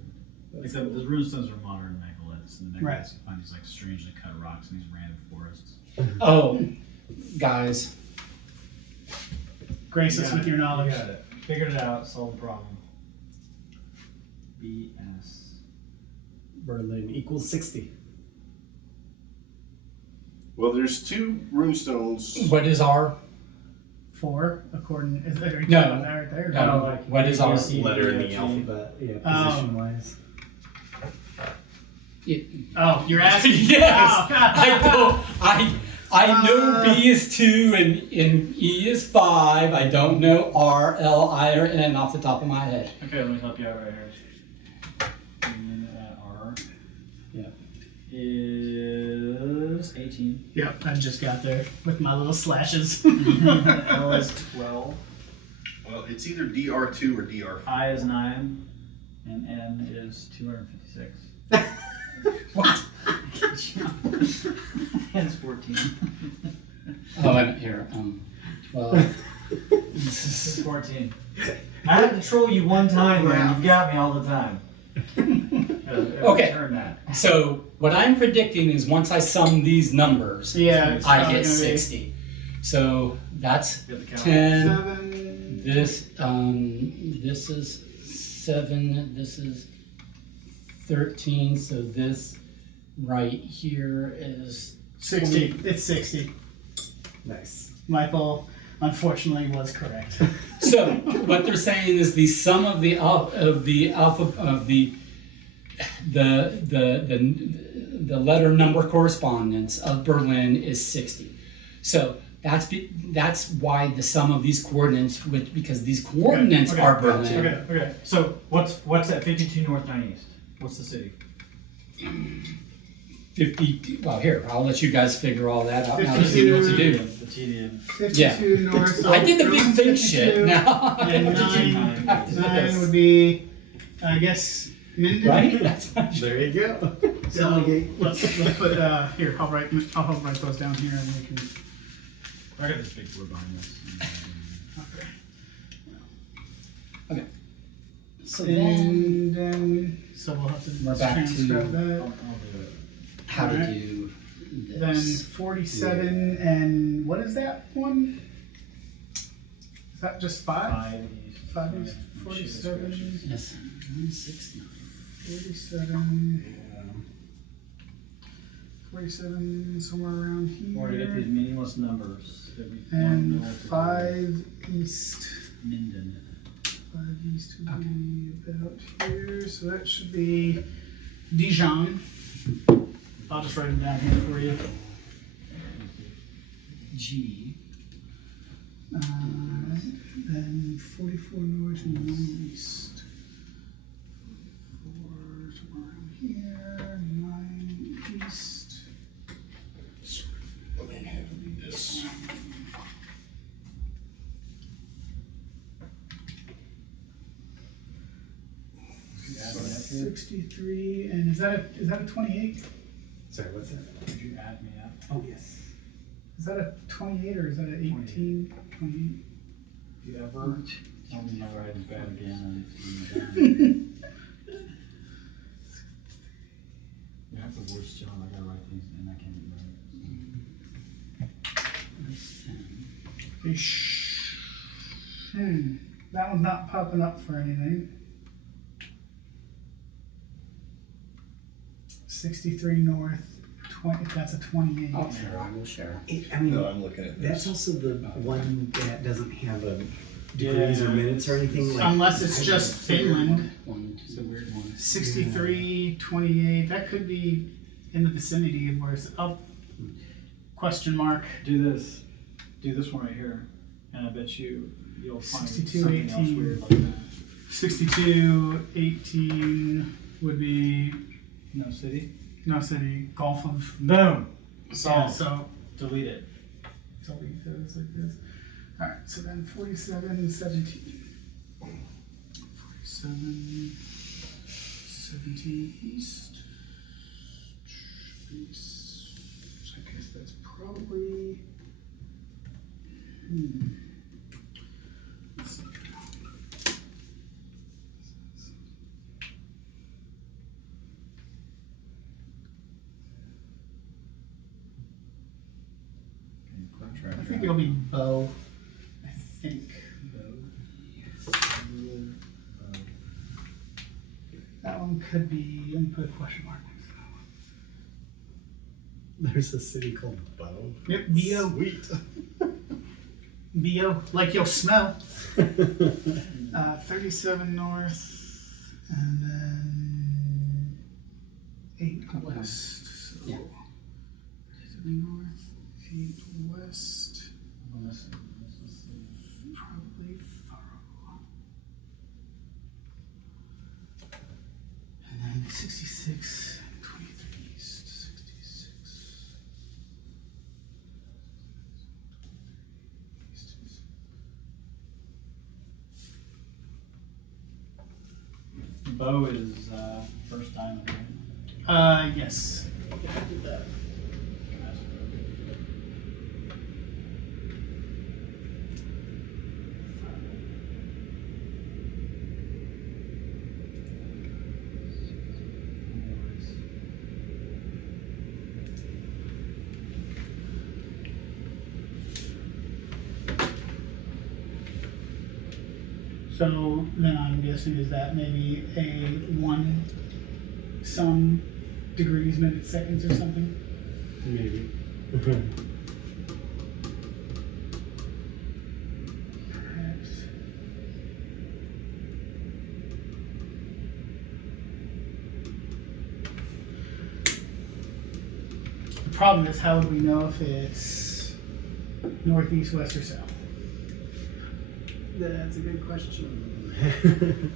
That's Like cool. the rune stones are modern megaliths, and the megaliths Right. you find these like strangely cut rocks in these random forests. Oh, guys. Grace us with your knowledge. You got it. Figured it out. Solved the problem. BS. Berlin equals 60. Well, there's 2 runestones. What is our? 4, according, is there No. right there? No. like What is our Letter in the G. alphabet, yeah, Oh. position wise. Oh, you're asking? Yes. Oh, God. I know B is 2 and E is 5. I don't know R, L, I, or N off the top of my head. Okay, let me help you out right here. And R Yeah. is 18. Yep, I just got there with my little slashes. L is 12. Well, it's either DR2 or DR4. I is 9. And N is 256. What? N is 14. Oh, I'm here. 12. It's 14. I had to troll you one time, man. You've got me all the time. Okay. Turn that. So what I'm predicting is once I sum these numbers, Yeah, it's I probably get gonna be 60. So that's You have the count. 10. 7. This is 7. This is 13. So this right here is 60. It's 60. Nice. Michael, unfortunately, was correct. So what they're saying is the sum of the letter number correspondence of Berlin is 60. So that's why the sum of these coordinates, because these coordinates Okay, are Berlin. Okay. So what's at 52 North 9 East? What's the city? 50. Well, here I'll let you guys figure all that out now that you know what to do. The TDN. 52 north. So I did the big Berlin's thing 52, shit. Now And 9 would be, I guess, Minden. right? That's my There you go. So Delegate. let's put here. I'll help write those down here, and we can. I got this big board behind this. Okay. So And then, so we'll have to We're back to- transcribe I'll that. do it. how to Alright. do Then this. 47 and what is that one? Is that just 5? 5 East. 5 East. 47. Yes. 60. 47. 47 somewhere around Or to get these here. meaningless numbers that we don't And know what to do. 5 east. Minden. 5 east would be about here. So that should be Dijon. I'll just write them down here for you. G. Then 44 north and 9 east. 4 somewhere around here. 9 east. Let me have this. Add me up here. 63, and is that a 28? Sorry, what's that? Could you add me up? Oh, yes. Is that a 28 or is that a 18? 28. If you ever tell me my writing's bad again, and you have the voice job. I gotta write these, and I can't even write it. That one's not popping up for anything. 63 north, 20. That's a 28. Oh, here, I will share. I mean, No, I'm looking at that's this. also the one that doesn't have a degrees or minutes or anything. Like, Unless it's just Finland. It's a weird one. 63, 28. That could be in the vicinity of where it's up. Question mark. Do this one right here, and I bet you'll find 62, something else 18. weird like that. 62, 18 would be No city. no city. Gulf of. Boom. Yeah, Solved. so Delete it. delete those like this. Alright, so then 47, 17. 47, 17 east. East. I guess that's probably. Let's see. I think it'll be Bow. I think. That one could be. Let me put a question mark next to that one. there's a city called Bow. Yep, BO. Sweet. BO, like you'll smell. 37 north, and then 8 west. So Yeah. 37 north, 8 west. Unless- Probably Furrow. And then 66 and 23 east. 66. Bo is first time. Right? Yes. Yeah, I did that. So then I'm guessing is that maybe a 1 some degrees, minutes, seconds, or something? Maybe. Perhaps. The problem is, how would we know if it's northeast, west, or south? That's a good question.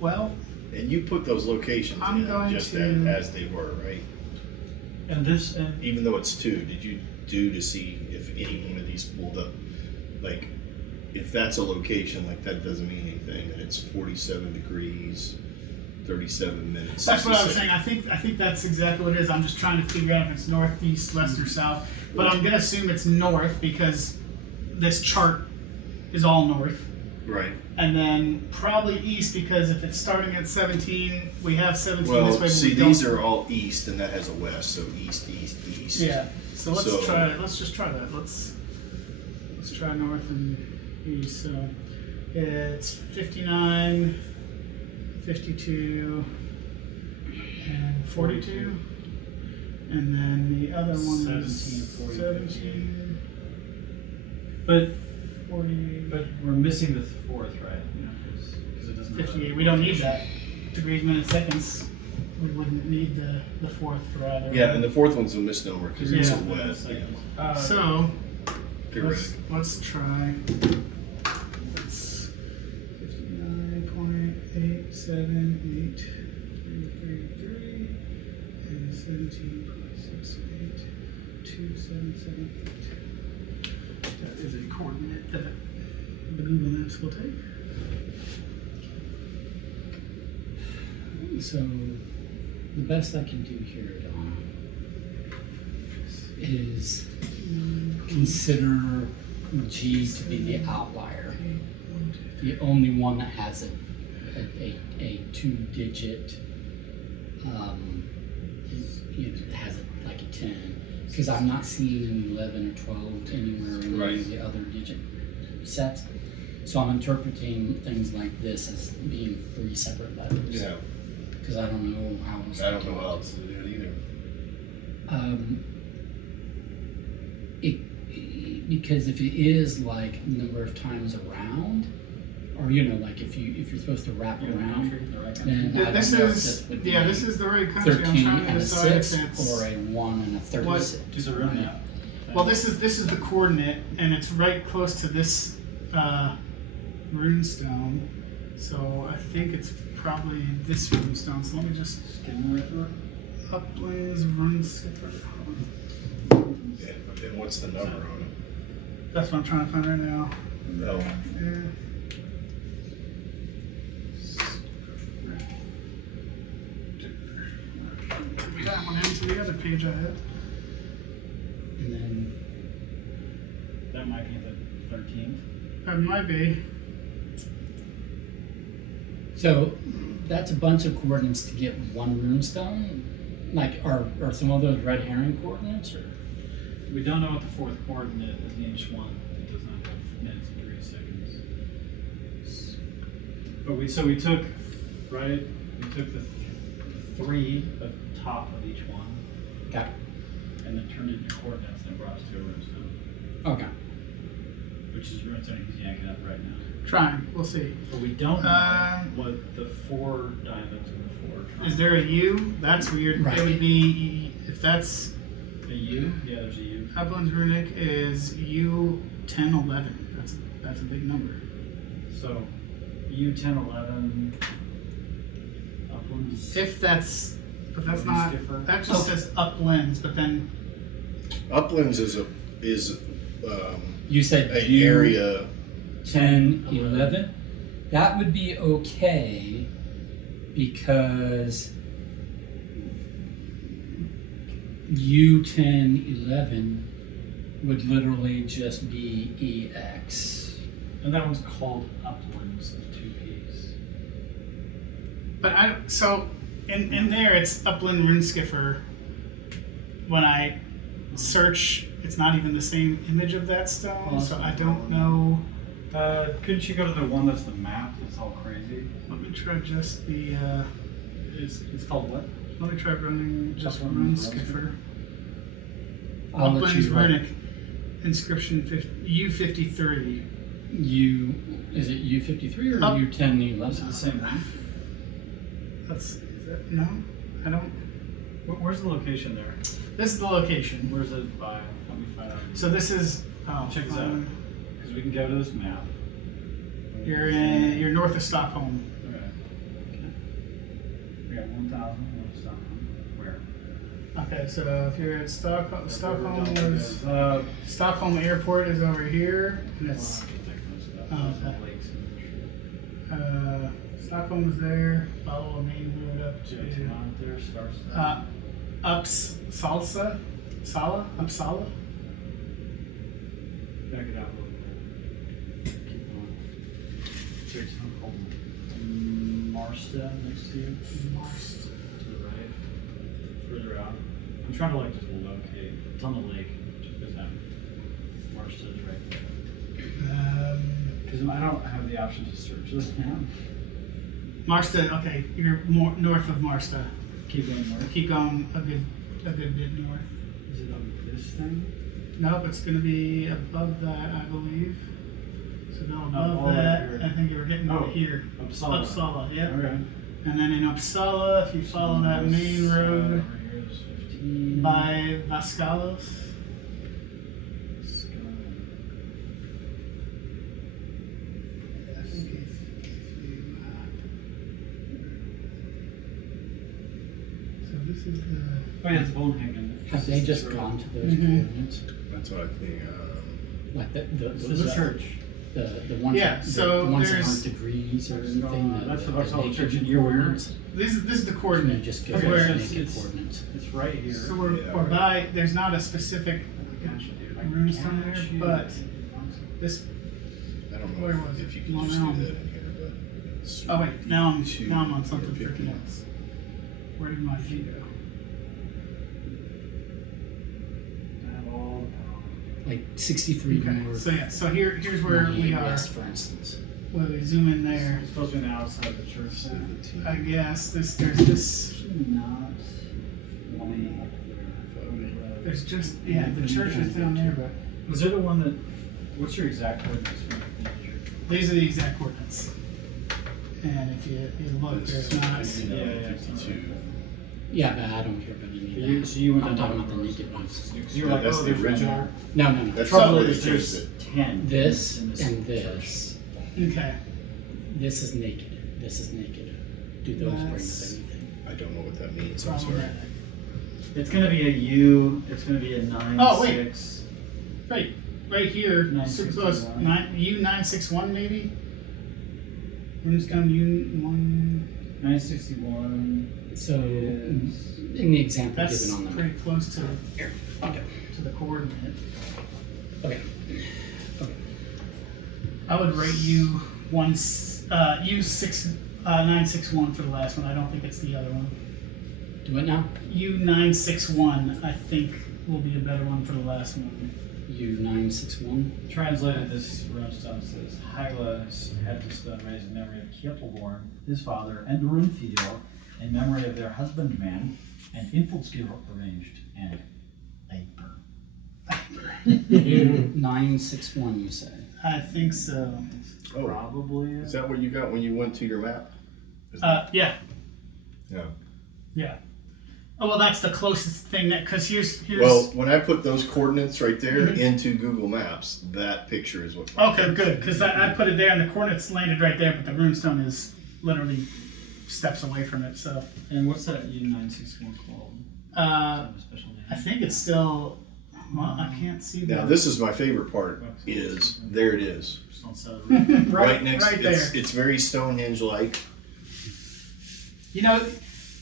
Well, And you put those locations I'm in going just to- as they were, right? And this, and Even though it's 2, did you do to see if any one of these pulled up? Like, if that's a location, like that doesn't mean anything, and it's 47 degrees, 37 minutes. that's what I was 66. saying. I think that's exactly what it is. I'm just trying to figure out if it's north, east, west, or south. But I'm gonna assume it's north because this chart is all north. Right. And then probably east because if it's starting at 17, we have 17 this way. Well, but see, we don't- these are all east, and that has a west, so east, east, east. Yeah. So let's So- try. Let's just try that. Let's try north and east. So it's 59, 52, and 42. And then the other one 17, is 40, 17, but 40, we're missing the fourth, right? You know, because it doesn't. 58. We don't need that. Degrees, minutes, seconds. We wouldn't need the fourth for either. Yeah, and the fourth one's a misnomer because it's a Yeah. west. Yeah. So Correct. let's try. It's 59.87833 and 17.6827778. That is a coordinate that the Google Maps will take. So, the best I can do here, Don, is consider G to be the outlier, the only one that has a 2-digit, has like a 10, because I'm not seeing an 11 or 12 anywhere in any of the other digit sets. So I'm interpreting things like this as being 3 separate letters. Yeah. Because I don't know how else. I don't to know do how it. else to do it either. Because if it is like number of times around, or like if you're supposed to wrap around, then I This don't know if is this would be this is the right country. I'm 13 trying to and a decide if 6 it's or a 1 and a 36. These are running out. well. This is the coordinate, and it's right close to this runestone. So I think it's probably this runestone. So let me just uplands runeskipper. And what's the number on it? That's what I'm trying to find right now. No. Yeah. to the other page I had. And then That might be the 13th. That might be. so that's a bunch of coordinates to get one runestone. Like, are some of those red herring coordinates, or? We don't know what the fourth coordinate is in each one. It does not have minutes, degrees, seconds. But we took the 3 at the top of each one, Okay. and then turned it into coordinates, and it brought us to a runestone, Okay. which is runestone you can yank it up right now. Trying. We'll see. But we don't know what the 4 diamonds and the 4. Is there a U? That's weird. Right. It would be if that's A U? Yeah, there's a U. Uplands Runic is U1011. That's a big number. So U1011 uplands. If that's, but that's Runes not. differ. That just says uplands, but then Uplands is You said a U area. 10, 11. That would be okay because U10, 11 would literally just be EX. And that one's called uplands of 2 P's. But so in there it's Upland Runeskiffer. When I search, it's not even the same image of that stone, so I don't know. Couldn't you go to the one that's the map that's all crazy? Let me try just the. It's called what? Let me try running just Upland Runeskiffer. I'll let Uplands you run. Runic, inscription U53. Is it U53 or Up. U10, Is it 11? the same one? No, I don't. Where's the location there? This is the location. Where's it by? Let me find out. So this is. Oh, Check this out. Because we can go to this map. You're north of Stockholm. Okay. We got 1,000 north of Stockholm. Where? Okay, so if you're at Stockholm, Uh, Stockholm Airport is over here, and it's Oh, okay. lakes and Stockholm is there. Follow a main road up shit. to There starts. Uppsala. Back it out a little bit. Keep going. There's one called Marsta next to you. To the right. Further out. I'm trying to like just locate. It's on the lake. Just because Marsta is right there. Because I don't have the option to search this now. Marsta. Okay, you're more north of Marsta. Keep going north. Keep going a good bit north. Is it on this thing? Nope, it's going to be above that, I believe. So go all above right that. here. I think you were getting over Oh. here. Uppsala. Uppsala, yeah. Okay. And then in Uppsala, if you follow that main road Over here is 15. by Vaskalos. I think if you, so this is the. Oh yeah, it's Volhagen. Have they just gone to those Mhm. coordinates? That's what I think. Like This is the church. The ones, Yeah, so the ones that there's- aren't degrees or anything. That's the the Vauxhall naked Church, and you're where? coordinates. This is the And it coordinate. just Okay, goes where to it's- naked it's- coordinates. It's right here. So we're Yeah, right. by. There's not a specific runestone there, but this. I don't know Where was if it? you can Well, just now do I'm- that in here, but. it's Oh wait, now I'm on two something or 50. freaking else. Where did my feet go? I have all the power. Like 63 Okay, north, so yeah, so here's where 28 we are. west, for instance. When we zoom in there, It's supposed to be on the outside of the church there. 17. I guess there's this. Actually not 20. There's just the church is down there, but Was it the one that? What's your exact coordinates? these are the exact coordinates. And if you look, there's not. 52. Yeah, but I don't care about any You- of that. so you went I'm down talking about the those. naked ones. Because you were like, That's oh, the there's original. one more. No, no, no. That's Trouble probably is there's it. 10. This in and church. this. Okay. This is naked. This is naked. Do those bring That's- us anything? I don't know what that means. I'm sorry. Problematic. It's gonna be a U. It's gonna be a 9. Oh, wait. 6. Right here, 961. U961 maybe. Runestone U1. 961 So is in the example That's given on the pretty close to here. Okay. the coordinate. Okay. I would rate you you 961 for the last one. I don't think it's the other one. Do it now. You 961, I think, will be a better one for the last one. U961. translated. This runestone says Hyla had this stone raised in memory of Kjetilborn, his father, and Runfidor, in memory of their husbandman, and Infaldskil arranged, and Viper. U961, you say? I think so. Oh, Probably. is that what you got when you went to your map? Yeah. Yeah. Yeah. Oh, well, that's the closest thing because here's. Well, when I put those coordinates right there Mhm. into Google Maps, that picture is what. Okay, good, because I put it there and the coordinates landed right there, but the runestone is literally steps away from it. So And what's that U961 called? uh, A special name? I think it's still. Well, I can't see Now, that. this is my favorite part. Is there it is, Just on the side of the road. right next. right there. It's very Stonehenge-like. You know,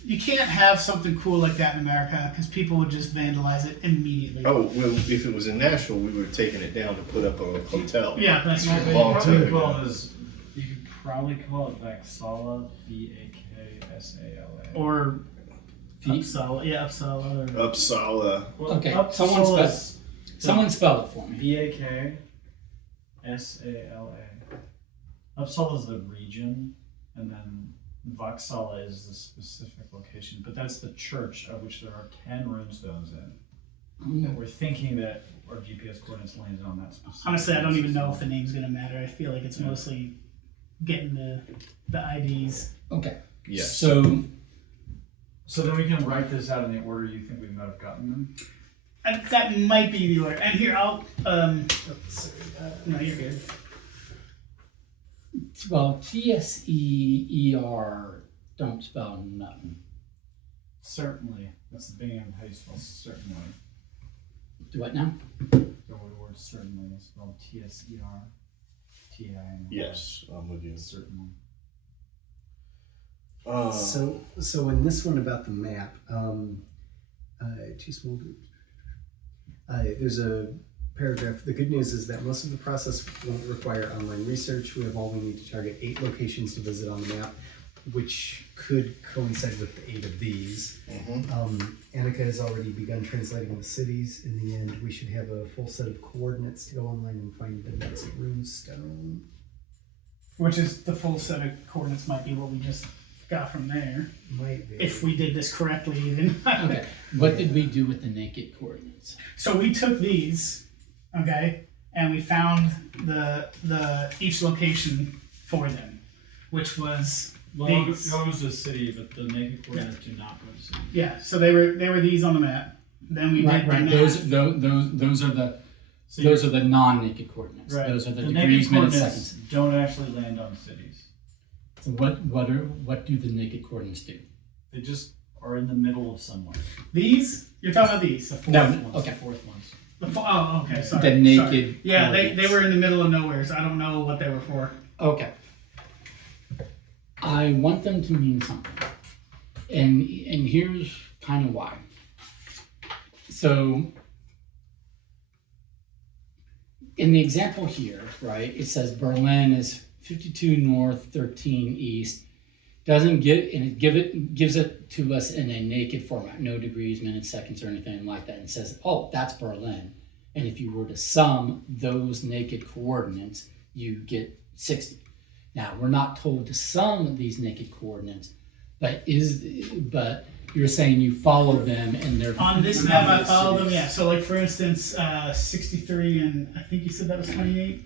you can't have something cool like that in America because people would just vandalize it immediately. Oh, well, if it was in Nashville, we would have taken it down to put up a hotel. Yeah, that's You true. could Long probably time call ago. this. You could probably call it Vaksala, Vaksala. Or Feet? Uppsala, yeah, Uppsala. Or, Uppsala. Well, Okay, Uppsala's Someone spell it for me. Vaksala. Uppsala is the region, and then Vaksala is the specific location. But that's the church of which there are 10 runestones in. And we're thinking that our GPS coordinates landed on that specific. honestly, I don't even know if the name's gonna matter. I feel like it's mostly getting the IDs. Okay. Yes. So So then we can write this out in the order you think we might have gotten them. And that might be the order. And here, I'll. No, you're good. well, TSEER don't spell nothing. Certainly. That's the beginning of how you spell certainly. Do what now? The word certainly is spelled TSER. TIN. Yes, I'm with you. Certainly. So in this one about the map, too small. There's a paragraph. The good news is that most of the process won't require online research. We have all we need to target 8 locations to visit on the map, which could coincide with the 8 of these. Annika has already begun translating the cities. In the end, we should have a full set of coordinates to go online and find the next runestone. Which is the full set of coordinates might be what we just got from there. Might be. If we did this correctly, even. Okay. What did we do with the naked coordinates? So we took these, okay, and we found the each location for them, which was Well, it these. goes to city, but the naked coordinates do not go to city. Yeah, so they were these on the map. Then we Right, did the right. math. Those are the So those are the non-naked coordinates. Right. Those are the naked degrees, minutes, coordinates seconds. don't actually land on cities. So what do the naked coordinates do? They just are in the middle of somewhere. These? You're talking about these? The fourth No, ones. okay. The fourth ones. Oh, okay, sorry. The naked Sorry. Yeah, they coordinates. were in the middle of nowhere, so I don't know what they were for. Okay. I want them to mean something. And here's kind of why. So in the example here, right, it says Berlin is 52 north, 13 east. Doesn't give and gives it to us in a naked format, no degrees, minutes, seconds, or anything like that. And says, oh, that's Berlin. And if you were to sum those naked coordinates, you get 60. Now we're not told to sum these naked coordinates, but you're saying you follow them and they're On this map, I followed them, yeah. So, like, for instance, 63 and I think you said that was 28?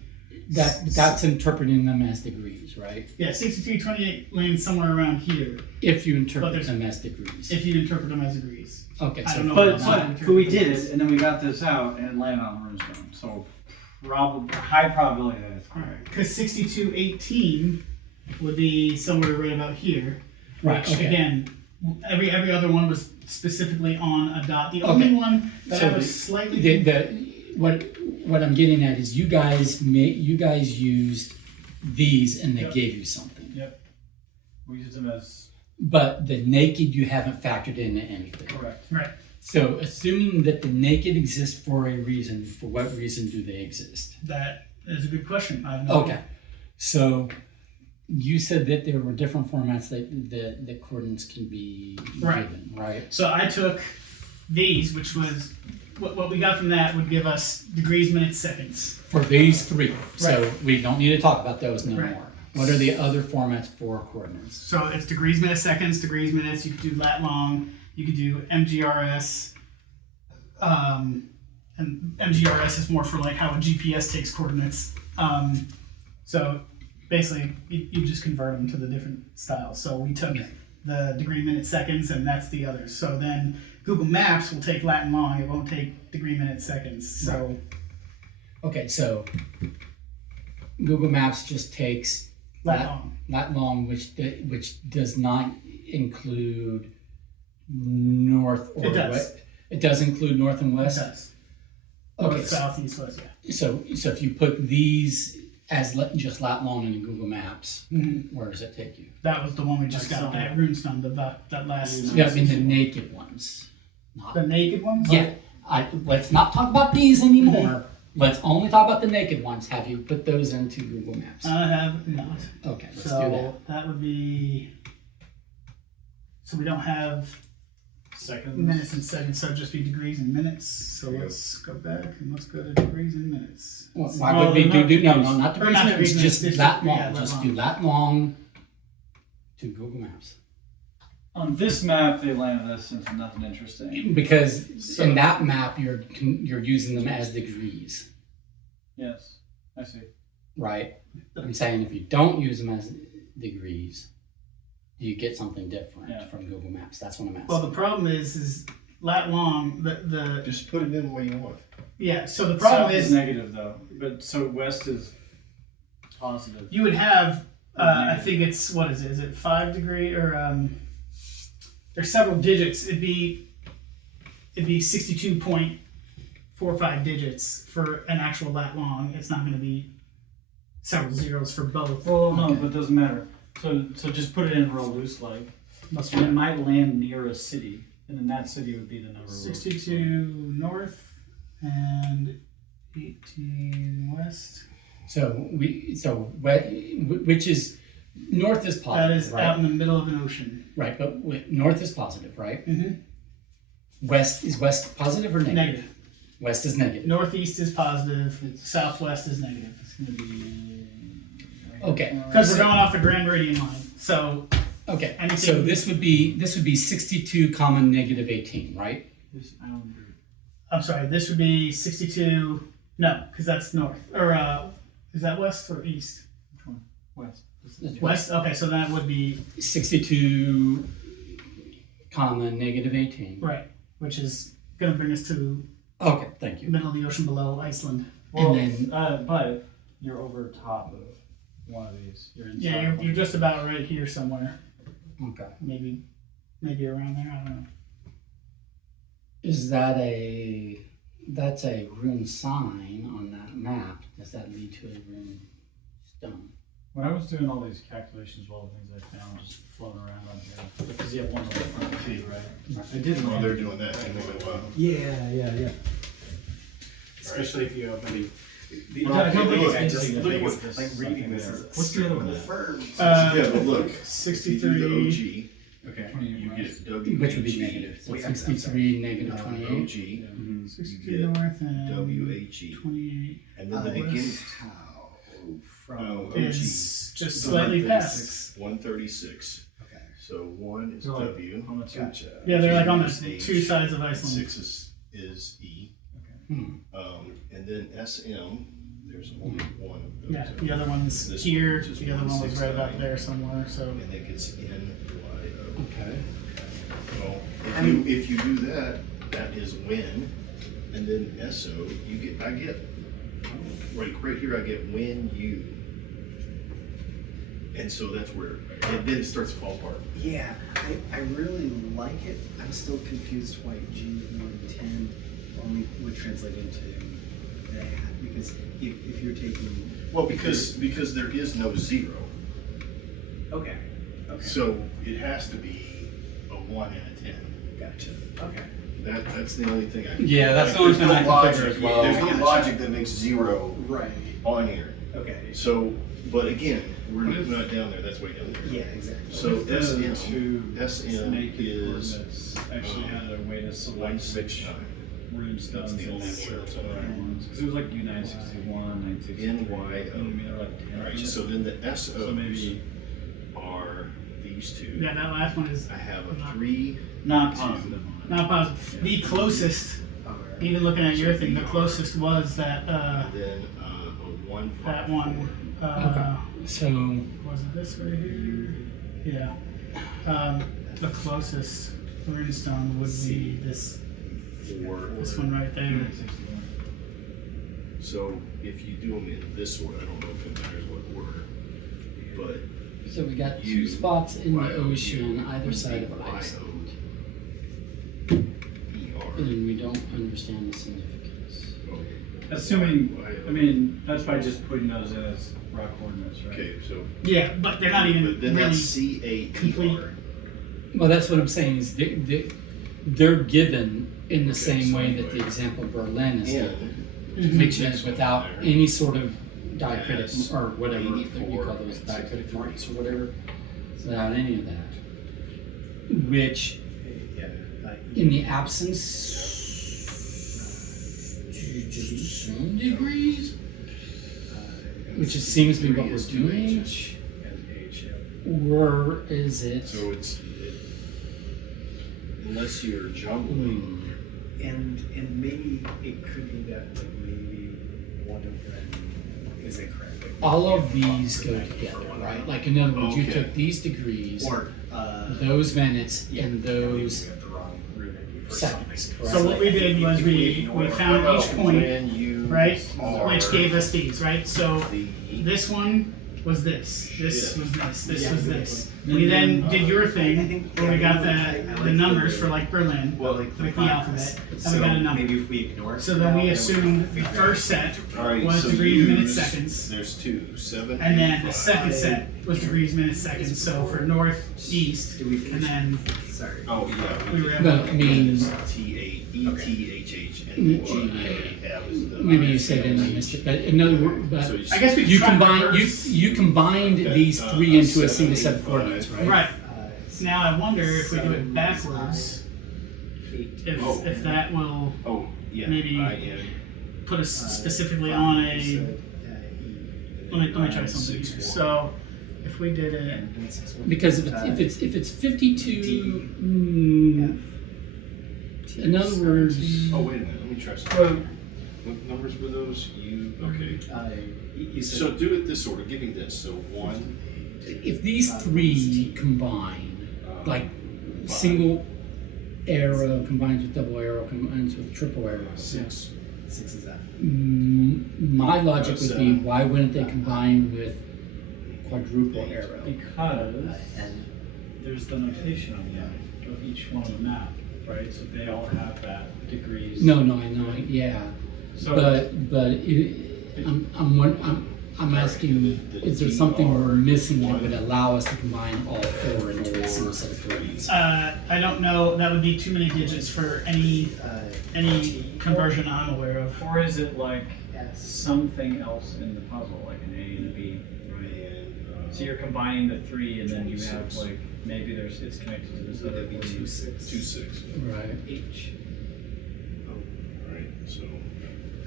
That's interpreting them as degrees, right? Yeah, 63, 28 lands somewhere around here If you But interpret there's- them as degrees. if you interpret them as degrees. Okay, I so don't know. But we did it, and then we got this out and it landed on runestone. So probably high probability that it's correct. Because 6218 would be somewhere right about here. Right, Which, okay. again, every other one was specifically on a dot. The only one that So I was slightly. what I'm getting at is you guys used these and they Yep. gave you something. Yep. We used them as but the naked you haven't factored into anything. Correct. Right. So assuming that the naked exist for a reason, for what reason do they exist? That is a good question. I have no Okay, so you said that there were different formats that coordinates can be Right. given, right? So I took these, which was what we got from that would give us degrees, minutes, seconds. For these three, so Right. we don't need to talk about those no Right. more. What are the other formats for coordinates? So it's degrees, minutes, seconds, degrees, minutes. You could do lat long. You could do MGRS. And MGRS is more for like how a GPS takes coordinates. So basically, you just convert them to the different styles. So we took the degree, minutes, seconds, and that's the others. So then Google Maps will take lat and long. It won't take degree, minutes, seconds. So Okay, so Google Maps just takes lat long. lat long, which does not include north or It does. west. It does include north and It west. does. Okay, North, south, east, west. Yeah. so if you put these as just lat long in Google Maps, Mm-hmm. where does it take you? That was the one we just Like got. some- That runestone. That last. Yeah, I mean the naked ones. Not The naked ones. yeah. Let's not talk about these anymore. Let's only talk about the naked ones. Have you put those into Google Maps? I have not. Okay, let's So do that. that would be. So we don't have Seconds. minutes and seconds, so it'd just be degrees and minutes. So let's go back and let's go to degrees and minutes. Why Well, would we not do no, degrees. not Or degrees, not minutes, degrees, just minutes, lat long. yeah, lat Just long. do lat long to Google Maps. On this map, they landed us into nothing interesting. Because So- in that map, you're using them as degrees, Yes, I see. right? I'm saying if you don't use them as degrees, you get something different Yeah. from Google Maps. That's what I'm asking. Well, the problem is lat long. The Just put it in the way you want. yeah. So the problem South is negative though, but so west is positive. you would have. I think it's what is it? Is it 5 degree or there's several digits. It'd be 62.45 digits for an actual lat long. It's not going to be several zeros for both. Well, no, but it doesn't matter. So just put it in real loose, like, and it might land near a city, and then that city would be the number. 62 north and 18 west. Which is north is positive, That is right? out in the middle of an ocean. Right, but north is positive, right? Mm-hmm. West is west positive or negative? Negative. West is negative. Northeast is positive. Southwest is negative. It's gonna be. Okay. Because we're going off the Grand Meridian line. So Okay. Anything- So this would be 62 comma negative 18, right? This island group. I'm sorry. This would be 62. No, because that's north. Or is that west or east? Which one? West. West. Okay, so that would be 62 comma negative 18. right, which is going to bring us to Okay, thank the you. middle of the ocean below Iceland. Well, And but you're over top of one of these. You're inside. Yeah, you're just about right here somewhere. Okay. Maybe around there. I don't know. Is that's a rune sign on that map? Does that lead to a rune stone? When I was doing all these calculations, all the things I found just floating around on here, because you have one on the front too, right? I did. Oh, they're doing that. And they go, wow. Yeah. Especially if you have any. I don't think it's I just anything look to at do what, with this like reading this there. is What's the other one? confirmed. Yeah, but look, if you do 63. the Okay. OG, you get WH. Which would be negative. So Wait, 63 negative OG, 28. you 62 get north and WHE. 28 And then the I beginning, guess how from oh, OG, is just So slightly 136. past. 136. Okay. So 1 is So, like, W. on the two. Gotcha. Yeah, they're like on the H. two sides of And Iceland. 6 is E. Hmm. And then SM, there's only one of those. Yeah, the other one's This here. one, which is The other one was right 169. back there somewhere. So And it gets NYO. Okay. Well, if you do that, that is win, and then SO, I get right here. I get win U, and so that's where and then it starts to fall apart. Yeah, I really like it. I'm still confused why G110 only would translate into that, because if you're taking Well, because there is no zero. okay, Okay. So it has to be a 1 and a 10. Gotcha. Okay. That's the only thing I can. Yeah, that's the only There's thing I no can figure logic- as well. There's no Gotcha. logic that makes 0 Right. on here. Okay. So, but again, we're What if- not down there, that's way down there. Yeah, exactly. So What if the SM two SM naked is coordinates actually had a way to select which 169. runestones That's the and only then one that's the on right there. ones. Because it was like U961, 963. NYO. They're like 10. Alright, so then the SOs So maybe are these two. Yeah, that last one is I have a 3. not 2. positive on it. not positive. The closest, even looking at your thing, the closest was that Then a 1. that one. So Was it this right here? Yeah. The closest runestone would be this 4. this one right there. 961. So if you do them in this order, I don't know if it matters what order, but so we got 2 You, spots in the YO, ocean, either would side be of Iceland, ER. and we don't understand the significance. Assuming, I mean, that's by just putting those in as rock coordinates, right? Okay, so Yeah, but they're not even but then really. that's CAER. Well, that's what I'm saying is they're given in the same way that the example Berlin is given, which is without any sort of diacritic or whatever that you call those diacritic marks or whatever, without any of that. Which, Yeah. in the absence, just assume degrees, which it seems to be what we're doing, or is it? So unless you're jumbling, And maybe it could be that like maybe one of them is incorrect. Like, All of these go together, right? Like in other words, you Okay. took these degrees, or those minutes, yeah, and maybe we those got the wrong rune for seconds, something. correct? So what we did was we found each point, when you right, are which gave us these, right? So the this one was this, this Yeah. was this, this Yeah. was this. We then did your thing where we got the numbers for like Berlin, Well, like like the alphabet, and so we got a number. maybe if we ignore it So for then now, we then assumed can the figure first set all right. was so degrees, minutes, use- seconds. There's 2, 7, And then the 5. second set was degrees, minutes, seconds. So for north, east, Did we and finish? then Sorry. Oh yeah. we were able Well, I mean, TAETHH and the G we have is the. maybe you said it and I missed it, but in other words, So but you I guess we you tried combine reverse. you combined Okay, these 3 into a single set of 7, coordinates, right? Right. So Now I wonder if we do it backwards, 8. if that will Oh yeah. Maybe- I am. put us specifically on a. Let me try something here. 6-1. So if we did it, Because if it's 52, in other words, Oh wait a minute. Let me try something. What numbers were those? You okay? You said So do it this order. Give me this. So 1. if these 3 combine, like single arrow combines with double arrow combines with triple arrow. 6. 6 is that. My logic would be, 7. why wouldn't they combine with quadruple arrow? Because And there's the notation on the map of each one on the map, right? So they all have that degrees. No, I know, yeah, So but I'm asking, is there something we're missing that would allow us to combine all 4 into a single set of coordinates? I don't know. That would be too many digits for any conversion I'm aware of. or is it like something else in the puzzle, like an A and a B? And So you're combining the 3, and then you have like maybe it's connected to this would other that be 2 coordinate. 6? 2 6. Right. H. All right. So.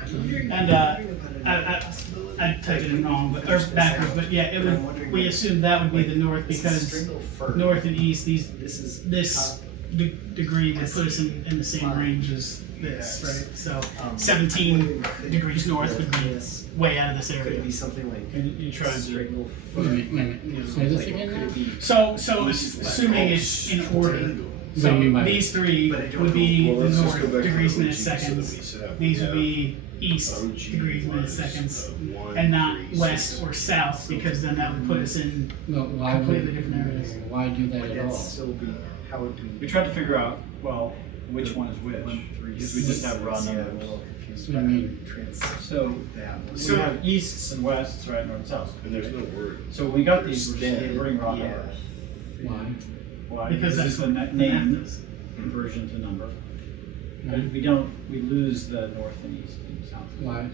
And I typed it wrong, but or backwards. But yeah, it would. We assumed that would be the north because north and east. This degree would put us in the same range as this, right? So 17 degrees north would be way out of this Could area. it be something like And you try to strangle Wait a minute. Say this again Could now? it be So assuming it's in order. What do you mean by These 3 But I don't would be Well, the let's just go north back to degrees, the minutes, OG so that seconds. we set- These would yeah. be east OG degrees, minutes, was, seconds, 1, and not 3, west 6. or south because then that would put us in. No, why Completely would, different areas. why do that would at that all? still be how would We tried to figure out, well, which one is which. 1 3 Because we just have raw Yeah, I'm a numbers. little confused What do you by mean? So that. we have easts and wests, right, north and south. And there's no word. So when we got these, we're just Then, converting raw yeah. numbers. Why? Why? Because This is the that's what name math is. conversion to number. Right. And we lose the north and east and south. Why?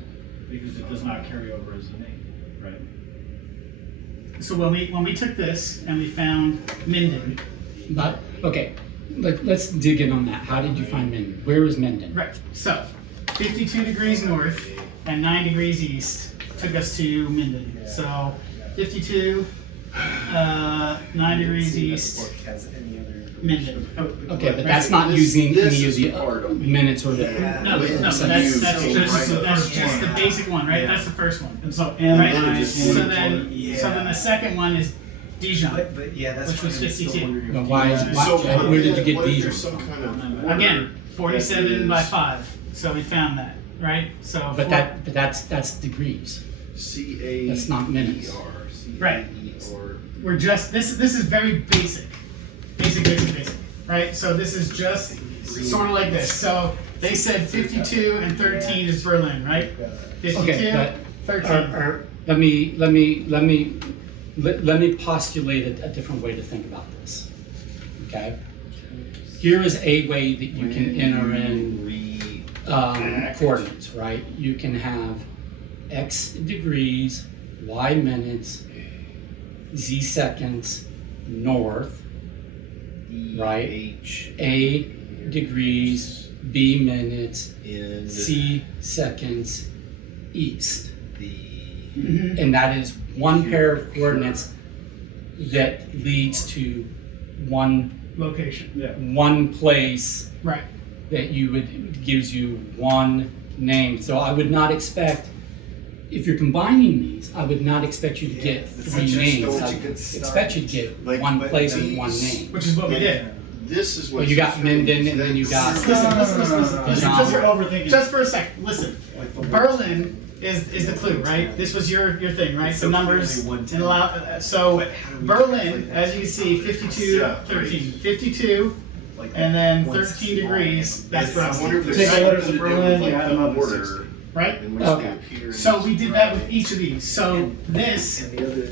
Because it does not carry over as a name, right? So when we took this and we found Minden, But okay, let's dig in on that. How did you find Minden? Where is Minden? right? So 52 degrees north and 9 degrees east took us to Minden. So 52, 9 degrees east, Minden. Okay, but that's not using This any of is the part of it. minutes or the. No, that's just the basic one, right? That's the first one. And so Right. MI So then the second one is Dijon. But yeah, that's Which was why I'm still 52. wondering if But you why guys- is- why- So where did you get what if Dijon there's some from? kind of order Again, 47 by that 5. So we found that, right? So But four- that's degrees. is CA. That's not minutes. Right. We're just this is very basic, right? So this is just sort of like this. So they said 52 and 13 is Berlin, right? 52, Okay, but 13. let me postulate a different way to think about this. Okay, here is a way that you can enter in coordinates, right? You can have x degrees, y minutes, z seconds, north, right? H A degrees, b minutes, in c seconds, east. the And that is one pair of coordinates that leads to one Location. one place Right. that gives you one name. So I would not expect, if you're combining these, I would not expect you to get three names. I would expect you to get Like, one but place and these- one name. Which is what we did. This is what Well, you got Minden and then you got. Listen, just for overthinking. Just for a second, listen. Berlin is the clue, right? This was your thing, right? It's The so numbers clearly 110. and allow. So But how do we Berlin, translate that? as you can see, 52, Yeah, 13, 52, Like and then one's 13 small. degrees. That's I Brussels, wonder if there's Take the something letters to of do Berlin, with you like add them the up, it's order right? in which Okay. they appear in So this we did that with drawing. each of these. So this And the other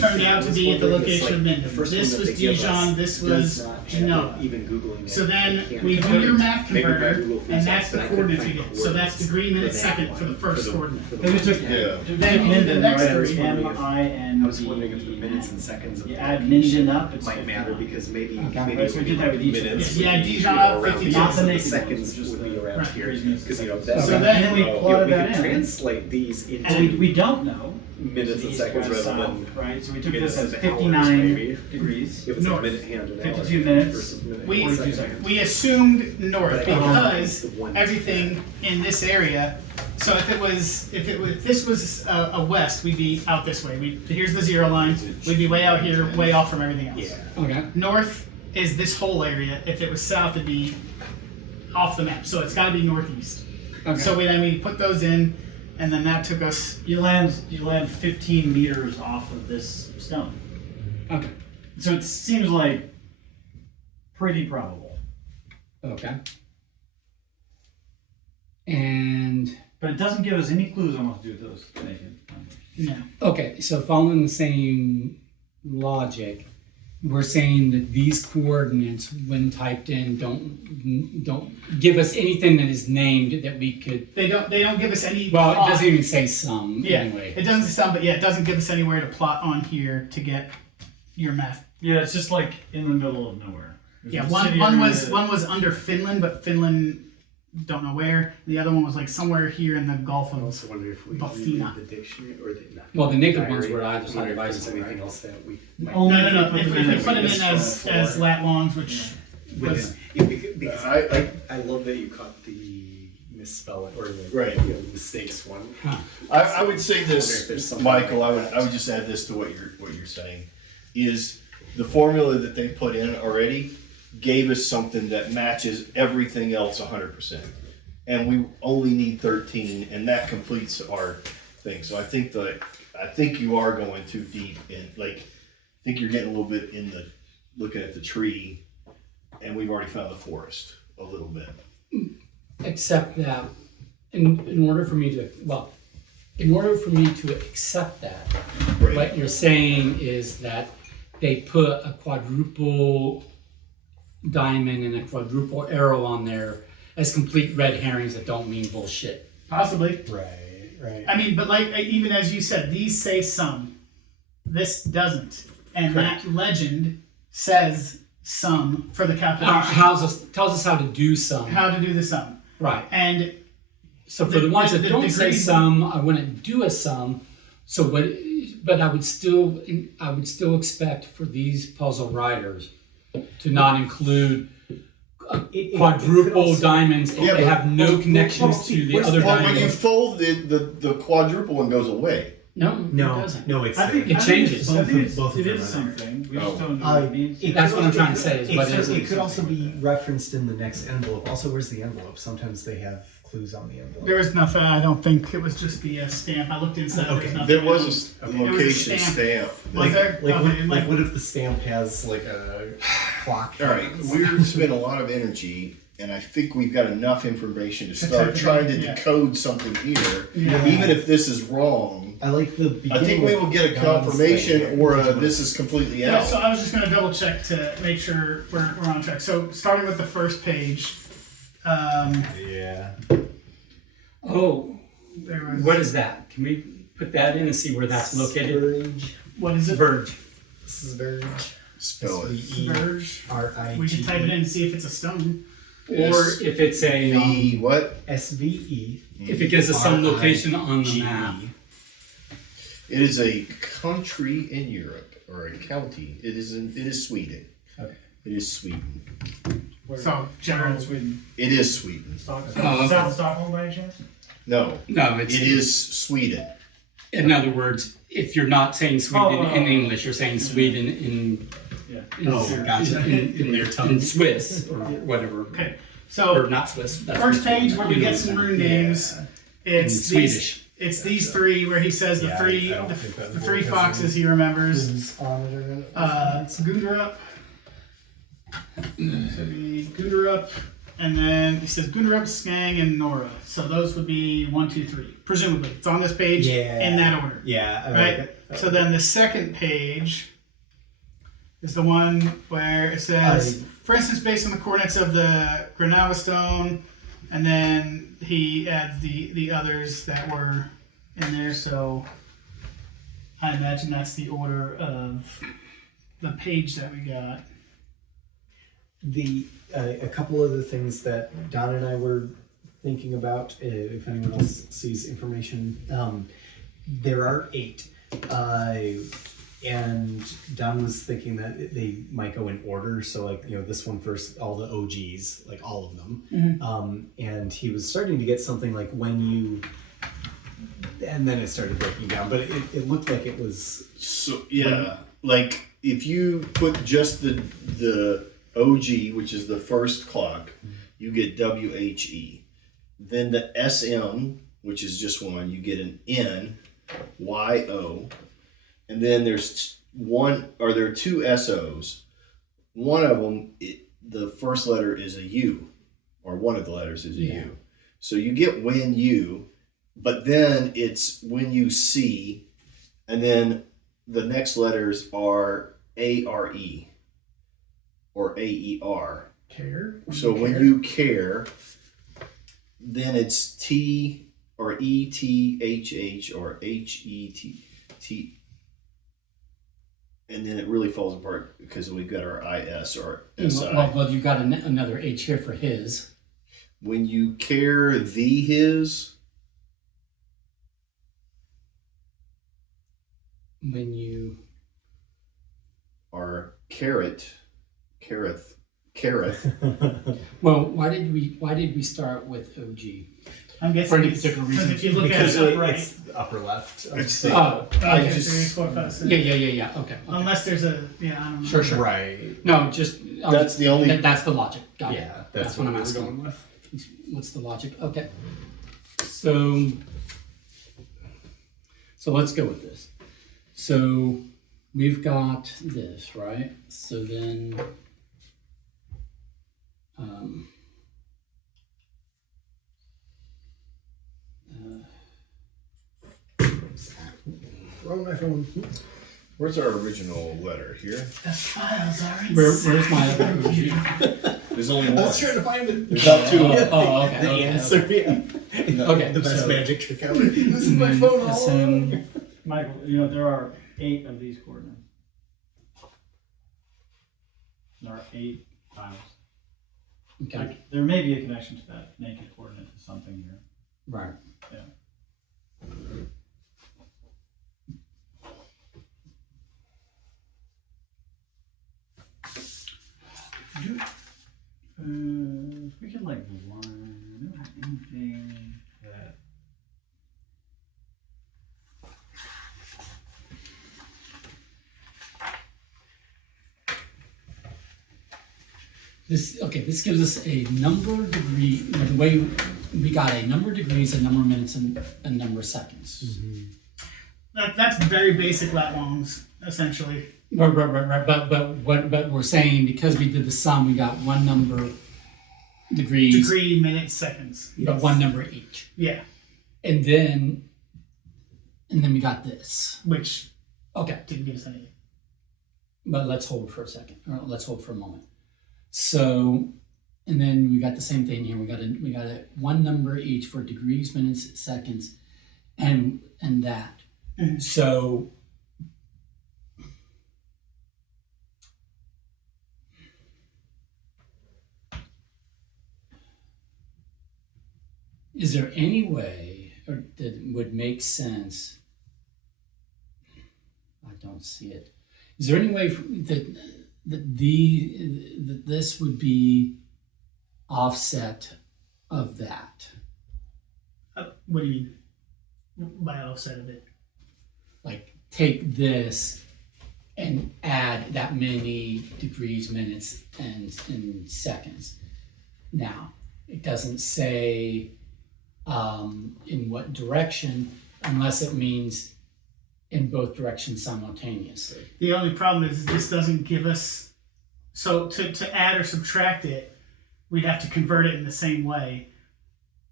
turned out to be at the location of Minden. The first This one that was they give Dijon. us This does was not have Genoa. it, even Googling it. So then I can't we do find your it. math Maybe by converter, Google for and a that's second, the I couldn't coordinates we find get. So that's coordinates degree for minute that second one, for the first coordinate. for the Then we one. took Yeah. Then you did the next I was three. wondering if- M-I-N-D. I was wondering if the minutes and seconds of You the add Minden up, it's might matter 59. because maybe Okay. maybe Right, so we did that with each of minutes. them. Yeah, would be, Dijon you know, up, around 52. Not the the naked seconds ones, just would the- be around Right. here Reasons because you know to that's So then we plotted we that could in. translate these into And we don't know. minutes and East, seconds west, rather south, than right? So we took minutes this as and hours, 59 maybe. degrees. if it's North. a minute hand an hour 52 minutes. versus minute We- and 42 second. seconds. We assumed north But I don't because know the one- everything in this area. So if this was a west, we'd be out this way. Here's the zero line. We'd be way out here, way off from everything else. Yeah. Okay. North is this whole area. If it was south, it'd be off the map. So it's got to be northeast. Okay. So we put those in, and then that took us. You land 15 meters off of this stone. Okay. So it seems like pretty probable. Okay. And But it doesn't give us any clues on what to do with those naked numbers. No. okay, so following the same logic, we're saying that these coordinates, when typed in, don't give us anything that is named that we could. They don't give us any. Well, it plot. doesn't even say some Yeah, anyway. it doesn't sound, but yeah, it doesn't give us anywhere to plot on here to get your math. Yeah, it's just like in the middle of nowhere. There's Yeah, a one city one area was that- one was under Finland, but Finland don't know where. The other one was like somewhere here in the Gulf I of. also wonder if we Bafina. read the dictionary or the Well, the naked ones diary. were either side I wonder of if there's bicycle, anything right? else that we might Only No, no, no. if If we we put put them them in in as lat longs, which was because I love that you caught the misspelling or the Right. mistakes one. I would say I wonder if there's this, something Michael. like I that. would just add this to what you're saying, is the formula that they put in already gave us something that matches everything else 100%, and we only need 13, and that completes our thing. So I think you are going too deep in, like, I think you're getting a little bit in the looking at the tree, and we've already found the forest a little bit. Except that, in order for me to accept that, Right. what you're saying is that they put a quadruple diamond and a quadruple arrow on there as complete red herrings that don't mean bullshit. Possibly. Right. I mean, but like even as you said, these say some. This doesn't, and Correct. that legend says some for the calculation. Tells us how to do some. How to do the sum, Right. and So for the ones that the don't say degrees- sum, I wouldn't do a sum. So but I would still expect for these puzzle writers to not include quadruple diamonds if they have no connections to the other Well, when you diamonds. fold it, the quadruple one goes away. No, it doesn't. No, it's I think It changes. I think Both of it them is are there. something. We Oh. just don't know what it means. That's what I'm trying to say, is what is it? It could also be referenced in the next envelope. Also, where's the envelope? Sometimes they have clues on the envelope. there was nothing. I don't think it was just the stamp. I looked inside. Okay. There was There nothing. was a Okay. location stamp. stamp. Was there? Like, Okay, what, what if the stamp has like a clock? All right, we're spending a lot of energy, and I think we've got enough information to start type it trying in, to yeah. decode something here. Yeah. Even if this is wrong, I like the I beginning. think we will get a Don's confirmation thing. or a this is completely Yeah, out. so I was just going to double check to make sure we're on track. So starting with the first page, Yeah. Oh, there was what is that? Can we put that in and see where that's located? Verge. what is it? Verge. This is Verge. Spell it. Verge. SVE. We can type it in and see if it's a stone. Or if it's a V what? SVE. if it gives us some location on the map. It is a country in Europe or a county. It is Sweden. Okay. It is Sweden. So general. Sweden. It is Sweden. okay. South Stockholm by any chance? No, No, it is Sweden. In other words, if you're not saying Sweden Oh. in English, you're saying Sweden in Yeah. gotcha. in their tongue, in Swiss or whatever, Okay. or So not Swiss. That's first what- page where we you know get what some I'm rune saying. names. It's In these. Swedish. It's these three where he says the Yeah, three I don't the, think that the will three because foxes he remembers. Who's on it or Gunderup. So be Gunderup, and then he says Gunderup, Skang, and Nora. So those would be 1, 2, 3. Presumably, it's on this page Yeah. in that order. Yeah. I Right. like it. So then the second page is the one where it says, for instance, based on the coordinates of the Granava stone, and then he adds the others that were in there. So I imagine that's the order of the page that we got. The a couple of the things that Don and I were thinking about, if anyone else sees information, there are 8, and Don was thinking that they might go in order. So like this one first, all the OGs, like all of them, and he was starting to get something like when you, and then it started breaking down, but it looked like it was. So yeah, like if you put just the OG, which is the first clock, you get WHE. Then the SM, which is just one, you get an NYO. And then there's there are 2 SOs. One of them, the first letter is a U, or one of the letters is a U. So you get when you, but then it's when you see, and then the next letters are ARE or AER. Care. So when you care, then it's T or ETHH or HET. And then it really falls apart because we've got our IS or SI. Well, you got another H here for his. When you care the his, When you or careth. well, why did we start with OG? I'm guessing For any it's- particular because reason. if you look Because at it upright, it's the upper left. It's the, Oh, I okay, just- 3, 4, 5, 6. yeah. Okay. Unless there's a I don't know. Sure. Right. No, just That's the only- That's the logic. Got it. Yeah, That's that's what what I'm we were asking. going with. What's the logic? Okay. So let's go with this. So we've got this, right? So then, Throw my phone. Where's our original letter here? The files are Where's my other OG? There's only I one. was trying to find it. There's not two. Okay. The answer, yeah. Okay, The best so- magic trick ever. This is my phone all Assume- Michael, you know, there are 8 of these coordinates. There are 8 tiles. Okay. Like, there may be a connection to that naked coordinate to something here. Right. Yeah. If we could like line, I don't have anything that. This gives us a number of degree, the way we got a number of degrees, a number of minutes, and a number of seconds. That's very basic lat longs, essentially. Right. But we're saying because we did the sum, we got one number degrees, Degree, minutes, seconds. but one number each. Yeah, And then we got this. which Okay. didn't give us anything. But let's hold for a second, or let's hold for a moment. So, and then we got the same thing here. We got a one number each for degrees, minutes, seconds, and that. Mhm. So, is there any way or that would make sense? I don't see it. Is there any way that this would be offset of that? What do you mean by offset of it? Like take this and add that many degrees, minutes, and seconds. Now, it doesn't say in what direction, unless it means in both directions simultaneously. The only problem is this doesn't give us, so to add or subtract it, we'd have to convert it in the same way.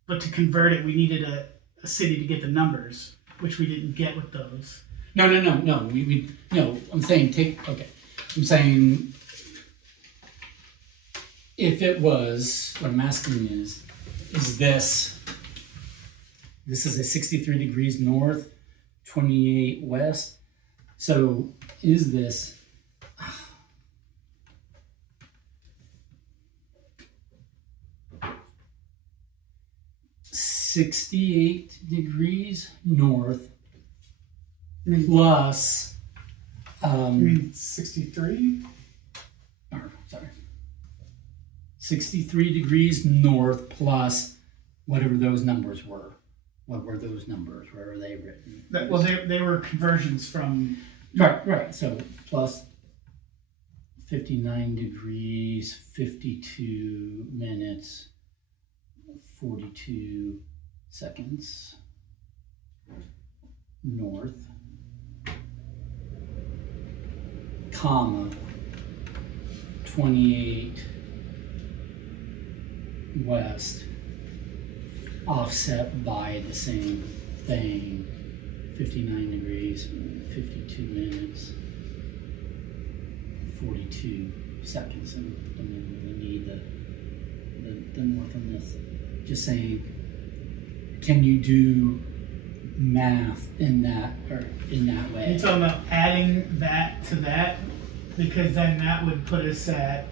But to convert it, we needed a city to get the numbers, which we didn't get with those. No. No, I'm saying I'm saying if it was, what I'm asking is this is a 63 degrees north, 28 west. So is this $68 degrees north plus I mean, 63? or, sorry, 63 degrees north plus whatever those numbers were. What were those numbers? Where are they written? Well, they were conversions from, Right. So plus 59 degrees, 52 minutes, 42 seconds north, comma, 28 west, offset by the same thing, 59 degrees, 52 minutes, 42 seconds, and then we need the north on this. Just saying, can you do math in that way? you're talking about adding that to that? Because then that would put us at,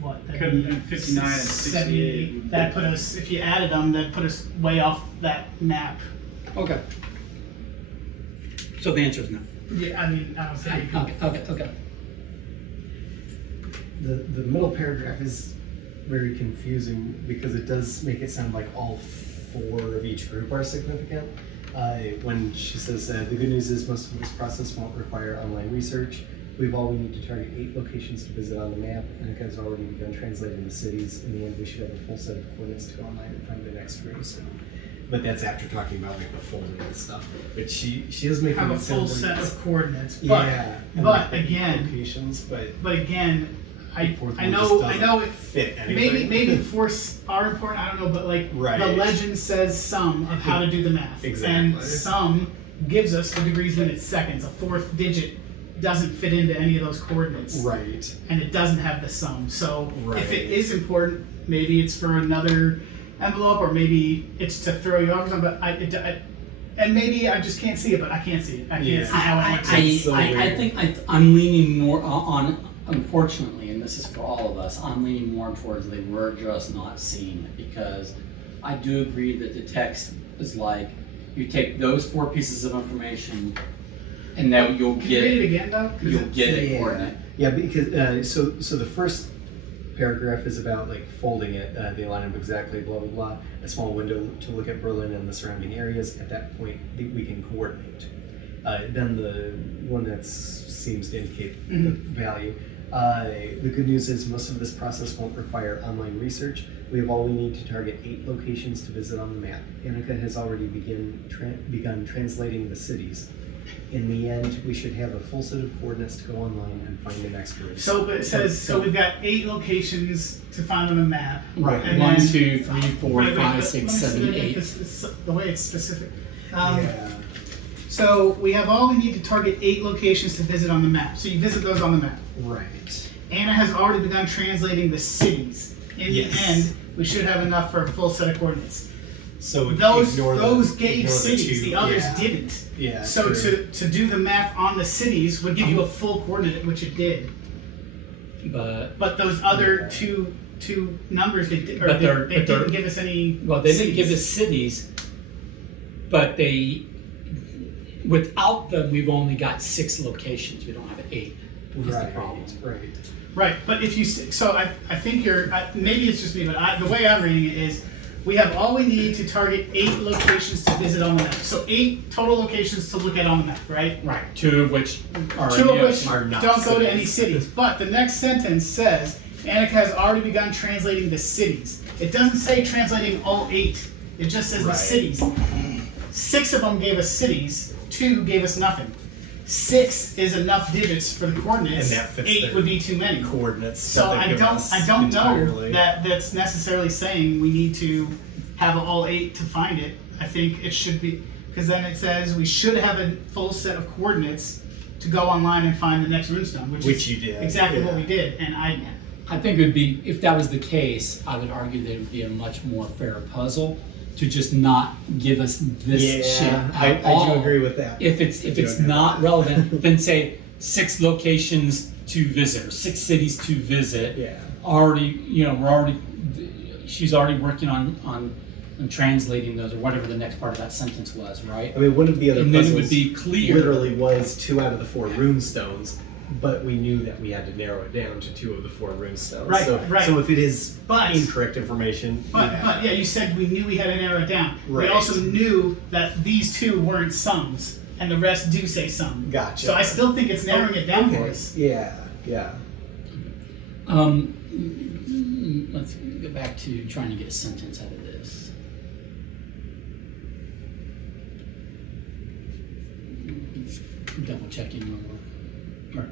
what? that'd Couldn't be have been 59 and 68. That put us, if you added them, that'd put us way off that map. Okay. So the answer is no. Yeah, I mean, I don't say. Okay. The middle paragraph is very confusing because it does make it sound like all 4 of each group are significant. When she says the good news is most of this process won't require online research. We need to target 8 locations to visit on the map, and it has already begun translating the cities. In the end, we should have a full set of coordinates to go online and find the next gravestone. But that's after talking about like the folder and stuff. But she is making Have a it sound full like set it's- of coordinates, but yeah, and but like the again- locations, but again, I fourth I one know just I know doesn't it. fit anything. Maybe force are important. I don't know, but like Right. the legend says some of how to do the math, Exactly. and some gives us the degrees, minutes, seconds. A fourth digit doesn't fit into any of those coordinates. Right. And it doesn't have the sum. So Right. if it is important, maybe it's for another envelope, or maybe it's to throw you off or something. But and maybe I just can't see it, but I can't see it. I can't see how it works. I think I'm leaning more on, unfortunately, and this is for all of us, I'm leaning more towards they were just not seeing it, because I do agree that the text is like, you take those 4 pieces of information and now you'll Can you read it get, again though? 'Cause you'll it's- get a coordinate. Yeah, because so the first paragraph is about like folding it, the alignment of exactly blah blah blah. A small window to look at Berlin and the surrounding areas. At that point, we can coordinate. Then the one that seems to indicate the value. The good news is most of this process won't require online research. We have all we need to target 8 locations to visit on the map. Annika has already begun translating the cities. In the end, we should have a full set of coordinates to go online and find the next route. So, but it says, so we've got 8 locations to find on the map. Right. And 1, then- 2, 3, 4, Wait, 5, let 6, me see 7, that, 8. because the way it's specific. Yeah. So we have all we need to target 8 locations to visit on the map. So you visit those on the map. Right. Anna has already begun translating the cities. In Yes. the end, we should have enough for a full set of coordinates. So Those ignore gave ignore cities, two- the others yeah. didn't. Yeah. So true. to do the math on the cities would give you a full coordinate, which it did. But those other two numbers, they didn't give us any. Well, they didn't give cities. us cities, but without them, we've only got 6 locations. We don't have 8. Is the problem. Right. Right, but if you so I think maybe it's just me, but the way I'm reading it is we have all we need to target 8 locations to visit on the map. So 8 total locations to look at on the map, right? Right. 2 of which are 2 of which are not don't go to cities. any cities. But the next sentence says Annika has already begun translating the cities. It doesn't say translating all 8. It just says the Right. cities. 6 of them gave us cities. 2 gave us nothing. 6 is enough digits for the coordinates. And that fits 8 their would be too many. Coordinates. So that I they've given us don't entirely. know that that's necessarily saying we need to have all 8 to find it. I think it should be, because then it says we should have a full set of coordinates to go online and find the next runestone, which is you did. exactly what yeah. we did. And I think it would be, if that was the case, I would argue that it would be a much more fair puzzle to just not give us this shit I at all. do agree with that. If it's not relevant, then say 6 locations to visit or 6 cities to visit. Yeah. She's already working on translating those or whatever the next part of that sentence was, right? I mean, one of the other And then it puzzles would be clear. literally was 2 out of the 4 runestones, but we knew that we had to narrow it down to 2 of the 4 runestones. Right, so, right. So if it is But- incorrect information, but you said we knew we had to narrow it down. Right. We also knew that these 2 weren't sums, and the rest do say sum. Gotcha. So I still think it's narrowing it down for Okay. us. Yeah, yeah. Let's go back to trying to get a sentence out of this. Double checking my work. Or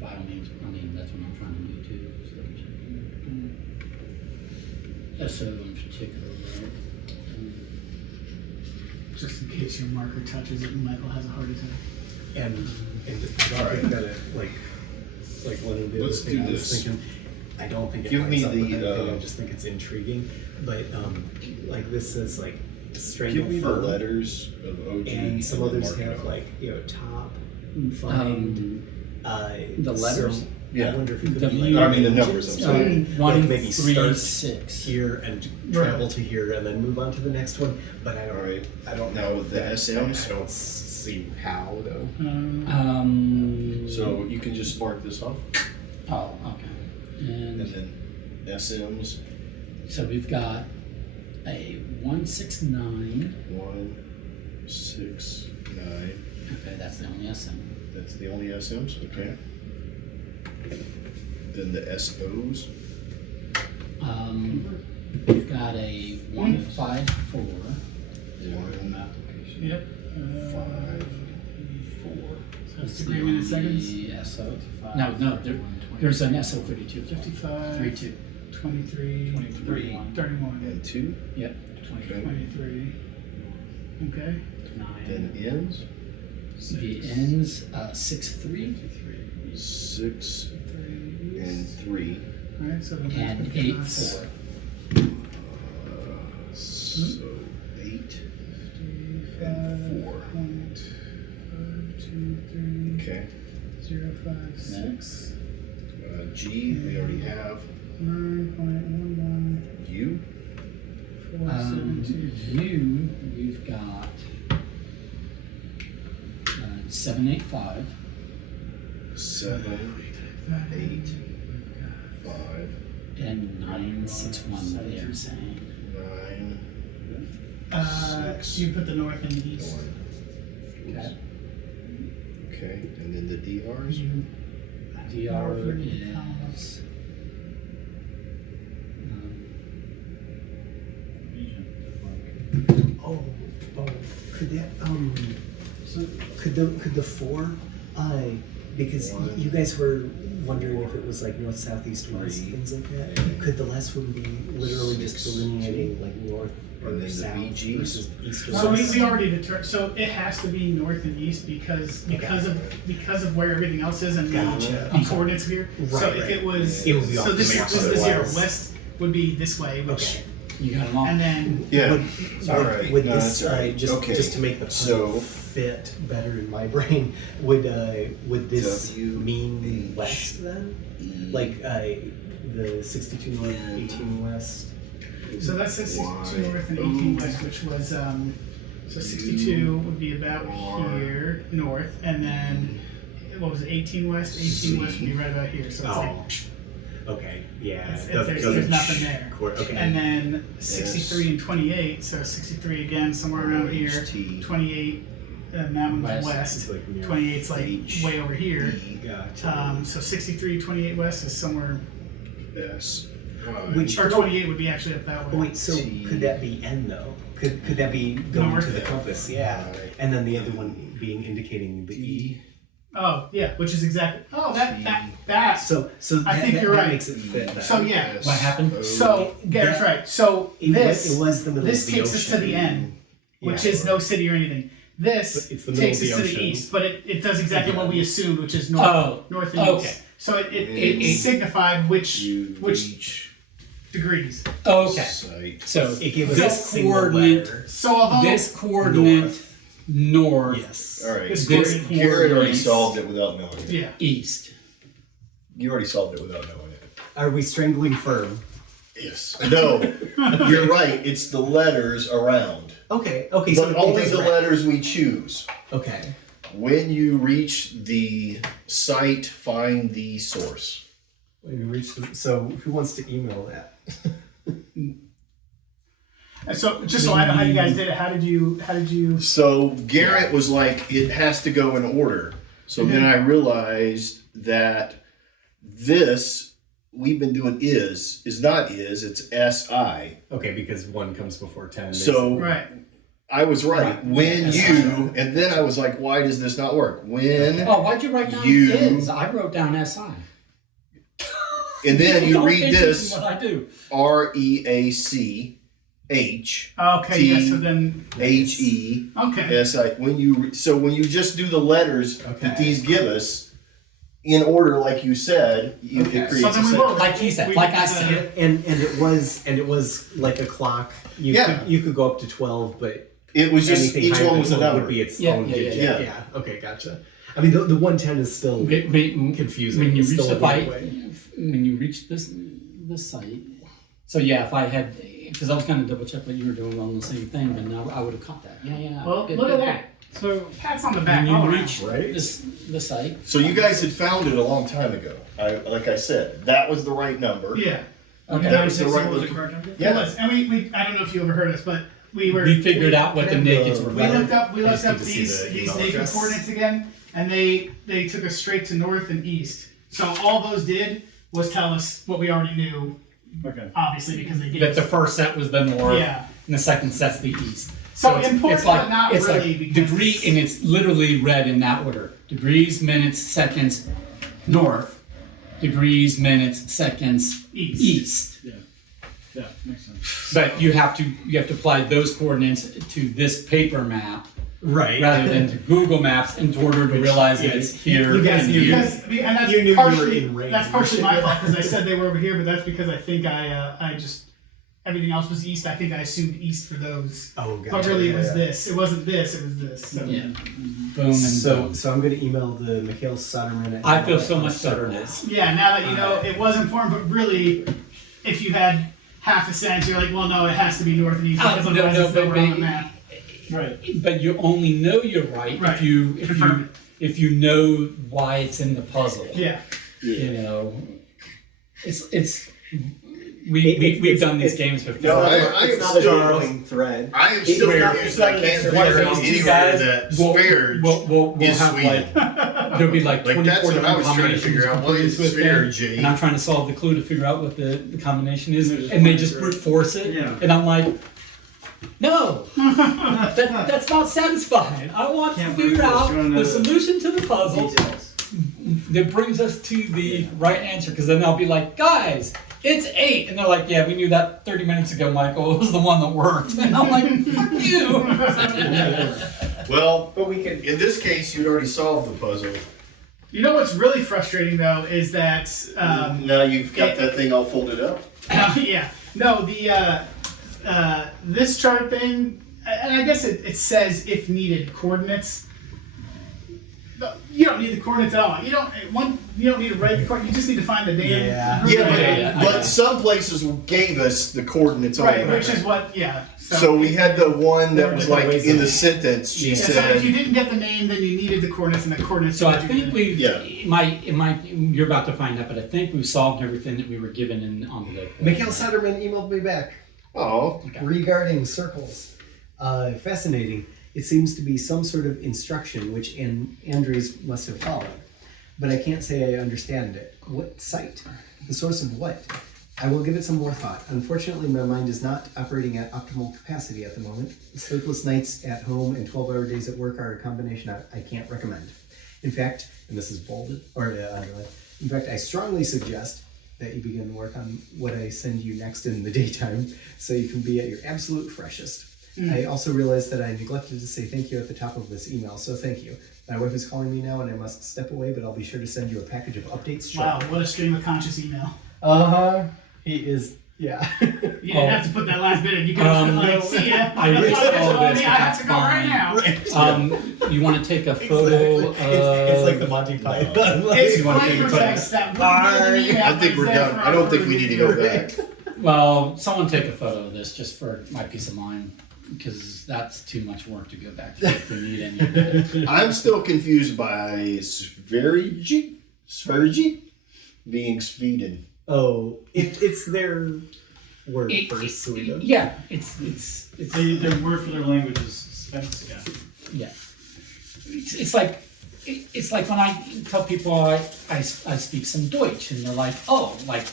by all means, that's what I'm trying to do too. So double checking. SO in particular, right? Just in case your marker touches it and Michael has a heart attack. And I don't think that it, like one of the Let's other do things I was this. thinking, I don't think it Give lines me up with the, anything, I just think it's intriguing. But like this says like strangle Give me the firm, letters of OG and some then others mark it have up. like top, find, the letters? So Yeah. I wonder if it could W- be like I mean the numbers, I'm sorry. 1, maybe 3, start 6. here and travel to here and then move on to the next one. But I don't. Alright. I don't Now know with the SMs? I don't see how though. So you can just mark this off, Oh, okay. and And then SMs, so we've got a 169. 169. Okay, that's the only SM. That's the only SMs, okay. Then the SOs, We've got a 154. one, Yep. 5, 4. That's Degree minute seconds. the SO. No, there's an SO 32. 55. 32. 23. 31. and 2. Yep. 23. Okay. Then ends, The ends 6-3 6 and 3. Alright, so the and next would be 8-4. So 8 and 4. 5.523 Okay. 056 G, we already have. 9.11 U. 472. We've got 785 7, 8, 5, and 961. They're saying 9, 6, You put the north and the east. 1. okay. Okay, and then the DRs. DR North and is Oh, could that could the 4 because you guys were wondering if it was like north, south, east, west, things like that. Could the last one be literally just delineating like north And then or the south VGs? versus east or So west? we already determined. So it has to be north and east because of where everything else is and Gotcha. the coordinates here. So Right, if right. it was It would be so off this the map is the 0. otherwise. West would be this way, which Okay. you got them all. and then Yeah. Would, All right. would No, this that's all right. just Okay. just to make the puzzle So- fit better in my brain? Would this W, mean H, west then? E, Like the 62 north, 18 west. so that says 62 north and 18 west, which was so 62 would be about here north, and then what was it, 18 west? 18 west would be right about here. So it's like Okay. Yeah. there's nothing there. Okay. And then 63 and 28, so 63 again, somewhere around here. HT, 28, and that one's West. west. It's like near 28's like H, way over here. E, Gotcha. So 63, 28 west is somewhere, S, Y. Which- or 28 would be actually up that way. Wait, so T. could that be N though? Could that be going North. to the compass? Yeah. Right. And then the other one being indicating the E. Oh, yeah, which is exactly, So I think that, you're that right. makes it fit. Then. So yeah, S, What happened? O, so Garrett's right. So it this was the middle this of the takes us to the ocean. N, which Yeah. is no city or anything. This But it's the middle takes of us the to the ocean. east, but it does exactly what we assumed, which is north, Oh, north and okay. east. So it Mm. signified which U, which degrees. Okay. Site. So It gave us a this single coordinate, letter. So although this coordinate north, Yes. All right. This this coordinate Garrett already coordinate solved it without knowing it. yeah. east. You already solved it without knowing it. Are we strangling firm? Yes. No, you're right. It's the letters around, Okay. Okay. So but it only does the right. letters we choose. Okay. When you reach the site, find the source. When we reach so who wants to email that? And so just so I know how you guys did it, how did you So Garrett was like, it has to go in order. So then I realized that this we've been doing is not is, it's SI. Okay, because 1 comes before 10. So right. I was right. Right. When you, and then I was like, why does this not work? When, Oh, why'd you write down You- is? I wrote down SI. and then you Don't read pay this attention to what I do. REACH Okay, yeah, so then HESI. okay. When you just do the letters that Okay. these give us in order, like you said, it Okay. creates So a then we set. will. Like he said, We like did I the- said. And it was like a clock. You Yeah. could, you could go up to 12, but It was just anything each higher one than was a 12 number. would be its Yeah, own yeah, yeah, digit. yeah. Okay, gotcha. I mean, the 110 is still confusing. When you It's reach still the a fight, gateway. when you reach this site. So yeah, if I had, because I was going to double check what you were doing on the same thing, then I would have caught that. Yeah. Well, Good, look good, at that. So pats on the good. back When all you around. reach right? the site. So you guys had found it a long time ago. Like I said, that was the right number. Yeah. Okay. That was the right What was number. the correct number? It was. And we I don't know if you overheard us, but we figured out what the Can I nakeds have were. the- We about. looked up I just need to see these the email naked address. coordinates again, and they took us straight to north and east. So all those did was tell us what we already knew, Okay. obviously because they gave That us. the first set was the north, Yeah. and the second set's the east. So it's important, like, but not it's really, like because degree, it's- and it's literally read in that order: degrees, minutes, seconds, north; degrees, minutes, seconds, East. east. Yeah, makes sense. But you have to apply those coordinates to this paper map Right. rather than to Google Maps in order to realize that it's here you guys and knew- here. Because, I mean, and that's You knew you were partially in range. that's partially my fault because I said they were over here, but that's because I think I just everything else was east. I think I assumed east for those, Oh, gotcha. but really it was Yeah. this. It wasn't this. It was this. So. Yeah. Boom and So, boom. so I'm going to email the Mikhail Soderman. at I feel so much better now. circles. Yeah, now that you know it was important, but really, if you had half a sense, you're like, well, no, it has to be north and east because No, otherwise no, it's nowhere but- on the map. Right. But you only know you're right, Right. Confirm if you know why it's in the puzzle. Yeah. You know, it's we've done these games before. No, I It's am not a still- drawing thread. I am still It's not- confused. it's not I an can't answer. One of figure those out two anywhere guys that will Sverige is have Sweden. like there'll be like Like, 24 that's what I different was trying to combinations figure out. What is with Sverige? it, and I'm trying to solve the clue to figure out what the combination is, And they just and they find just it. brute force it, Yeah. and I'm like, no, that's not satisfying. I want to Can't figure brute force. out You wanna know the the solution to the puzzle Details. that brings us to the right answer, because then I'll be like, guys, it's 8, and they're like, yeah, we knew that 30 minutes ago, Michael. It was the one that worked, and I'm like, fuck you. Well, But we can. in this case, you'd already solved the puzzle. You know what's really frustrating though is that Now you've got that thing all folded up. yeah, no, the this chart thing, and I guess it says if needed coordinates. No, you don't need the coordinates at all. You don't need to write the coordinates. You just need to find the damn. Yeah. root Yeah, of but, it. yeah. but some places gave us the coordinates on Right, it. which is what, yeah. So we had the one that There were was different like ways in of- the sentence. She Yeah. So if you said, didn't get the name, then you needed the coordinates, and the coordinates. So I told you think the- we've, Yeah. it might, you're about to find out, but I think we've solved everything that we were given on the Mikhail Soderman emailed me back "Oh, regarding circles. Fascinating. It seems to be some sort of instruction which Andres must have followed, but I can't say I understand it. What site? The source of what? I will give it some more thought. Unfortunately, my mind is not operating at optimal capacity at the moment. Sleepless nights at home and 12-hour days at work are a combination I can't recommend. In fact, and this is bolded, in fact, I strongly suggest that you begin work on what I send you next in the daytime so you can be at your absolute freshest. I also realized that I neglected to say thank you at the top of this email, so thank you. My wife is calling me now and I must step away, but I'll be sure to send you a package of updates Wow, shortly. what a stream of conscious email. He is, yeah. You didn't have to put that last bit in. You could have just been like, see ya. I That's risked all this all on this, me. but I have that's to go right fine. now. You want to take a photo It's like the of, Monty Python. It's You wanna take a flavor photo? text that wouldn't be in the email. I think but we're it's there done. for I don't our think we need to go review. back." well, someone take a photo of this just for my peace of mind, because that's too much work to go back to if we need any of that. I'm still confused by Sverige being Sweden. Oh, it's their word It- for Sweden. Yeah, it's Their word for their language is Svenska. yeah. It's like when I tell people I speak some Deutsch, and they're like, oh, like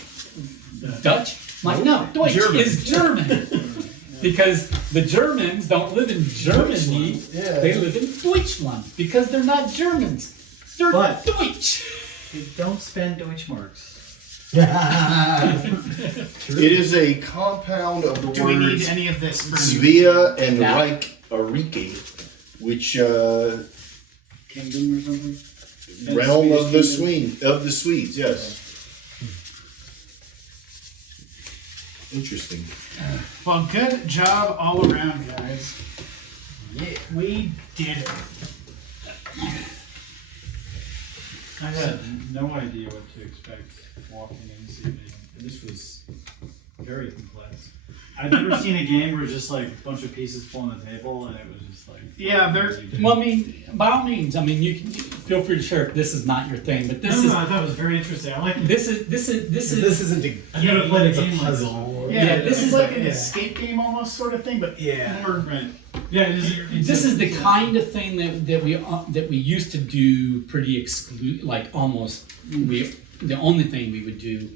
Dutch? I'm like, no, Deutsch German. is German. Because the Germans don't live in Germany, Yeah. they live in Deutschland, because they're not Germans. They're But- Deutsch. They don't spend Deutschmarks. It is a compound of the Do we need words any of this for Svea and Yeah. Reich, Arike, which Kingdom or something? realm of the Swedish Swedes, yes. Interesting. Well, good job all around, guys. Yeah, we did it. I had no idea what to expect walking in this evening, and this was very complex. I've never seen a game where just like a bunch of pieces fall on the table, and it was just like Yeah, they're- Well, I mean, by all means, I mean, you can feel free to share if this is not your thing, but this No, is I thought it was very interesting. I like it. this is This isn't a I've never played a it's a game like this puzzle. before. Yeah, this is is like like- an escape game almost sort of thing, but Yeah. more Right. Yeah, it's this is the kind of thing that we used to do pretty like almost the only thing we would do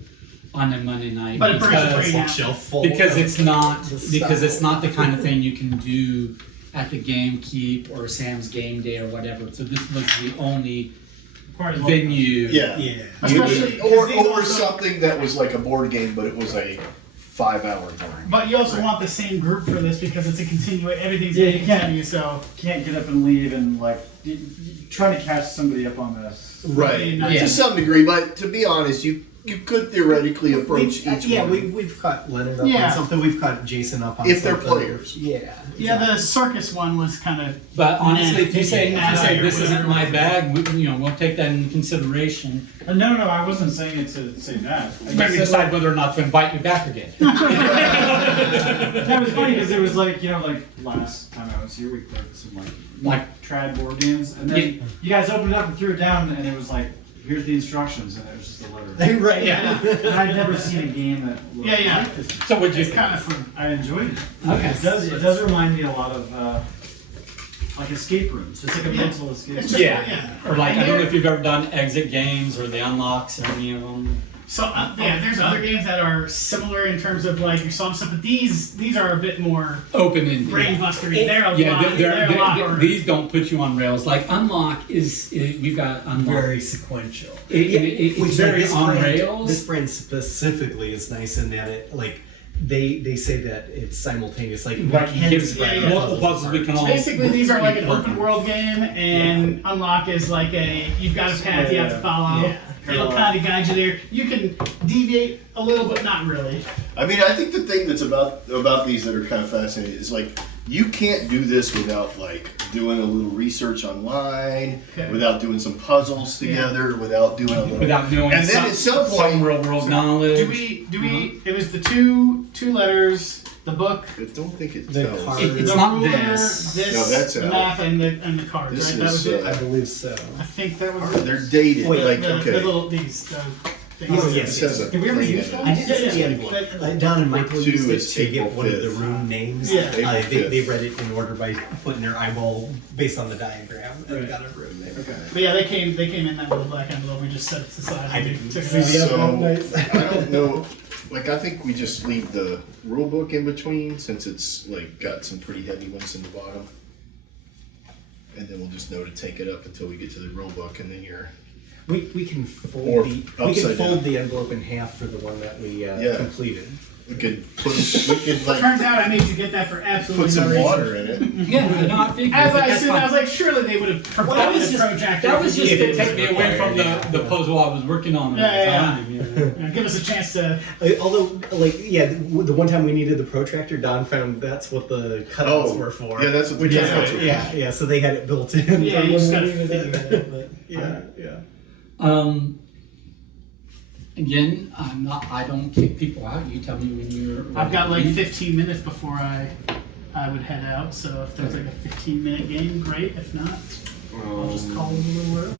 on a Monday night But it brings your brain out. Bookshelf full because of it's not stuff. the kind of thing you can do at the Game Keep or Sam's Game Day or whatever. So this was the only requires a lot of venue. Yeah. Yeah. Especially- or 'cause these or also- something that was like a board game, but it was a 5-hour mark. But you also want the same group for this because it's a continuation. Everything's Yeah, going to you can't. continue. So Can't get up and leave and like trying to catch somebody up on this. Right. Yeah. To some degree, but to be honest, you could theoretically approach each one. We've caught Leonard up Yeah. on something. We've caught Jason up on If they're something. players. Yeah. yeah, the circus one was kind of. But honestly, if you say Yeah. this isn't my bag, we'll take that into consideration. No, I wasn't saying it to say that. I Maybe just said, decide whether or not to invite you back again. that was funny because it was like, like last time I was here, we played some like trad board games, and then you guys opened it up and threw it down, and it was like, here's the instructions, and it was just a letter. Right. Yeah. And I'd never seen a game that looked Yeah. like this. So what'd you It's think? kind of fun. I enjoyed it. Okay. It does remind me a lot of like escape rooms. It's like a mental escape room. It's just- Yeah. Or like, I don't know if you've ever done exit games or the unlocks or any of them. So there's other games that are similar in terms of like your song stuff, but these are a bit more Open and brain busters. They're a yeah, lot. They're a lot harder. these don't put you on rails. Like Unlock we've got Unlock. Very sequential. It's Which, very this on brand- rails. This brand specifically is nice in that it like they say that it's simultaneous. Like we Right, can gives spread yeah. multiple puzzles we can all. Basically, these are like an work open on. world game, and Unlock is like you've got a path you have to follow. Yeah. It'll kind of guide you there. You can deviate a little, but not really. I mean, I think the thing that's about these that are kind of fascinating is like you can't do this without like doing a little research online, Okay. without doing some puzzles together, without doing a little. Without knowing And then at some point- real world knowledge. Do we? It was the two letters, the book, I don't think it The tells. card. It's the not ruler, this. No, that's the out. map, and the cards. This Right, that is, was it. I believe so. I think that was it. They're dated. Wait, like the okay. little these. Things. Oh, It yes, says yes. a Did we ever thing use in it. those? I didn't Yeah, see yeah. anyone. Don and Michael Two used it is to get April one of the 5th. room names. Yeah. April They 5th. read it in order by putting their eyeball based on the diagram and Right. got a room name. Okay. But yeah, they came in that with a black envelope. We just set it aside. I and didn't took it see out. the So Nice. I don't know. Like I think we just leave the rule book in between since it's like got some pretty heavy ones in the bottom, and then we'll just know to take it up until we get to the rule book, and then you're. We can fold Or the upside down. the envelope in half for the one that we Yeah. completed. We could like Turns out I made you get that for absolutely put no some reason. water in it. Yeah, no, I figured. As but I that's assumed, I fine. was like, surely they would have That provided was a just projector. that was just If it to was take me away from required, the puzzle I was working on at Yeah, the yeah, time. you know. Give us a chance to. Although, like, yeah, the one time we needed the protractor, Don found that's what the cutouts were for. Yeah, that's what the Which is cutouts what- were for. yeah. So they had it built in. Yeah, for you when just we gotta needed figure it, it out. but yeah, yeah. Again, I don't kick people out. You tell me when you're. I've got like ready. 15 minutes before I would head out. So if there's like a 15-minute game, great. If not, I'll just call it a little early.